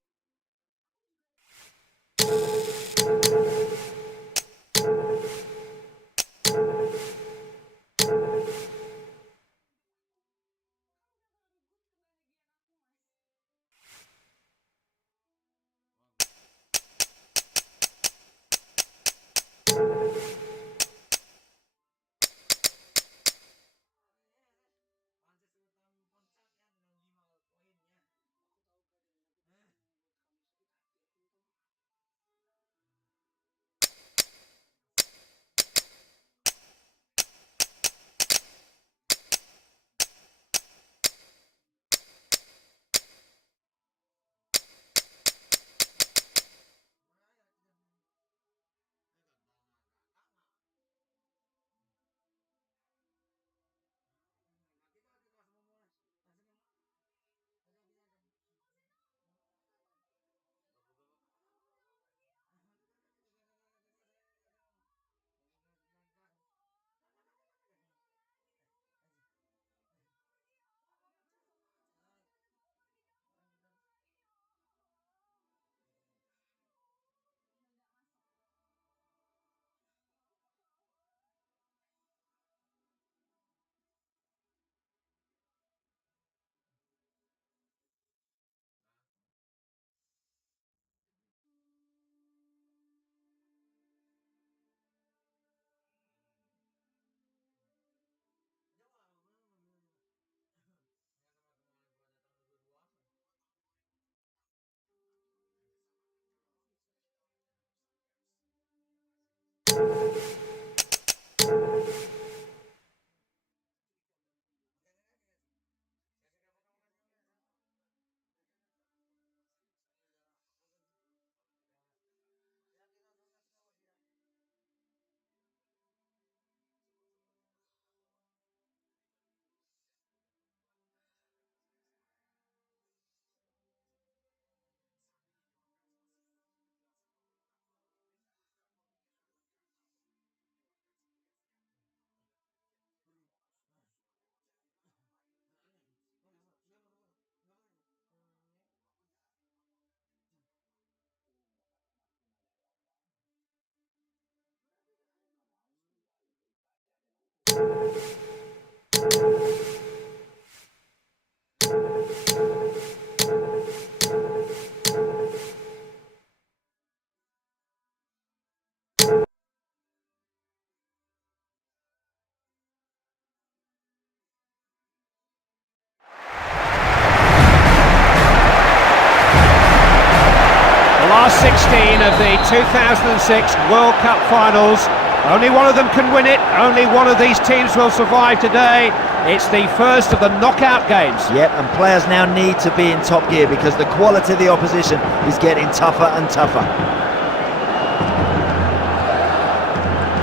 last 16 of the 2006 World Cup finals. Only one of them can win it, only one of these teams will survive today. It's the first of the knockout games. Yep, and players now need to be in top gear because the quality of the opposition is getting tougher and tougher.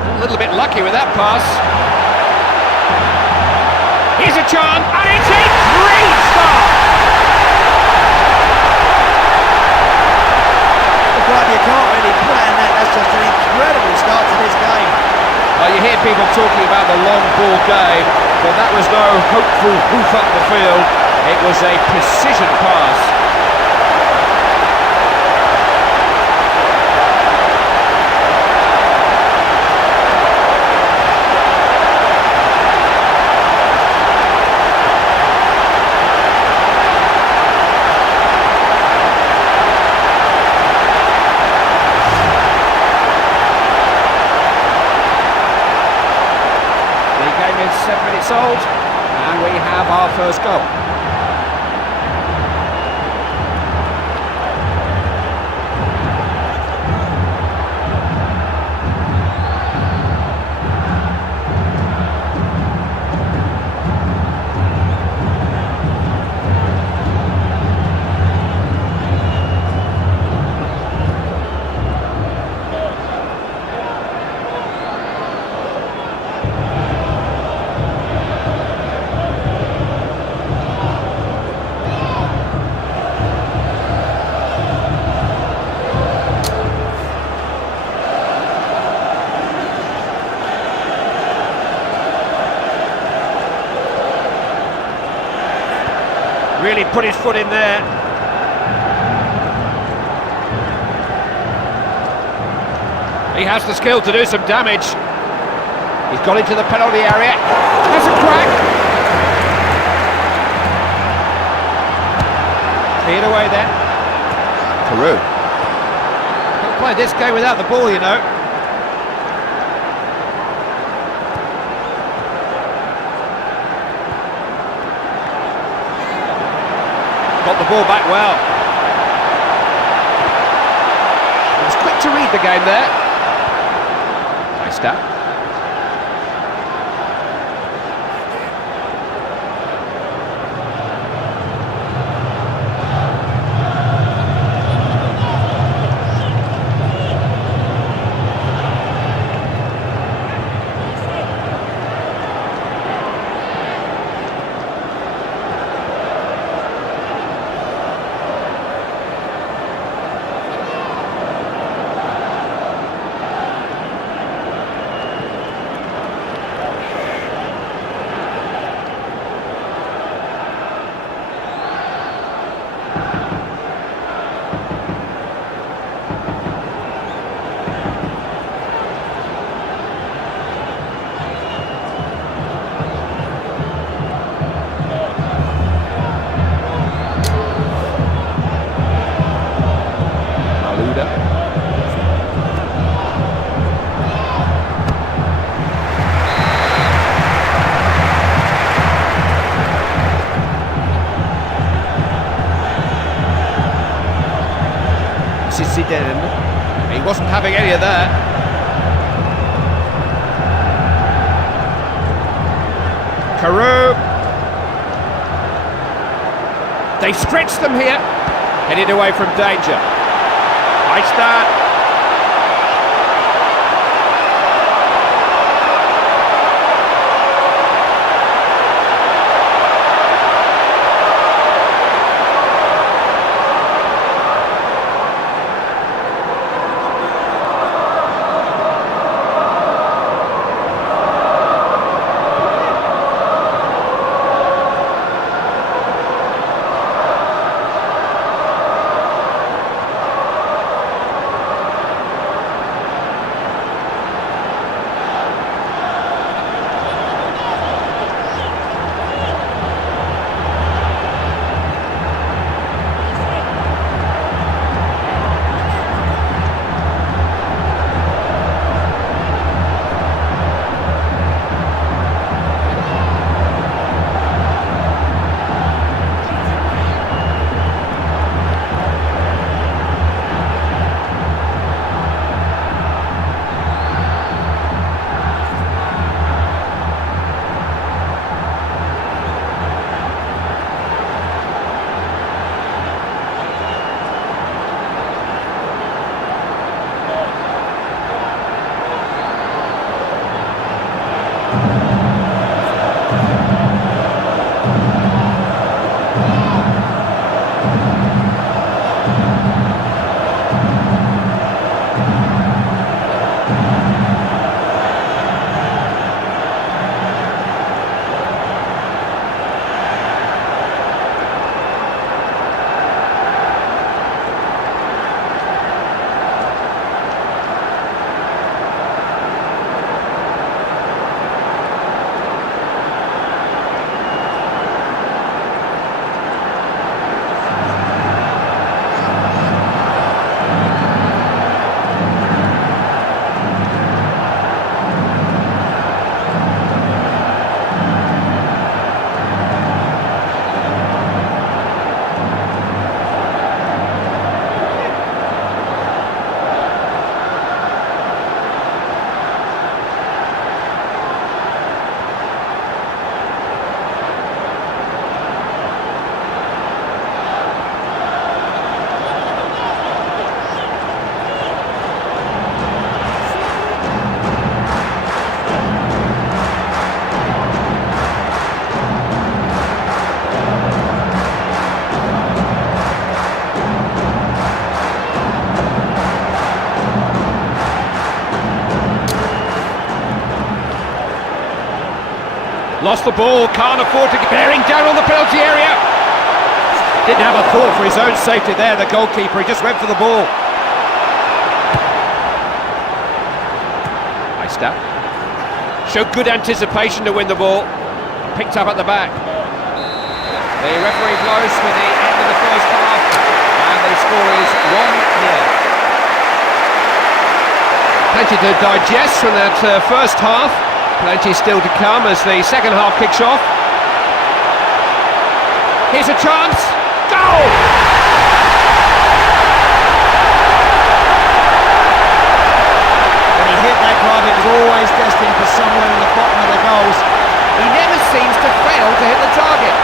A little bit lucky with that pass. Here's a chance, and it's a great start! Well, you can't really plan that. That's just an incredible start to this game. Well, you hear people talking about the long ball game, but that was no hopeful hoof up the field. It was a precision pass. The game is 7 minutes old, and we have our first goal. Really put his foot in there. He has the skill to do some damage. He's got into the penalty area. That's a crack. Cleared away then. Carew. Can't play this game without the ball, you know. Got the ball back well. He was quick to read the game there. Nice step. He wasn't having any of that. Carew. They stretched them here. Headed away from danger. Nice start. Lost the ball, can't afford to get bearing down on the penalty area. Didn't have a thought for his own safety there, the goalkeeper. He just went for the ball. Iced out. Showed good anticipation to win the ball. Picked up at the back. The referee blows for the end of the first half, and the score is 1-0. Plenty to digest from that first half. Plenty still to come as the second half kicks off. Here's a chance. Goal! When he hit that glove, it was always destined for somewhere in the bottom of the goals. He never seems to fail to hit the target.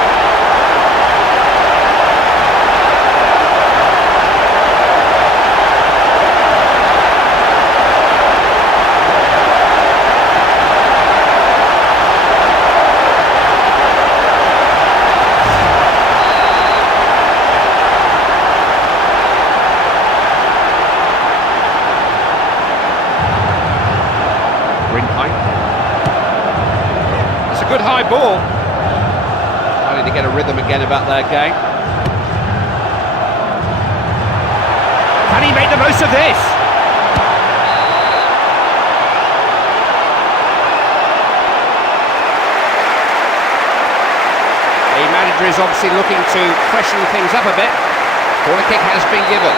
It's a good high ball. Starting to get a rhythm again about their game. Can he make the most of this? The manager is obviously looking to freshen things up a bit. Corner kick has been given.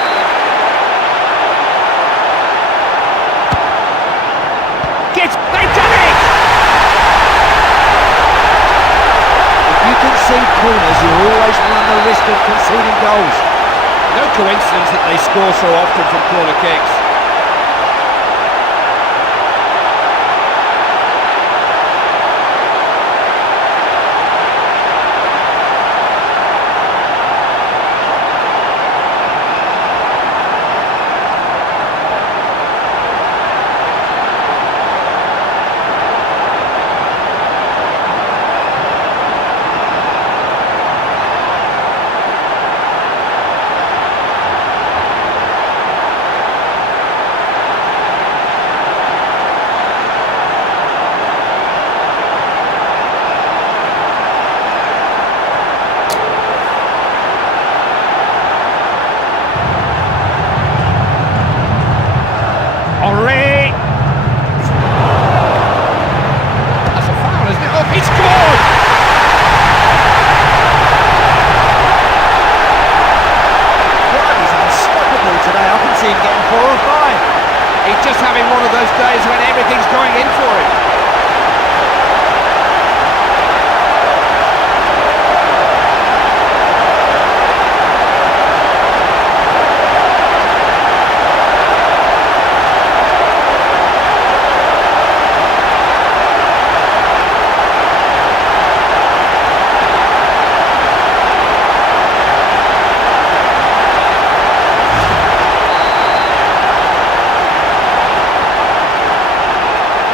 They've done it! If you concede corners, you always run the risk of conceding goals. No coincidence that they score so often from corner kicks. That's a foul, isn't it? Oh, he scored! God, he's unstoppable today. I can see him getting 4 or 5. He's just having one of those days when everything's going in for him.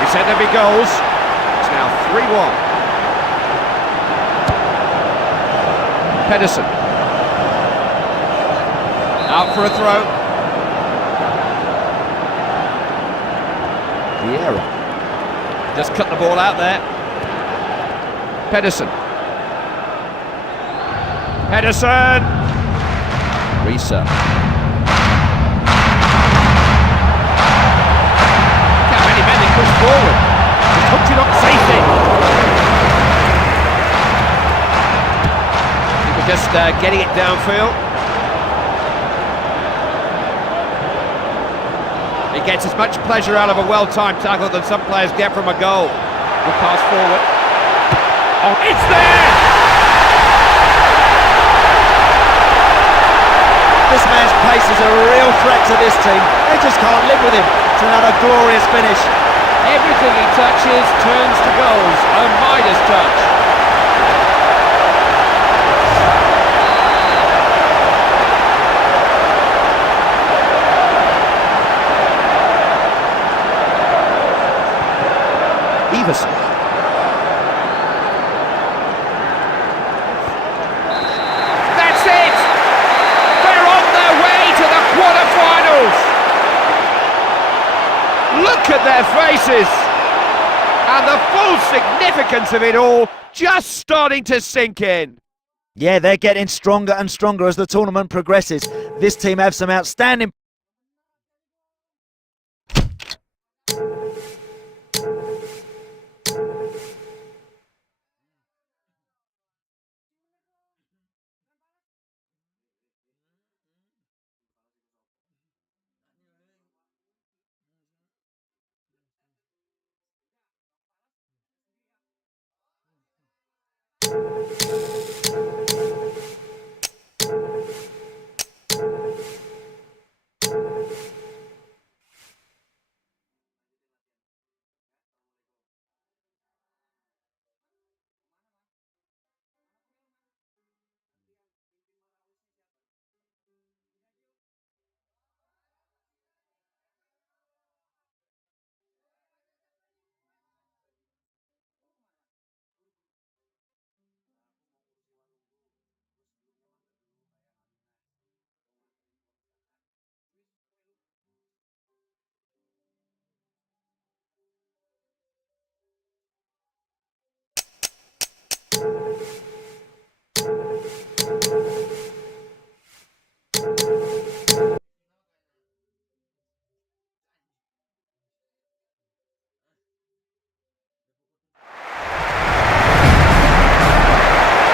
Said there'd be goals. It's now 3-1. Pedersen. Out for a throw. Vieira. Just cut the ball out there. Pedersen. Pedersen. Risa. Push forward. He's hooked it up safely. People just getting it downfield. He gets as much pleasure out of a well-timed tackle than some players get from a goal. Good pass forward. Oh, it's there! This man's pace is a real threat to this team. They just can't live with him. It's another glorious finish. Everything he touches turns to goals. A Midas touch. Everson. That's it! They're on their way to the quarter-finals! Look at their faces! And the full significance of it all just starting to sink in. Yeah, they're getting stronger and stronger as the tournament progresses. This team have some outstanding...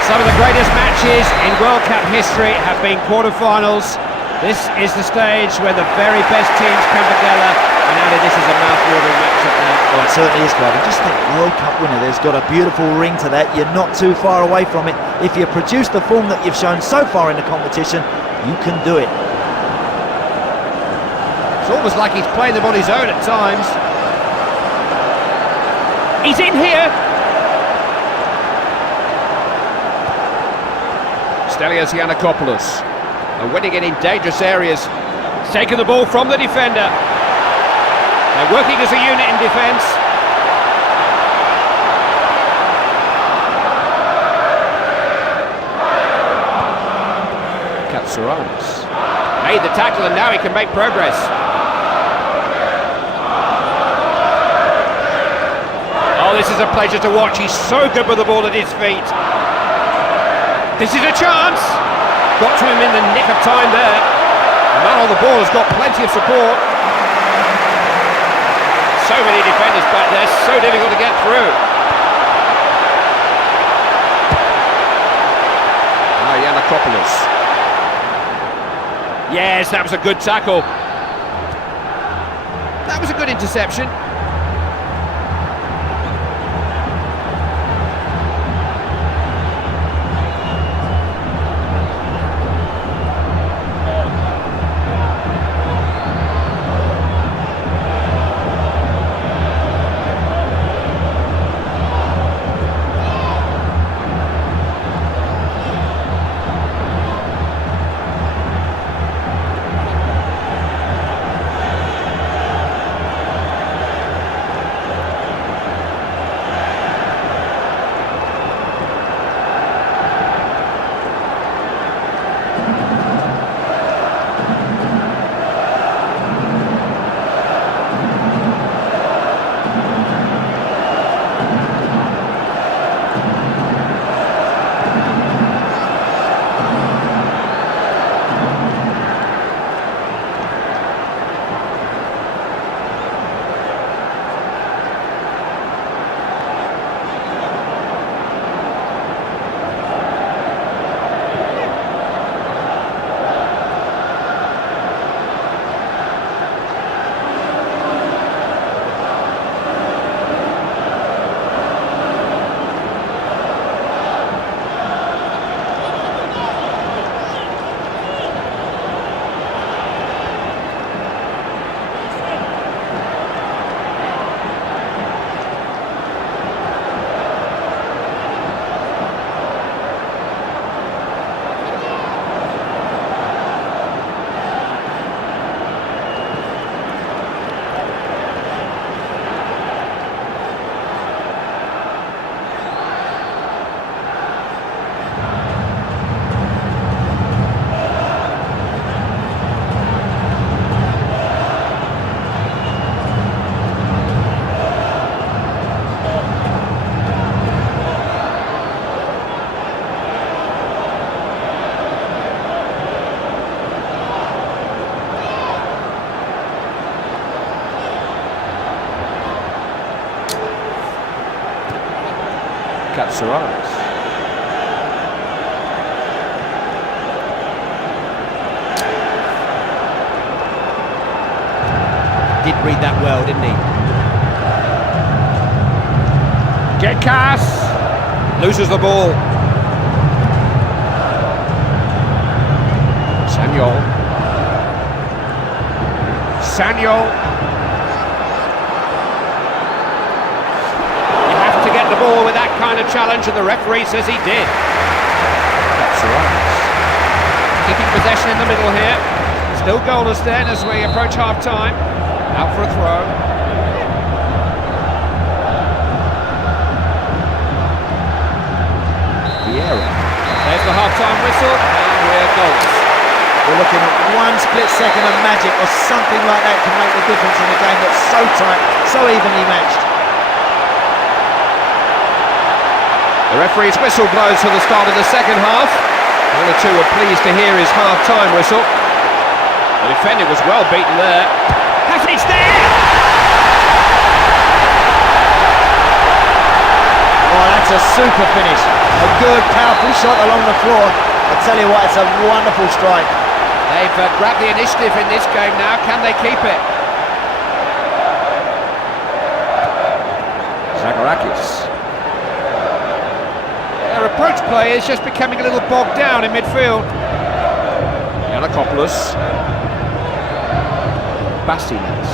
Some of the greatest matches in World Cup history have been quarter-finals. This is the stage where the very best teams come together, and Andy, this is a mouth-watering matchup now. Well, it certainly is, Clive. And just think, World Cup winner, there's got a beautiful ring to that. You're not too far away from it. If you produce the form that you've shown so far in the competition, you can do it. It's almost like he's playing them on his own at times. He's in here! Stelios Yiannakopoulos, and winning it in dangerous areas. He's taken the ball from the defender. They're working as a unit in defence. Katsouras made the tackle, and now he can make progress. Oh, this is a pleasure to watch. He's so good with the ball at his feet. This is a chance! Got to him in the nick of time there. The man on the ball has got plenty of support. So many defenders back there, so difficult to get through. Now Yiannakopoulos. Yes, that was a good tackle. That was a good interception. Catsouras. Did read that well, didn't he? Gekas loses the ball. Sanyol. You have to get the ball with that kind of challenge, and the referee says he did. Catsouras. Keeping possession in the middle here. Still goalless then as we approach half-time. Out for a throw. Vieira. There's the half-time whistle, and we're goals. We're looking at 1 split second of magic or something like that can make the difference in a game that's so tight, so evenly matched. The referee's whistle blows for the start of the second half. One or two were pleased to hear his half-time whistle. The defender was well beaten there. Passage there! Oh, that's a super finish. A good, powerful shot along the floor. I tell you what, it's a wonderful strike. They've grabbed the initiative in this game now. Can they keep it? Zagorakis. Their approach play is just becoming a little bogged down in midfield. Yanakopoulos. Basinas.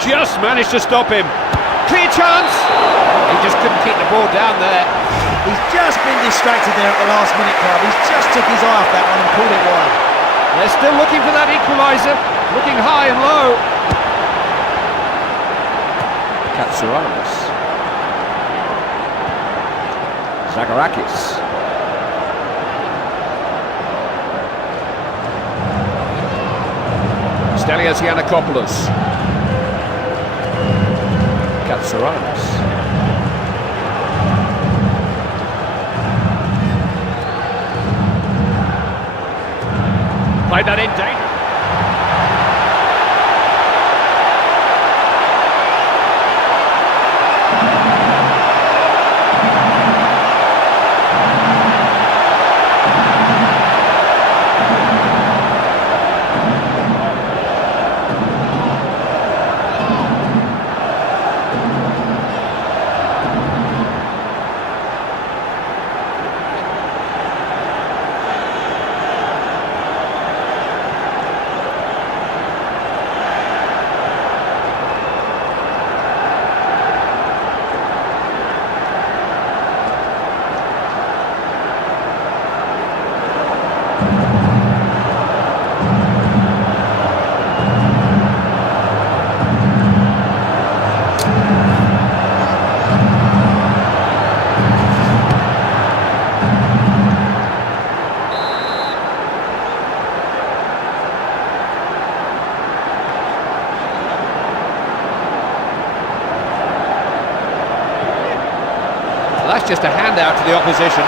Just managed to stop him. Clear chance! He just couldn't keep the ball down there. He's just been distracted there at the last minute, Clive. He's just took his eye off that one and pulled it wide. They're still looking for that equaliser. Looking high and low. Catsouras. Zagorakis. Stelios Yanakopoulos. Catsouras. Played that in, Dane. That's just a handout to the opposition.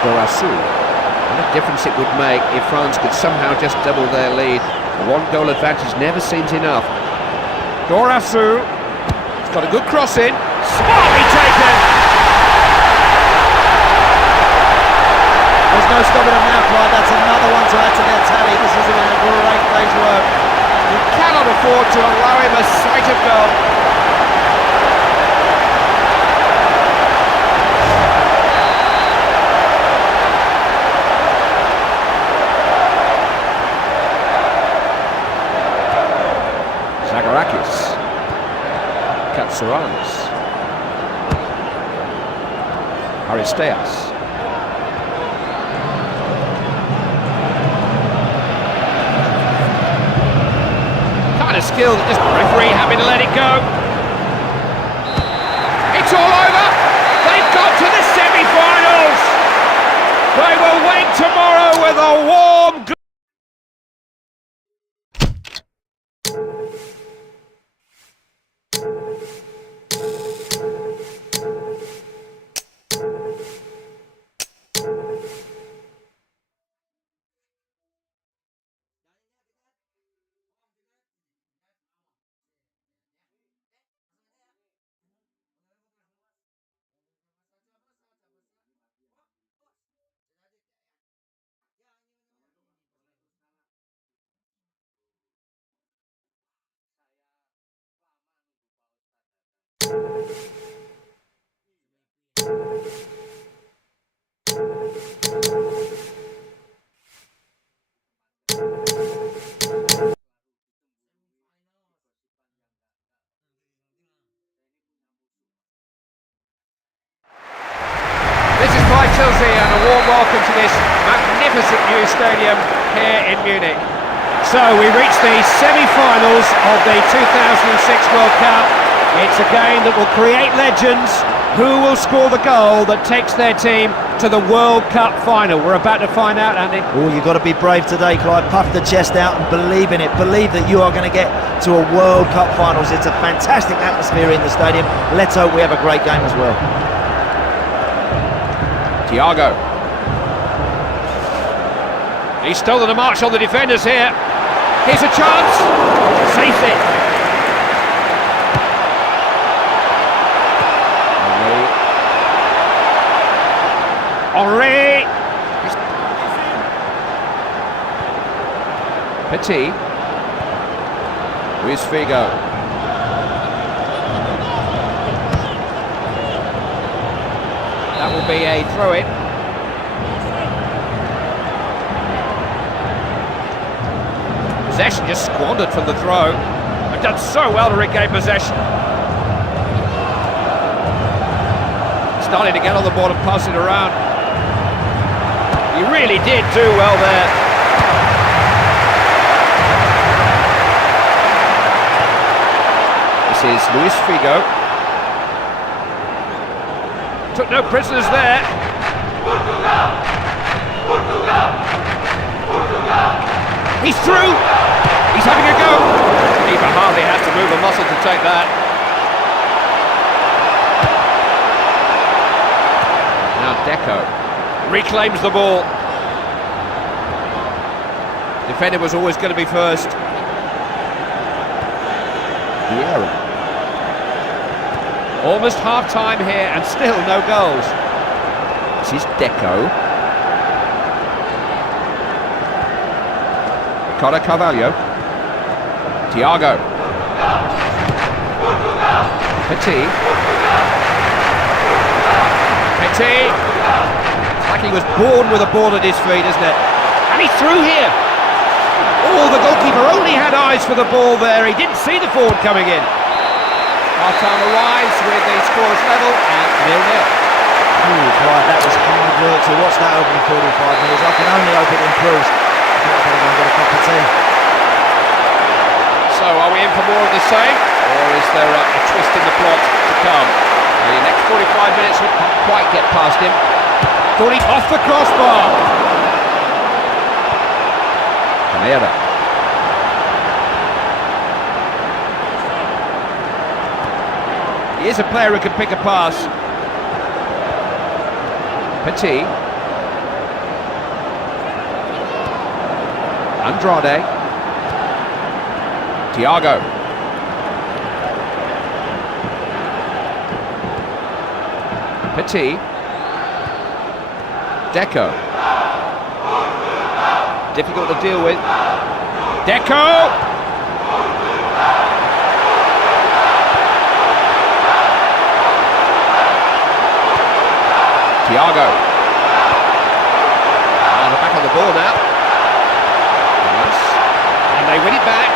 Gorasu. What a difference it would make if France could somehow just double their lead. A one-goal advantage never seems enough. Gorasu. He's got a good cross in. Smartly taken! There's no stopping them now, Clive. That's another one to add to their tally. This has been a great day's work. You cannot afford to allow him a sight of goal. Aristeas. Kind of skill that this referee having to let it go. It's all over. They've got to the semi-finals. They will win tomorrow with a warm Chelsea and a warm welcome to this magnificent new stadium here in Munich. So we reach the semi-finals of the 2006 World Cup. It's a game that will create legends. Who will score the goal that takes their team to the World Cup final? We're about to find out, Andy. Oh, you've got to be brave today, Clive. Puff the chest out and believe in it. Believe that you are going to get to a World Cup finals. It's a fantastic atmosphere in the stadium. Let's hope we have a great game as well. Thiago. He's stolen a march on the defenders here. Here's a chance. Safe it. Henri. Petit. Luis Figo. That will be a throw-in. Possession just squandered from the throw. They've done so well to regain possession. Starting to get on the board and pass it around. He really did do well there. This is Luis Figo. Took no prisoners there. He's through. He's having a go. Keeper hardly had to move a muscle to take that. Now Deco reclaims the ball. Defender was always going to be first. Vieira. Almost half-time here and still no goals. This is Deco. Ricardo Carvalho. Thiago. Petit. Petit. It's like he was born with a ball at his feet, isn't it? And he's through here. Oh, the goalkeeper only had eyes for the ball there. He didn't see the forward coming in. Half-time arrives with the scorers level at 0-0. Right, that was hard work to watch that opening 45 minutes. I can only hope it improves. I think I'm going to get a cup of tea. So, are we in for more of the same, or is there a twist in the plot to come? The next 45 minutes we can't quite get past him. Thought he off the crossbar. Caneda. He is a player who can pick a pass. Petit. Andrade. Thiago. Petit. Deco. Difficult to deal with. Deco! Thiago. And they're back on the ball now. Yes. And they win it back.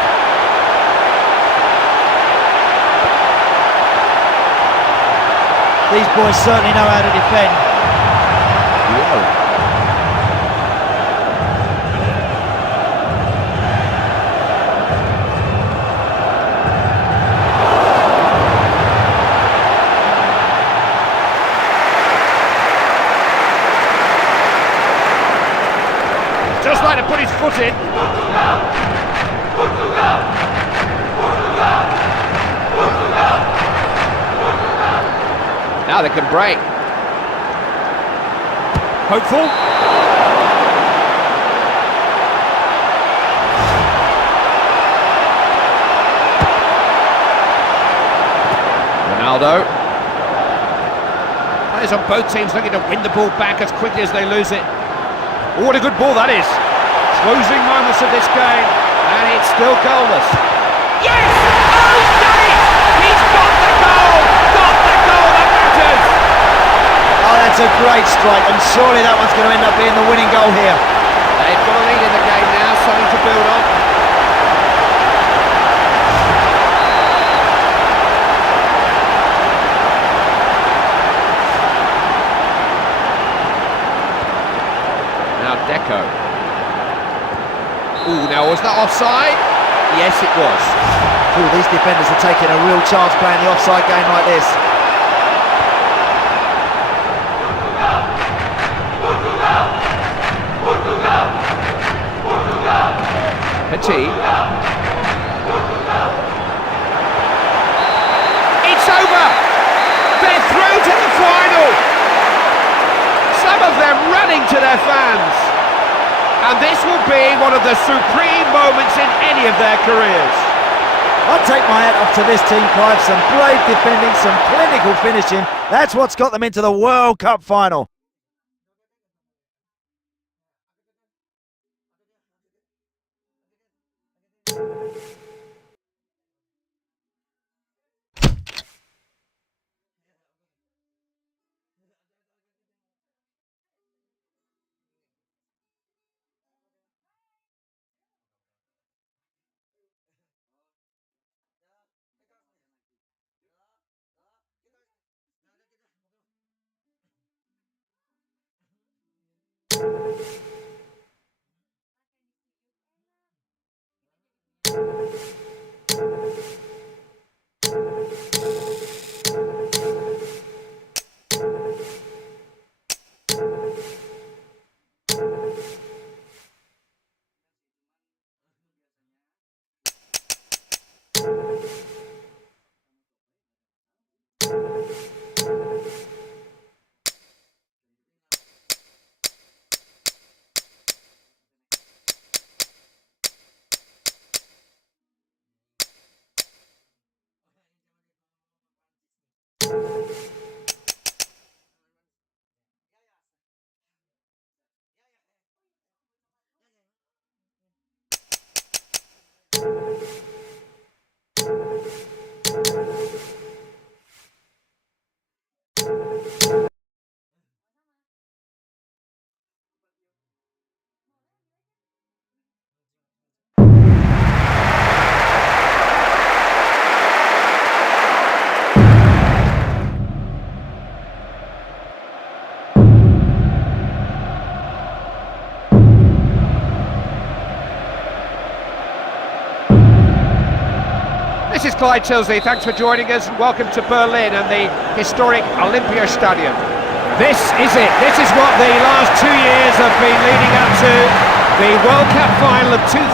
These boys certainly know how to defend. Vieira. Just like to put his foot in. Now they can break. Hopeful. Ronaldo. Players on both teams looking to win the ball back as quickly as they lose it. Oh, what a good ball that is. Closing moments of this game, and it's still goalless. Yes! Oh, he's done it! He's got the goal! Got the goal that matters! Oh, that's a great strike, and surely that one's going to end up being the winning goal here. They've got a lead in the game now, something to build on. Now Deco. Ooh, now was that offside? Yes, it was. Oh, these defenders are taking a real chance playing the offside game like this. Petit. It's over! They're through to the final! Some of them running to their fans. And this will be one of the supreme moments in any of their careers. I'll take my hat off to this team, Clive. Some brave defending, some clinical finishing. That's what's got them into the World Cup final. This is Clyde Tilsley, thanks for joining us and welcome to Berlin and the historic Olympiastadion. This is it, this is what the last 2 years have been leading up to. The World Cup final of 2006,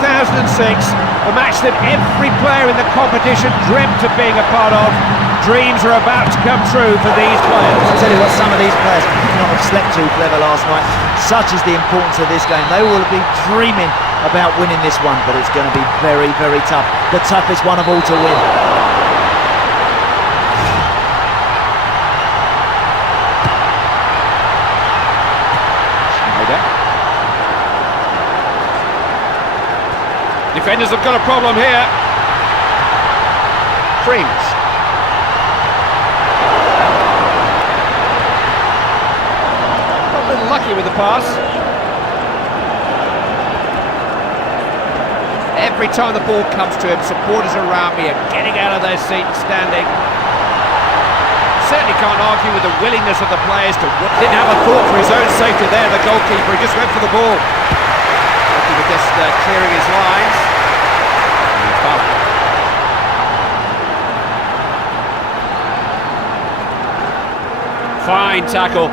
a match that every player in the competition dreamt of being a part of. Dreams are about to come true for these players. I'll tell you what, some of these players could not have slept too clever last night. Such is the importance of this game. They will be dreaming about winning this one, but it's going to be very, very tough. The toughest one of all to win. Defenders have got a problem here. Frings. Got a little lucky with the pass. Every time the ball comes to him, supporters around me are getting out of their seat and standing. Certainly can't argue with the willingness of the players to... Didn't have a thought for his own safety there, the goalkeeper. He just went for the ball. Looking at just clearing his lines. And Buat. Fine tackle.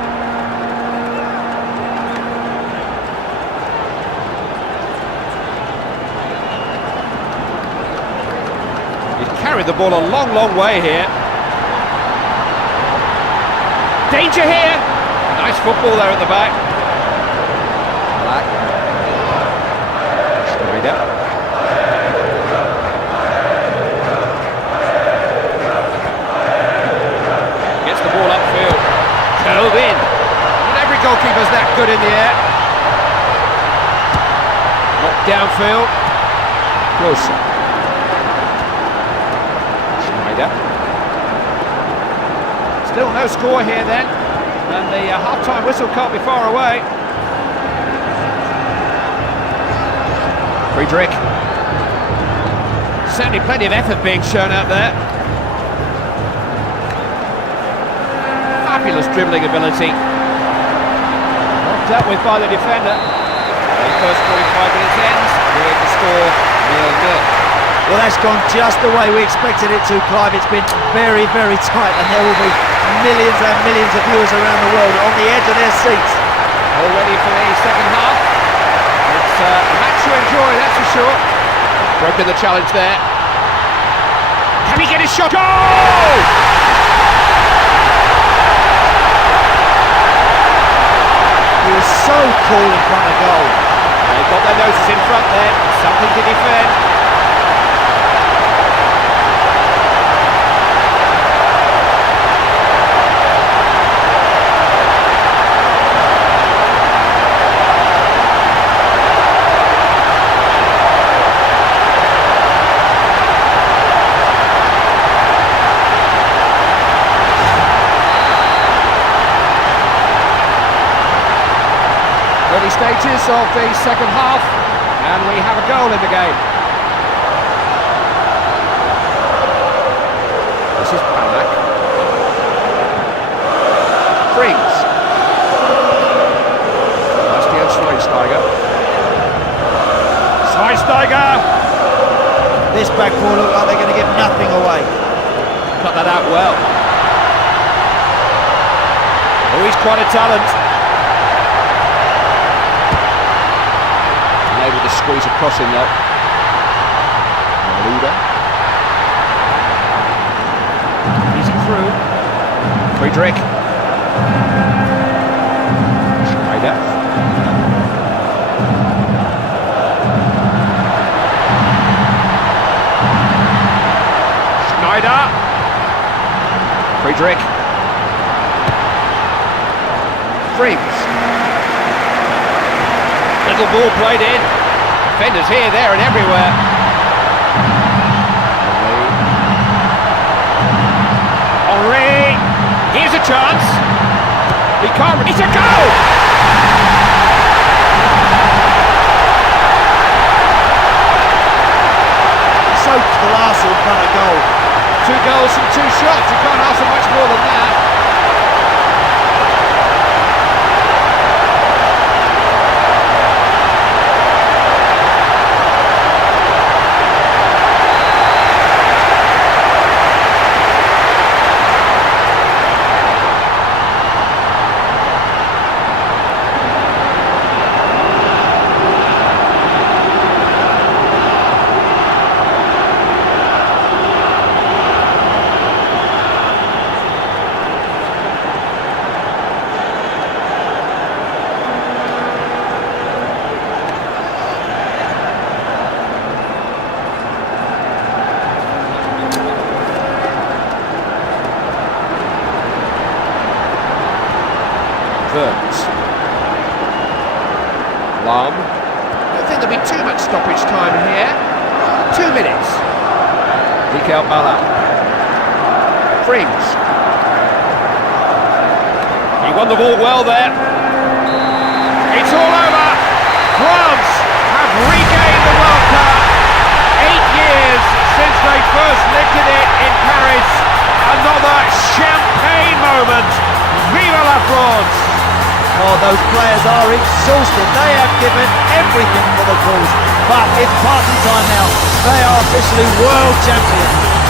He's carried the ball a long, long way here. Danger here! Nice football there at the back. Black. Schneider. Gets the ball upfield. Curled in. Not every goalkeeper's that good in the air. Knocked downfield. Closer. Schneider. Still no score here then, and the half-time whistle can't be far away. Friedrich. Certainly plenty of effort being shown out there. Fabulous dribbling ability. Well dealt with by the defender. The first 45 minutes ends with the score 0-0. Well, that's gone just the way we expected it to, Clive. It's been very, very tight, and there will be millions and millions of viewers around the world on the edge of their seats. All ready for the second half. It's a match to enjoy, that's for sure. Broken the challenge there. Can he get his shot? Goal! He was so cool in front of goal. They've got their noses in front there. Something to defend. Early stages of the second half, and we have a goal in the game. This is Ballack. Frings. Bastian Schweinsteiger. Schweinsteiger! This back four look like they're going to give nothing away. Cut that out well. Oh, he's quite a talent. Able to squeeze across him though. Luda. Easy through. Friedrich. Schneider. Schneider. Friedrich. Frings. Little ball played in. Defenders here, there and everywhere. Henri. Here's a chance. He can't. It's a goal! So classy in front of goal. 2 goals from 2 shots. You can't ask for much more than that. Lam. I don't think there'll be too much stoppage time here. 2 minutes. Mikael Ballack. Frings. He won the ball well there. It's all over. France have regained the World Cup. 8 years since they first lifted it in Paris another champagne moment. Viva la France! Oh, those players are exhausted. They have given everything for the cause. But it's party time now. They are officially world champions.